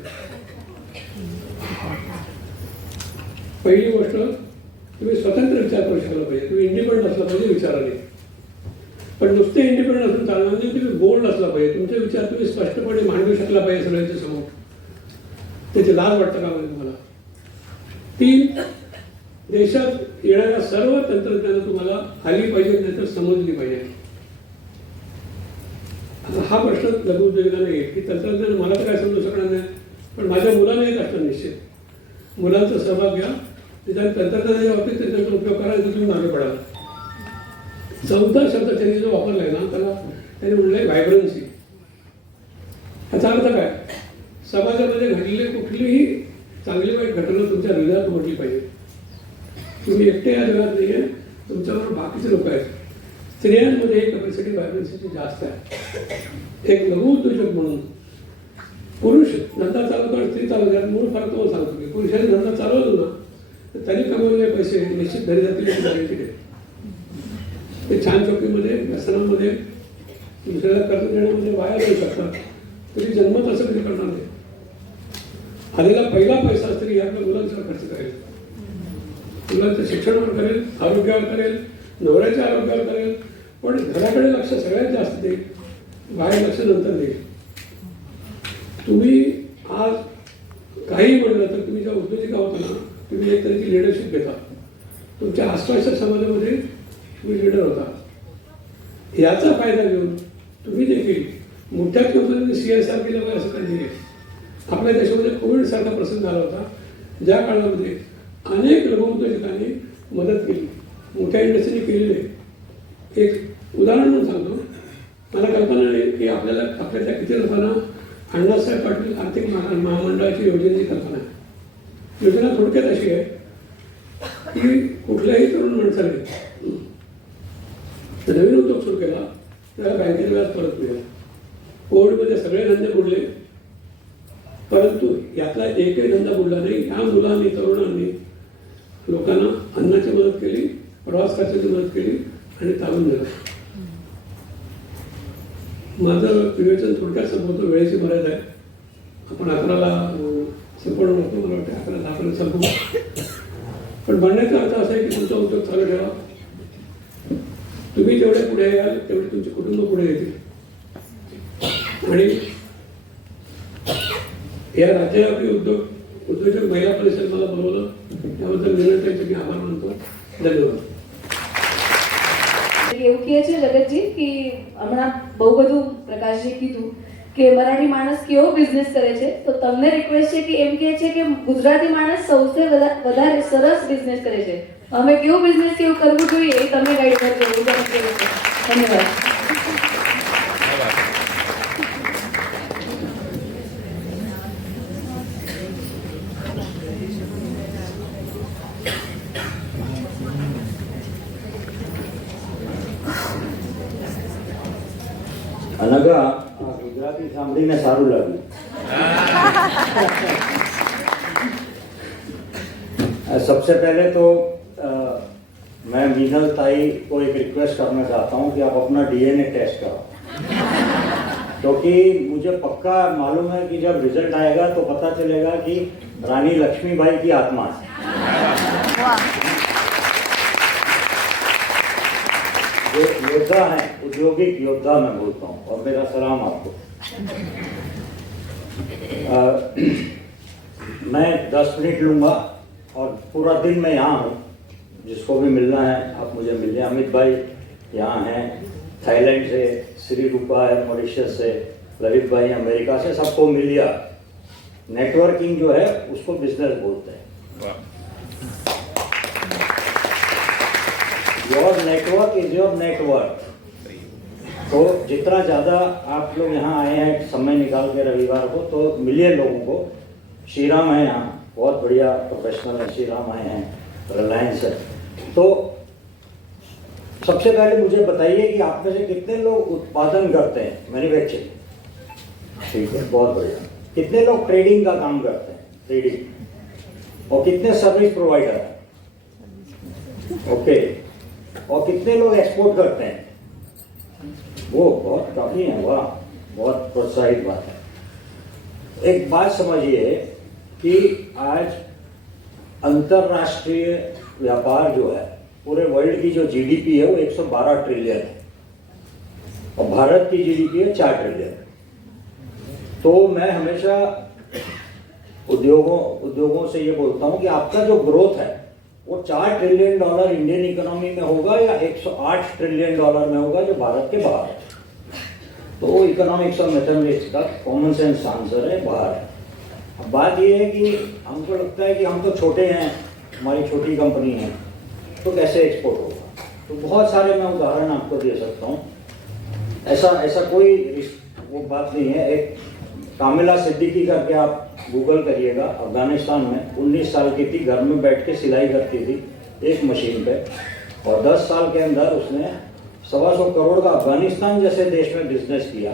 पहिली गोष्ट, तुम्ही स्वतंत्र विचार करू शकला पाहिजे. तुम्ही इंडिपेंडंट असला पाहिजे विचाराने. पण नुसते इंडिपेंडंट असून चालणार नाही. तुम्ही बोल्ड असला पाहिजे. तुमचे विचार तुम्ही स्पष्टपणे मांडू शकला पाहिजे सगळ्यांच्या समोर. त्याची लाज वाटतं का म्हणजे तुम्हाला? 3, देशात येणाऱ्या सर्व तंत्रज्ञान तुम्हाला आली पाहिजे, नाहीतर समजली पाहिजे. आता हा प्रश्न लघु उद्योगाला येईल की तंत्रज्ञान मला तर काय समजू शकणार नाही, पण माझ्या मुलांना येत असणार निश्चित. मुलांचा सहभाग घ्या. निदान तंत्रज्ञानाच्या बाबतीत त्यांचा उपयोग करा, तिथून मागे पडाल. 4था शब्द त्यांनी जो वापरलाय ना, त्याला त्यांनी म्हणलंय व्हायब्रन्सी. याचा अर्थ काय? समाजामध्ये घडलेली कुठलीही चांगली वाईट घटना तुमच्या हृदयात म्हटली पाहिजे. तुम्ही एकटे या जगात नाही आहे, तुमच्याबरोबर बाकीचे लोक आहेत. स्त्रियांमध्ये ही कॅपॅसिटी व्हायब्रन्सीची जास्त आहे. एक लघु उद्योजक म्हणून पुरुष धंदा चालवतो, स्त्री चालवतात. मूळ फरक तुम्हाला सांगतो की पुरुषांनी धंदा चालवतो ना तर त्यांनी कमवलेले पैसे निश्चित घरी जातील याची गॅरंटी आहे. ते छान चौकीमध्ये, व्यसनामध्ये, दुसऱ्याला कर्ज देण्यामध्ये वाया जाऊ शकतात. तरी जन्मत असं कधी करणार नाही. आलेला पहिला पैसा तरी आपल्या मुलांचा खर्च करेल, मुलांच्या शिक्षणावर करेल, आरोग्यावर करेल, नवऱ्याच्या आरोग्यावर करेल. पण घराकडे लक्ष सगळ्यात जास्त देईल, बाहेर लक्ष नंतर देईल. तुम्ही आज काही म्हणलं तर तुम्ही ज्या उद्योजिका होता ना, तुम्ही एक तऱ्हेची लिडरशिप घेता. तुमच्या आसपासच्या समाजामध्ये तुम्ही लिडर होता. याचा फायदा घेऊन तुम्ही देखील मोठ्या कंपन्यांनी CSR केलं पाहिजे असं काही नाही आहे. आपल्या देशामध्ये कोविडसारखा प्रसंग झाला होता, ज्या काळामध्ये अनेक लघु उद्योजकांनी मदत केली, मोठ्या इंडस्ट्रीने केलेले. एक उदाहरण म्हणून सांगतो. मला कल्पना नाही की आपल्याला किती लोकांना अण्णासाहेब पाटील आर्थिक महामंडळाची योजनेची कल्पना आहे. योजना थोडक्यात अशी आहे की कुठल्याही तरुण माणसाने नवीन उद्योग सुरू केला त्याला बँकेत व्याज परत मिळेल. कोविडमध्ये सगळे धंदे बुडले, परंतु यातला एकही धंदा बुडला नाही. ह्या मुलांनी, तरुणांनी लोकांना अन्नाची मदत केली, प्रवास खर्चाची मदत केली आणि तारून दिलं. माझं विवेचन थोडक्यात संपवतो, वेळेची मर्यादा आहे. आपण 11ला संपूर्ण होतो, मला वाटतं 11:10 संपू. पण म्हणण्याचा अर्थ असा आहे की तुमचा उद्योग चालू ठेवा. तुम्ही जेवढे पुढे याल तेवढे तुमचे कुटुंब पुढे येतील. आणि या राज्याला आपली उद्योजक महिला परिषद मला बोलवलं, त्याबद्दल विनंतीचे मी आभार मानतो. धन्यवाद. એવું કહે છે જગતજી કે હમણાં બહુ બધું પ્રકાશજી કીધું કે મરાઠી માણસ કેવો બિઝનેસ કરે છે, તો તમને રિક્વેસ્ટ છે કે એમ કહે છે કે ગુજરાતી માણસ સૌથી વધારે સરસ બિઝનેસ કરે છે. અમે કેવો બિઝનેસ કેવું કરવું જોઈએ એ તમે ગાઈડ કરજો. એવું તમે કહેવું છે. ધન્યવાદ. અનગા ગુજરાતી સાંભળીને સારું લાગ્યું. सबसे पहले तो मैं मीनल ताई को एक रिक्वेस्ट करना चाहता हूँ कि आप अपना DNA टेस्ट कराओ. क्योंकि मुझे पक्का मालूम है कि जब रिजल्ट आएगा तो पता चलेगा कि रानी लक्ष्मीबाई की आत्मा है। जो योद्धा है, औद्योगिक योद्धा मैं बोलता हूँ, और मेरा सलाम आपको। मैं 10 मिनट लूँगा और पूरा दिन मैं यहाँ हूँ। जिसको भी मिलना है आप मुझे मिलिए। अमित भाई यहाँ हैं, थाईलैंड से, श्री रूपा है मॉरिशस से, ललित भाई अमेरिका से, सबको मिलिए। नेटवर्किंग जो है उसको बिजनेस बोलते हैं। Your network is your network. तो जितना ज़्यादा आप लोग यहाँ आए हैं समय निकाल के रविवार को, तो मिलिए लोगों को। श्रीराम है यहाँ, बहुत बढ़िया प्रोफेशनल है, श्रीराम आए हैं, रिलायंस है। तो सबसे पहले मुझे बताइए कि आप में से कितने लोग उत्पादन करते हैं, मैन्युफैक्चरिंग? ठीक है, बहुत बढ़िया। कितने लोग ट्रेडिंग का काम करते हैं, ट्रेडिंग? और कितने सर्विस प्रोवाइडर हैं? ओके। और कितने लोग एक्सपोर्ट करते हैं? वो बहुत काफी है, वाह, बहुत प्रोत्साहित बात है। एक बात समझिए कि आज अंतरराष्ट्रीय व्यापार जो है, पूरे वर्ल्ड की जो जीडीपी है वो 112 ट्रिलियन है और भारत की जीडीपी है 4 ट्रिलियन। तो मैं हमेशा उद्योगों से ये बोलता हूँ कि आपका जो ग्रोथ है वो 4 ट्रिलियन डॉलर इंडियन इकोनॉमी में होगा या 108 ट्रिलियन डॉलर में होगा जो भारत के बाहर है। तो इकोनॉमिक्स और मैथमेटिक्स का कॉमन सेंस आंसर है, बाहर है। अब बात ये है कि हमको लगता है कि हम तो छोटे हैं, हमारी छोटी कंपनी है, तो कैसे एक्सपोर्ट होगा? तो बहुत सारे मैं उदाहरण आपको दे सकता हूँ। ऐसा कोई वो बात नहीं है। एक कामिला सिद्दीकी करके आप गूगल करिएगा, अफगानिस्तान में 19 साल की थी, घर में बैठ के सिलाई करती थी एक मशीन पे, और 10 साल के अंदर उसने 125 करोड़ का अफगानिस्तान जैसे देश में बिजनेस किया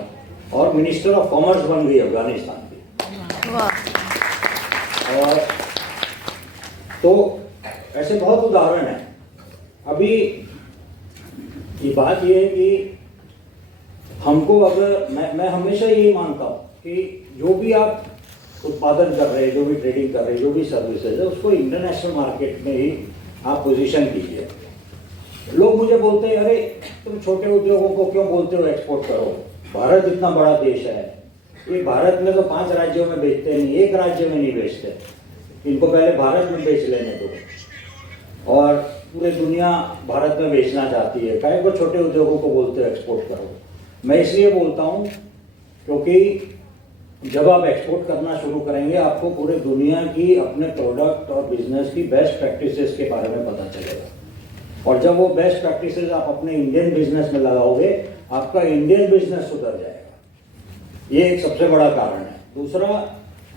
और मिनिस्टर ऑफ कॉमर्स बन गई अफगानिस्तान की। और तो ऐसे बहुत उदाहरण हैं। अभी ये बात ये है कि हमको, अगर मैं हमेशा यही मानता हूँ कि जो भी आप उत्पादन कर रहे हैं, जो भी ट्रेडिंग कर रहे हैं, जो भी सर्विसेज है, उसको इंटरनेशनल मार्केट में ही आप पोजीशन कीजिए। लोग मुझे बोलते हैं, अरे तुम छोटे उद्योगों को क्यों बोलते हो एक्सपोर्ट करो, भारत इतना बड़ा देश है, ये भारत में तो 5 राज्यों में बेचते नहीं, एक राज्य में नहीं बेचते, इनको पहले भारत में बेच लेने दो। और पूरी दुनिया भारत में बेचना चाहती है, काहे को छोटे उद्योगों को बोलते हो एक्सपोर्ट करो? मैं इसलिए बोलता हूँ क्योंकि जब आप एक्सपोर्ट करना शुरू करेंगे, आपको पूरे दुनिया की अपने प्रोडक्ट और बिजनेस की बेस्ट प्रैक्टिसेस के बारे में पता चलेगा। और जब वो बेस्ट प्रैक्टिसेस आप अपने इंडियन बिजनेस में लगाओगे, आपका इंडियन बिजनेस सुधर जाएगा। ये एक सबसे बड़ा कारण है। दूसरा,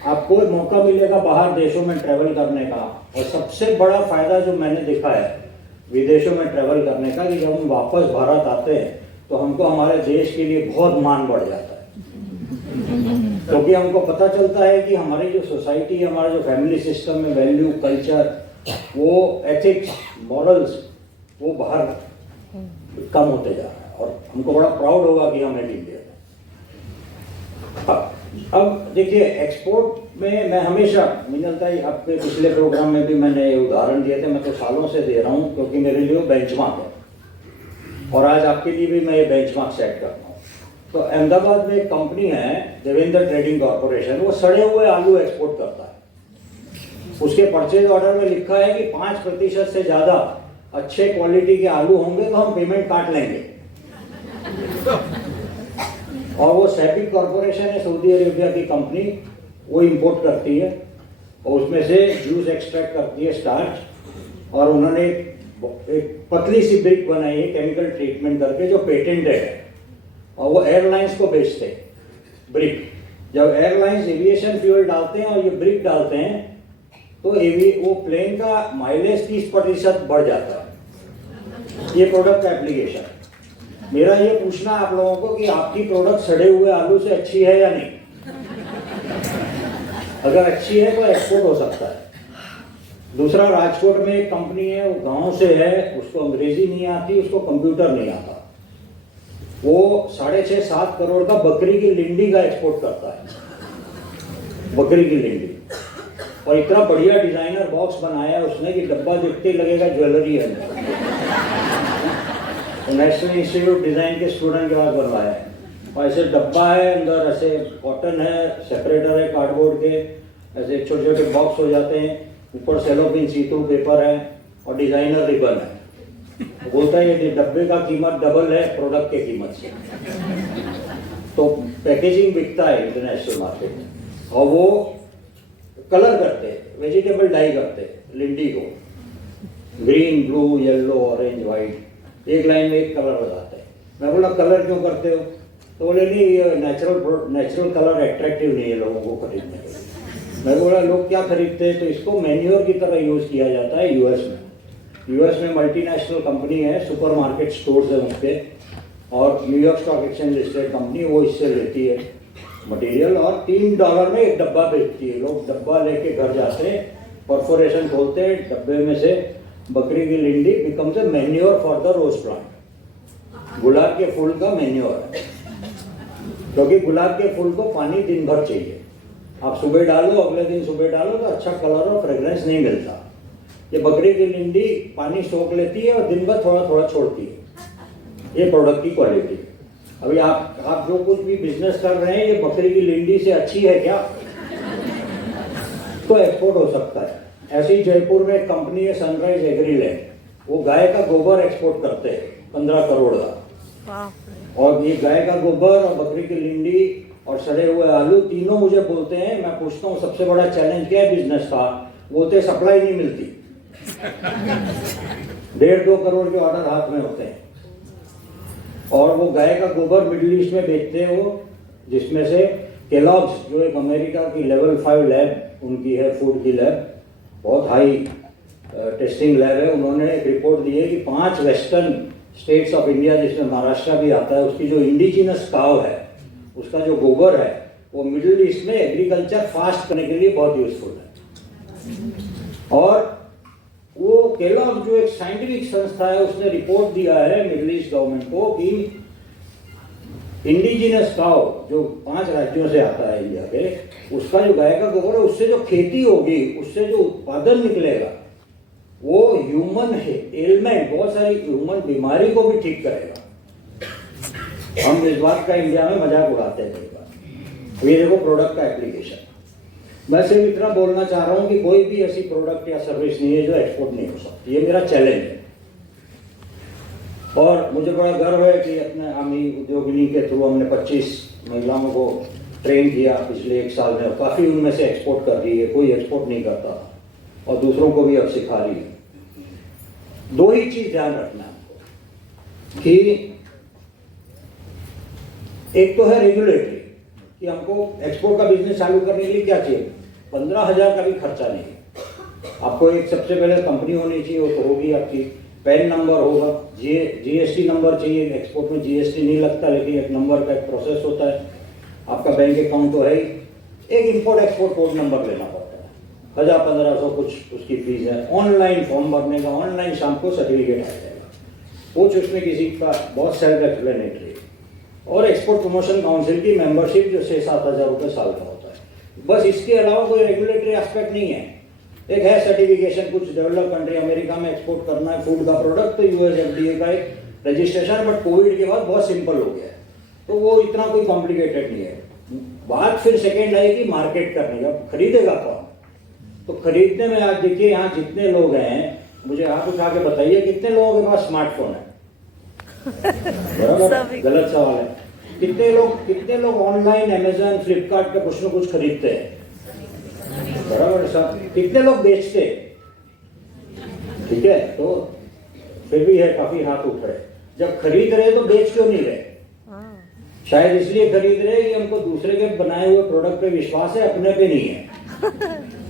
आपको मौका मिलेगा बाहर देशों में ट्रैवल करने का, और सबसे बड़ा फायदा जो मैंने देखा है विदेशों में ट्रैवल करने का, कि जब हम वापस भारत आते हैं तो हमको हमारे देश के लिए बहुत मान बढ़ जाता है, क्योंकि हमको पता चलता है कि हमारी जो सोसाइटी है, हमारा जो फैमिली सिस्टम में वैल्यू, कल्चर, वो एथिक्स, मॉरल्स, वो बाहर कम होते जा रहा है, और हमको बड़ा प्राउड होगा कि हम एक इंडियन है। अब देखिए, एक्सपोर्ट में मैं हमेशा, मिलता ही आपके पिछले प्रोग्राम में भी मैंने ये उदाहरण दिए थे, मैं तो सालों से दे रहा हूँ क्योंकि मेरे लिए वो बेंचमार्क है, और आज आपके लिए भी मैं ये बेंचमार्क सेट करता हूँ। तो अहमदाबाद में एक कंपनी है, देवेंद्र ट्रेडिंग कॉर्पोरेशन, वो सड़े हुए आलू एक्सपोर्ट करता है। उसके परचेज ऑर्डर में लिखा है कि 5% से ज्यादा अच्छे क्वालिटी के आलू होंगे तो हम पेमेंट काट लेंगे। और वो सैपिक कॉर्पोरेशन है, सऊदी अरेबिया की कंपनी, वो इंपोर्ट करती है और उसमें से जूस एक्सट्रैक्ट करती है, स्टार्च, और उन्होंने एक पतली सी ब्रिक बनाई है केमिकल ट्रीटमेंट करके, जो पेटेंटेड है, और वो एयरलाइंस को बेचते हैं ब्रिक। जब एयरलाइंस एविएशन फ्यूल डालते हैं और ये ब्रिक डालते हैं तो वो प्लेन का माइलेज 30% बढ़ जाता है। ये प्रोडक्ट का एप्लीकेशन। मेरा ये पूछना आप लोगों को कि आपकी प्रोडक्ट सड़े हुए आलू से अच्छी है या नहीं? अगर अच्छी है तो एक्सपोर्ट हो सकता है। दूसरा, राजकोट में एक कंपनी है, वो गांव से है, उसको अंग्रेजी नहीं आती, उसको कंप्यूटर नहीं आता, वो 6.5-7 करोड़ का बकरी की लिंडी का एक्सपोर्ट करता है, बकरी की लिंडी। और इतना बढ़िया डिजाइनर बॉक्स बनाया है उसने कि डब्बा देखते ही लगेगा ज्वेलरी है। तो नेशनल इंस्टीट्यूट डिजाइन के स्टूडेंट के पास बनवाया है। और ऐसे डब्बा है, अंदर ऐसे कॉटन है, सेपरेटर है कार्डबोर्ड के, ऐसे छोटे छोटे बॉक्स हो जाते हैं, ऊपर सेलोपिन सीटू पेपर है और डिजाइनर रिबन है। बोलता है ये डब्बे का कीमत डबल है प्रोडक्ट के कीमत से। तो पैकेजिंग बिकता है इंटरनेशनल मार्केट में। और वो कलर करते हैं, वेजिटेबल डाई करते हैं लिंडी को, green, blue, yellow, orange, white, एक लाइन में एक कलर लगाते हैं। मैं बोला कलर क्यों करते हो? तो बोले नहीं ये नेचुरल कलर अट्रैक्टिव नहीं है लोगों को खरीदने के लिए। मैं बोला लोग क्या खरीदते हैं? तो इसको मैन्योर की तरह यूज किया जाता है यूएस में। यूएस में मल्टीनेशनल कंपनी है, सुपरमार्केट स्टोर्स है उस पर, और New York stock exchange listed company, वो इससे लेती है मटेरियल और $3 में एक डब्बा बेचती है। लोग डब्बा लेके घर जाते हैं, परफोरेशन खोलते हैं, डब्बे में से बकरी की लिंडी becomes a manure for the rose plant. गुलाब के फूल का मैन्योर है, क्योंकि गुलाब के फूल को पानी दिन भर चाहिए। आप सुबह डालो, अगले दिन सुबह डालो तो अच्छा कलर और फ्रेग्रेंस नहीं मिलता। ये बकरी की लिंडी पानी सोख लेती है और दिन भर थोड़ा थोड़ा छोड़ती है। ये प्रोडक्ट की क्वालिटी। अभी आप जो कुछ भी बिजनेस कर रहे हैं, ये बकरी की लिंडी से अच्छी है क्या? तो एक्सपोर्ट हो सकता है। ऐसे ही जयपुर में एक कंपनी है सनराइज एग्रीलैंड, वो गाय का गोबर एक्सपोर्ट करते हैं 15 करोड़ का। और ये गाय का गोबर और बकरी की लिंडी और सड़े हुए आलू तीनों मुझे बोलते हैं, मैं पूछता हूँ सबसे बड़ा चैलेंज क्या है बिजनेस का? बोलते सप्लाई नहीं मिलती। 1.5-2 करोड़ के ऑर्डर हाथ में होते हैं। और वो गाय का गोबर मिडिल ईस्ट में बेचते हैं वो, जिसमें से केलॉग्स जो एक अमेरिका की लेवल 5 लैब उनकी है, फूड की लैब, बहुत हाई टेस्टिंग लैब है। उन्होंने एक रिपोर्ट दी है कि 5 वेस्टर्न स्टेट्स ऑफ इंडिया, जिसमें महाराष्ट्र भी आता है, उसकी जो इंडिजिनस काव है, उसका जो गोबर है, वो मिडिल ईस्ट में एग्रीकल्चर फास्ट करने के लिए बहुत यूजफुल है। और वो केलॉग जो एक साइंटिफिक संस्था है, उसने रिपोर्ट दिया है मिडिल ईस्ट गवर्नमेंट को कि इंडिजिनस काव जो 5 राज्यों से आता है इंडिया के, उसका जो गाय का गोबर है, उससे जो खेती होगी, उससे जो उत्पादन निकलेगा, वो ह्यूमन एलिमेंट, बहुत सारी ह्यूमन बीमारी को भी ठीक करेगा। हम इस बात का इंडिया में मजाक उड़ाते हैं कई बार। ये देखो प्रोडक्ट का एप्लीकेशन। मैं सिर्फ इतना बोलना चाह रहा हूं कि कोई भी ऐसी प्रोडक्ट या सर्विस नहीं है जो एक्सपोर्ट नहीं हो सकती। ये मेरा चैलेंज है। और मुझे बड़ा गर्व है कि अपने आमी उद्योगिनी के थ्रू हमने 25 महिलाओं को ट्रेन किया पिछले 1 साल में, और काफ़ी उनमें से एक्सपोर्ट कर रही है। कोई एक्सपोर्ट नहीं करता और दूसरों को भी अब सिखा रही है। 2 ही चीज़ ध्यान रखना है कि एक तो है रेगुलेटरी, कि हमको एक्सपोर्ट का बिजनेस चालू करने के लिए क्या चाहिए? 15,000 का भी खर्चा नहीं है। आपको एक सबसे पहले कंपनी होनी चाहिए, वो तो होगी आपकी, पैन नंबर होगा, जीएसटी नंबर चाहिए। एक्सपोर्ट में जीएसटी नहीं लगता, लेकिन एक नंबर का एक प्रोसेस होता है। आपका बैंक अकाउंट तो है ही। एक इंपोर्ट एक्सपोर्ट कोड नंबर लेना पड़ता है, 1,000-1,500 कुछ उसकी फीस है। ऑनलाइन फॉर्म भरने का, ऑनलाइन शाम को सर्टिफिकेट आ जाएगा। कुछ उसमें किसी का बहुत सेल्फ एक्सप्लेनेटरी। और एक्सपोर्ट प्रमोशन काउंसिल की मेंबरशिप जो 6-7 हज़ार रुपये साल का होता है। बस इसके अलावा कोई रेगुलेटरी एस्पेक्ट नहीं है। एक है सर्टिफिकेशन, कुछ डेवलप कंट्री, अमेरिका में एक्सपोर्ट करना है फूड का प्रोडक्ट, तो यूएस एफडीए का एक रजिस्ट्रेशन, बट कोविड के बाद बहुत सिंपल हो गया है, तो वो इतना कोई कॉम्प्लिकेटेड नहीं है। बात फिर सेकेंड आई कि मार्केट करने का, खरीदेगा कौन? तो खरीदने में आज देखिए यहाँ जितने लोग हैं, मुझे हाथ उठा के बताइए कितने लोगों के पास स्मार्टफोन है? बराबर, गलत सवाल है। कितने लोग ऑनलाइन अमेजन फ्लिपकार्ट पे कुछ न कुछ खरीदते हैं? बराबर साहब। कितने लोग बेचते हैं? ठीक है, तो फिर भी है काफी हाथ उठ रहे। जब खरीद रहे तो बेच क्यों नहीं रहे? शायद इसलिए खरीद रहे कि हमको दूसरे के बनाए हुए प्रोडक्ट पे विश्वास है, अपने पे नहीं है,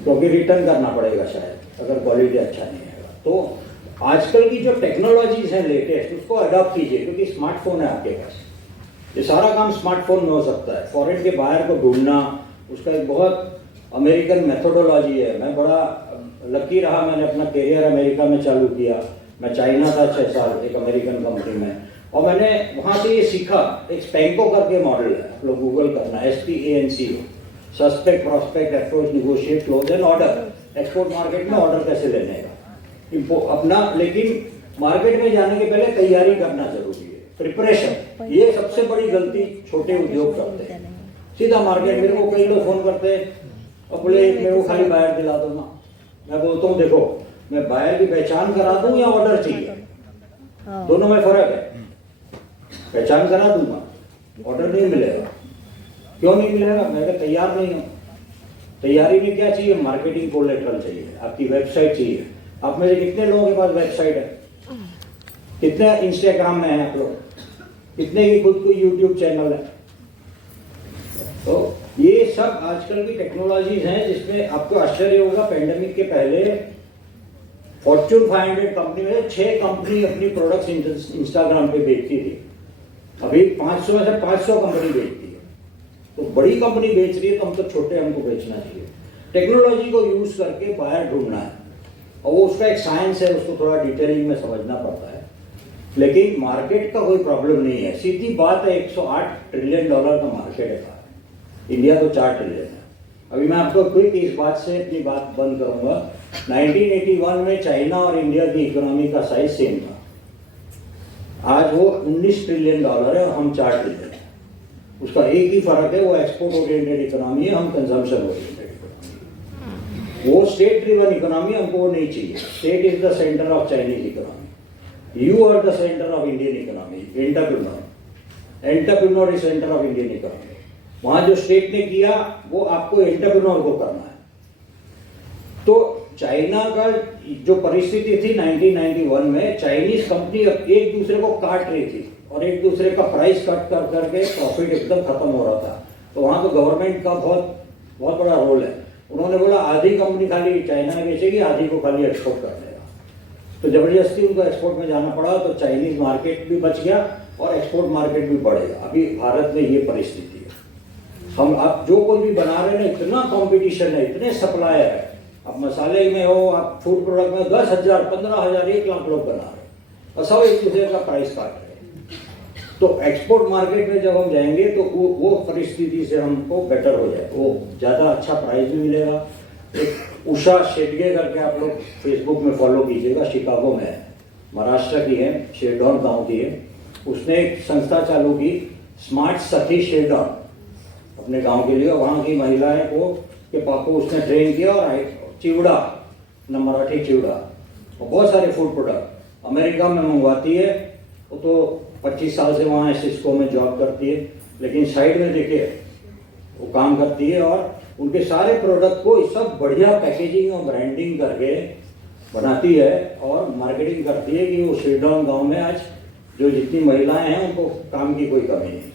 क्योंकि रिटर्न करना पड़ेगा शायद अगर क्वालिटी अच्छा नहीं है। तो आजकल की जो टेक्नोलॉजीज है लेटेस्ट, उसको अडॉप्ट कीजिए, क्योंकि स्मार्टफोन है आपके पास। ये सारा काम स्मार्टफोन में हो सकता है। फॉरेन के बाहर को ढूंढना, उसका एक बहुत अमेरिकन मेथोडोलॉजी है। मैं बड़ा लकी रहा, मैंने अपना करियर अमेरिका में चालू किया। मैं चाइना था 6 साल एक अमेरिकन कंपनी में, और मैंने वहाँ से ये सीखा, एक स्पेंको करके मॉडल है, आप लोग गूगल करना, SPANCO, suspect, prospect, approach, negotiate, close end order. Export market में ऑर्डर कैसे लेने का अपना, लेकिन मार्केट में जाने के पहले तैयारी करना जरूरी है, प्रिपरेशन। ये सबसे बड़ी गलती छोटे उद्योग करते हैं। सीधा मार्केट, मेरे को कई लोग फोन करते हैं और बोले मेरे को खाली बायर दिला दो ना। मैं बोलता हूँ देखो, मैं बायर की पहचान करा दूं या ऑर्डर चाहिए, दोनों में फर्क है। पहचान करा दूंगा, ऑर्डर नहीं मिलेगा। क्यों नहीं मिलेगा? मैं तैयार नहीं हूँ। तैयारी में क्या चाहिए? मार्केटिंग कोलेटरल चाहिए, आपकी वेबसाइट चाहिए। आप में से कितने लोगों के पास वेबसाइट है? कितने इंस्टाग्राम में है आप लोग? कितने की खुद को यूट्यूब चैनल है? तो ये सब आजकल की टेक्नोलॉजीज हैं जिसमें आपको आश्चर्य होगा, पेंडेमिक के पहले फॉर्च्यून 500 कंपनी में 6 कंपनी अपनी प्रोडक्ट्स इंस्टाग्राम पे बेचती थी। अभी 500 में से 500 कंपनी बेचती है। तो बड़ी कंपनी बेच रही है तो हम तो छोटे, हमको बेचना चाहिए। टेक्नोलॉजी को यूज करके बायर ढूंढना है, और वो उसका एक साइंस है, उसको थोड़ा डिटेलिंग में समझना पड़ता है। लेकिन मार्केट का कोई प्रॉब्लम नहीं है, सीधी बात है। $108 ट्रिलियन का मार्केट है, इंडिया तो 4 ट्रिलियन है। अभी मैं आपको क्विक इस बात से अपनी बात बंद करूंगा। 1981 में चाइना और इंडिया की इकोनॉमी का साइज सेम था। आज वो $19 ट्रिलियन है और हम 4 ट्रिलियन है। उसका एक ही फर्क है, वो एक्सपोर्ट ओरिएंटेड इकोनॉमी है, हम कंजम्पशन ओरिएंटेड इकोनॉमी। वो स्टेट ड्रिवन इकोनॉमी, हमको वो नहीं चाहिए। State is the centre of Chinese economy, you are the centre of Indian economy. Entrepreneur is centre of Indian economy. वहां जो स्टेट ने किया वो आपको एंटरप्रेन्योर को करना है। तो चाइना का जो परिस्थिति थी 1991 में, चाइनीज कंपनी एक दूसरे को काट रही थी और एक दूसरे का प्राइस कट कर करके प्रॉफिट एकदम खत्म हो रहा था। तो वहां तो गवर्नमेंट का बहुत बड़ा रोल है। उन्होंने बोला आधी कंपनी खाली चाइना में बेचेगी, आधी को खाली एक्सपोर्ट कर देगा। तो जबरदस्ती उनको एक्सपोर्ट में जाना पड़ा, तो चाइनीज मार्केट भी बच गया और एक्सपोर्ट मार्केट भी बढ़ेगा। अभी भारत में ये परिस्थिति है। हम आप जो कोई भी बना रहे हैं, इतना कंपटीशन है, इतने सप्लायर है। अब मसाले में हो, आप फूड प्रोडक्ट में 10,000, 15,000, 1 लाख लोग बना रहे हैं और सब एक दूसरे का प्राइस काट रहे हैं। तो एक्सपोर्ट मार्केट में जब हम जाएंगे तो वो परिस्थिति से हमको बेटर हो जाए, वो ज़्यादा अच्छा प्राइस भी मिलेगा। एक उषा शेट्गे करके आप लोग फेसबुक में फॉलो कीजिएगा, शिकागो में है, महाराष्ट्र की है, शेरडॉन गाँव की है। उसने एक संस्था चालू की, स्मार्ट सखी शेरडॉन, अपने गांव के लिए। वहाँ की महिलाएं को के पापा उसने ट्रेन किया और चिवड़ा, मराठी चिवड़ा और बहुत सारे फूड प्रोडक्ट अमेरिका में मंगवाती है। वो तो 25 साल से वहाँ सिस्को में जॉब करती है, लेकिन साइड में देखिए वो काम करती है और उनके सारे प्रोडक्ट को सब बढ़िया पैकेजिंग और ब्रांडिंग करके बनाती है और मार्केटिंग करती है कि वो शेरडॉन गाँव में आज जो जितनी महिलाएं हैं उनको काम की कोई कमी नहीं।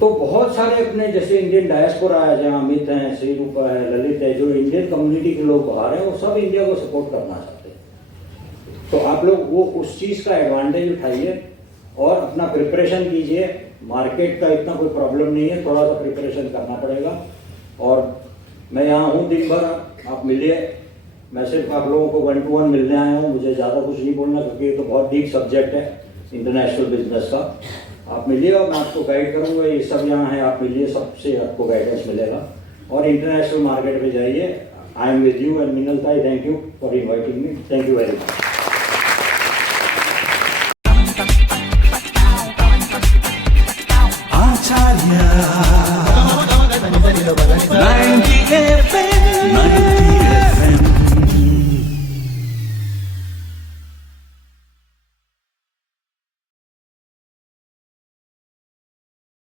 तो बहुत सारे अपने जैसे इंडियन डायस्पोरा है, जहाँ अमित हैं, श्री रूपा है, ललित है, जो इंडियन कम्युनिटी के लोग बाहर हैं, वो सब इंडिया को सपोर्ट करना चाहते हैं। तो आप लोग वो उस चीज़ का एडवांटेज उठाइए और अपना प्रिपरेशन कीजिए। मार्केट का इतना कोई प्रॉब्लम नहीं है, थोड़ा सा प्रिपरेशन करना पड़ेगा। और मैं यहाँ हूँ दिन भर, आप मिलिए। मैं सिर्फ आप लोगों को 1 to 1 मिलने आया हूँ, मुझे ज़्यादा कुछ नहीं बोलना क्योंकि ये तो बहुत डीप सब्जेक्ट है इंटरनेशनल बिजनेस का। आप मिलिए और मैं आपको गाइड करूंगा। ये सब यहाँ है, आप मिलिए, सबसे आपको गाइडेंस मिलेगा और इंटरनेशनल मार्केट में जाइए। I am with you end Minal ताई, thank you for inviting me. Thank you very much.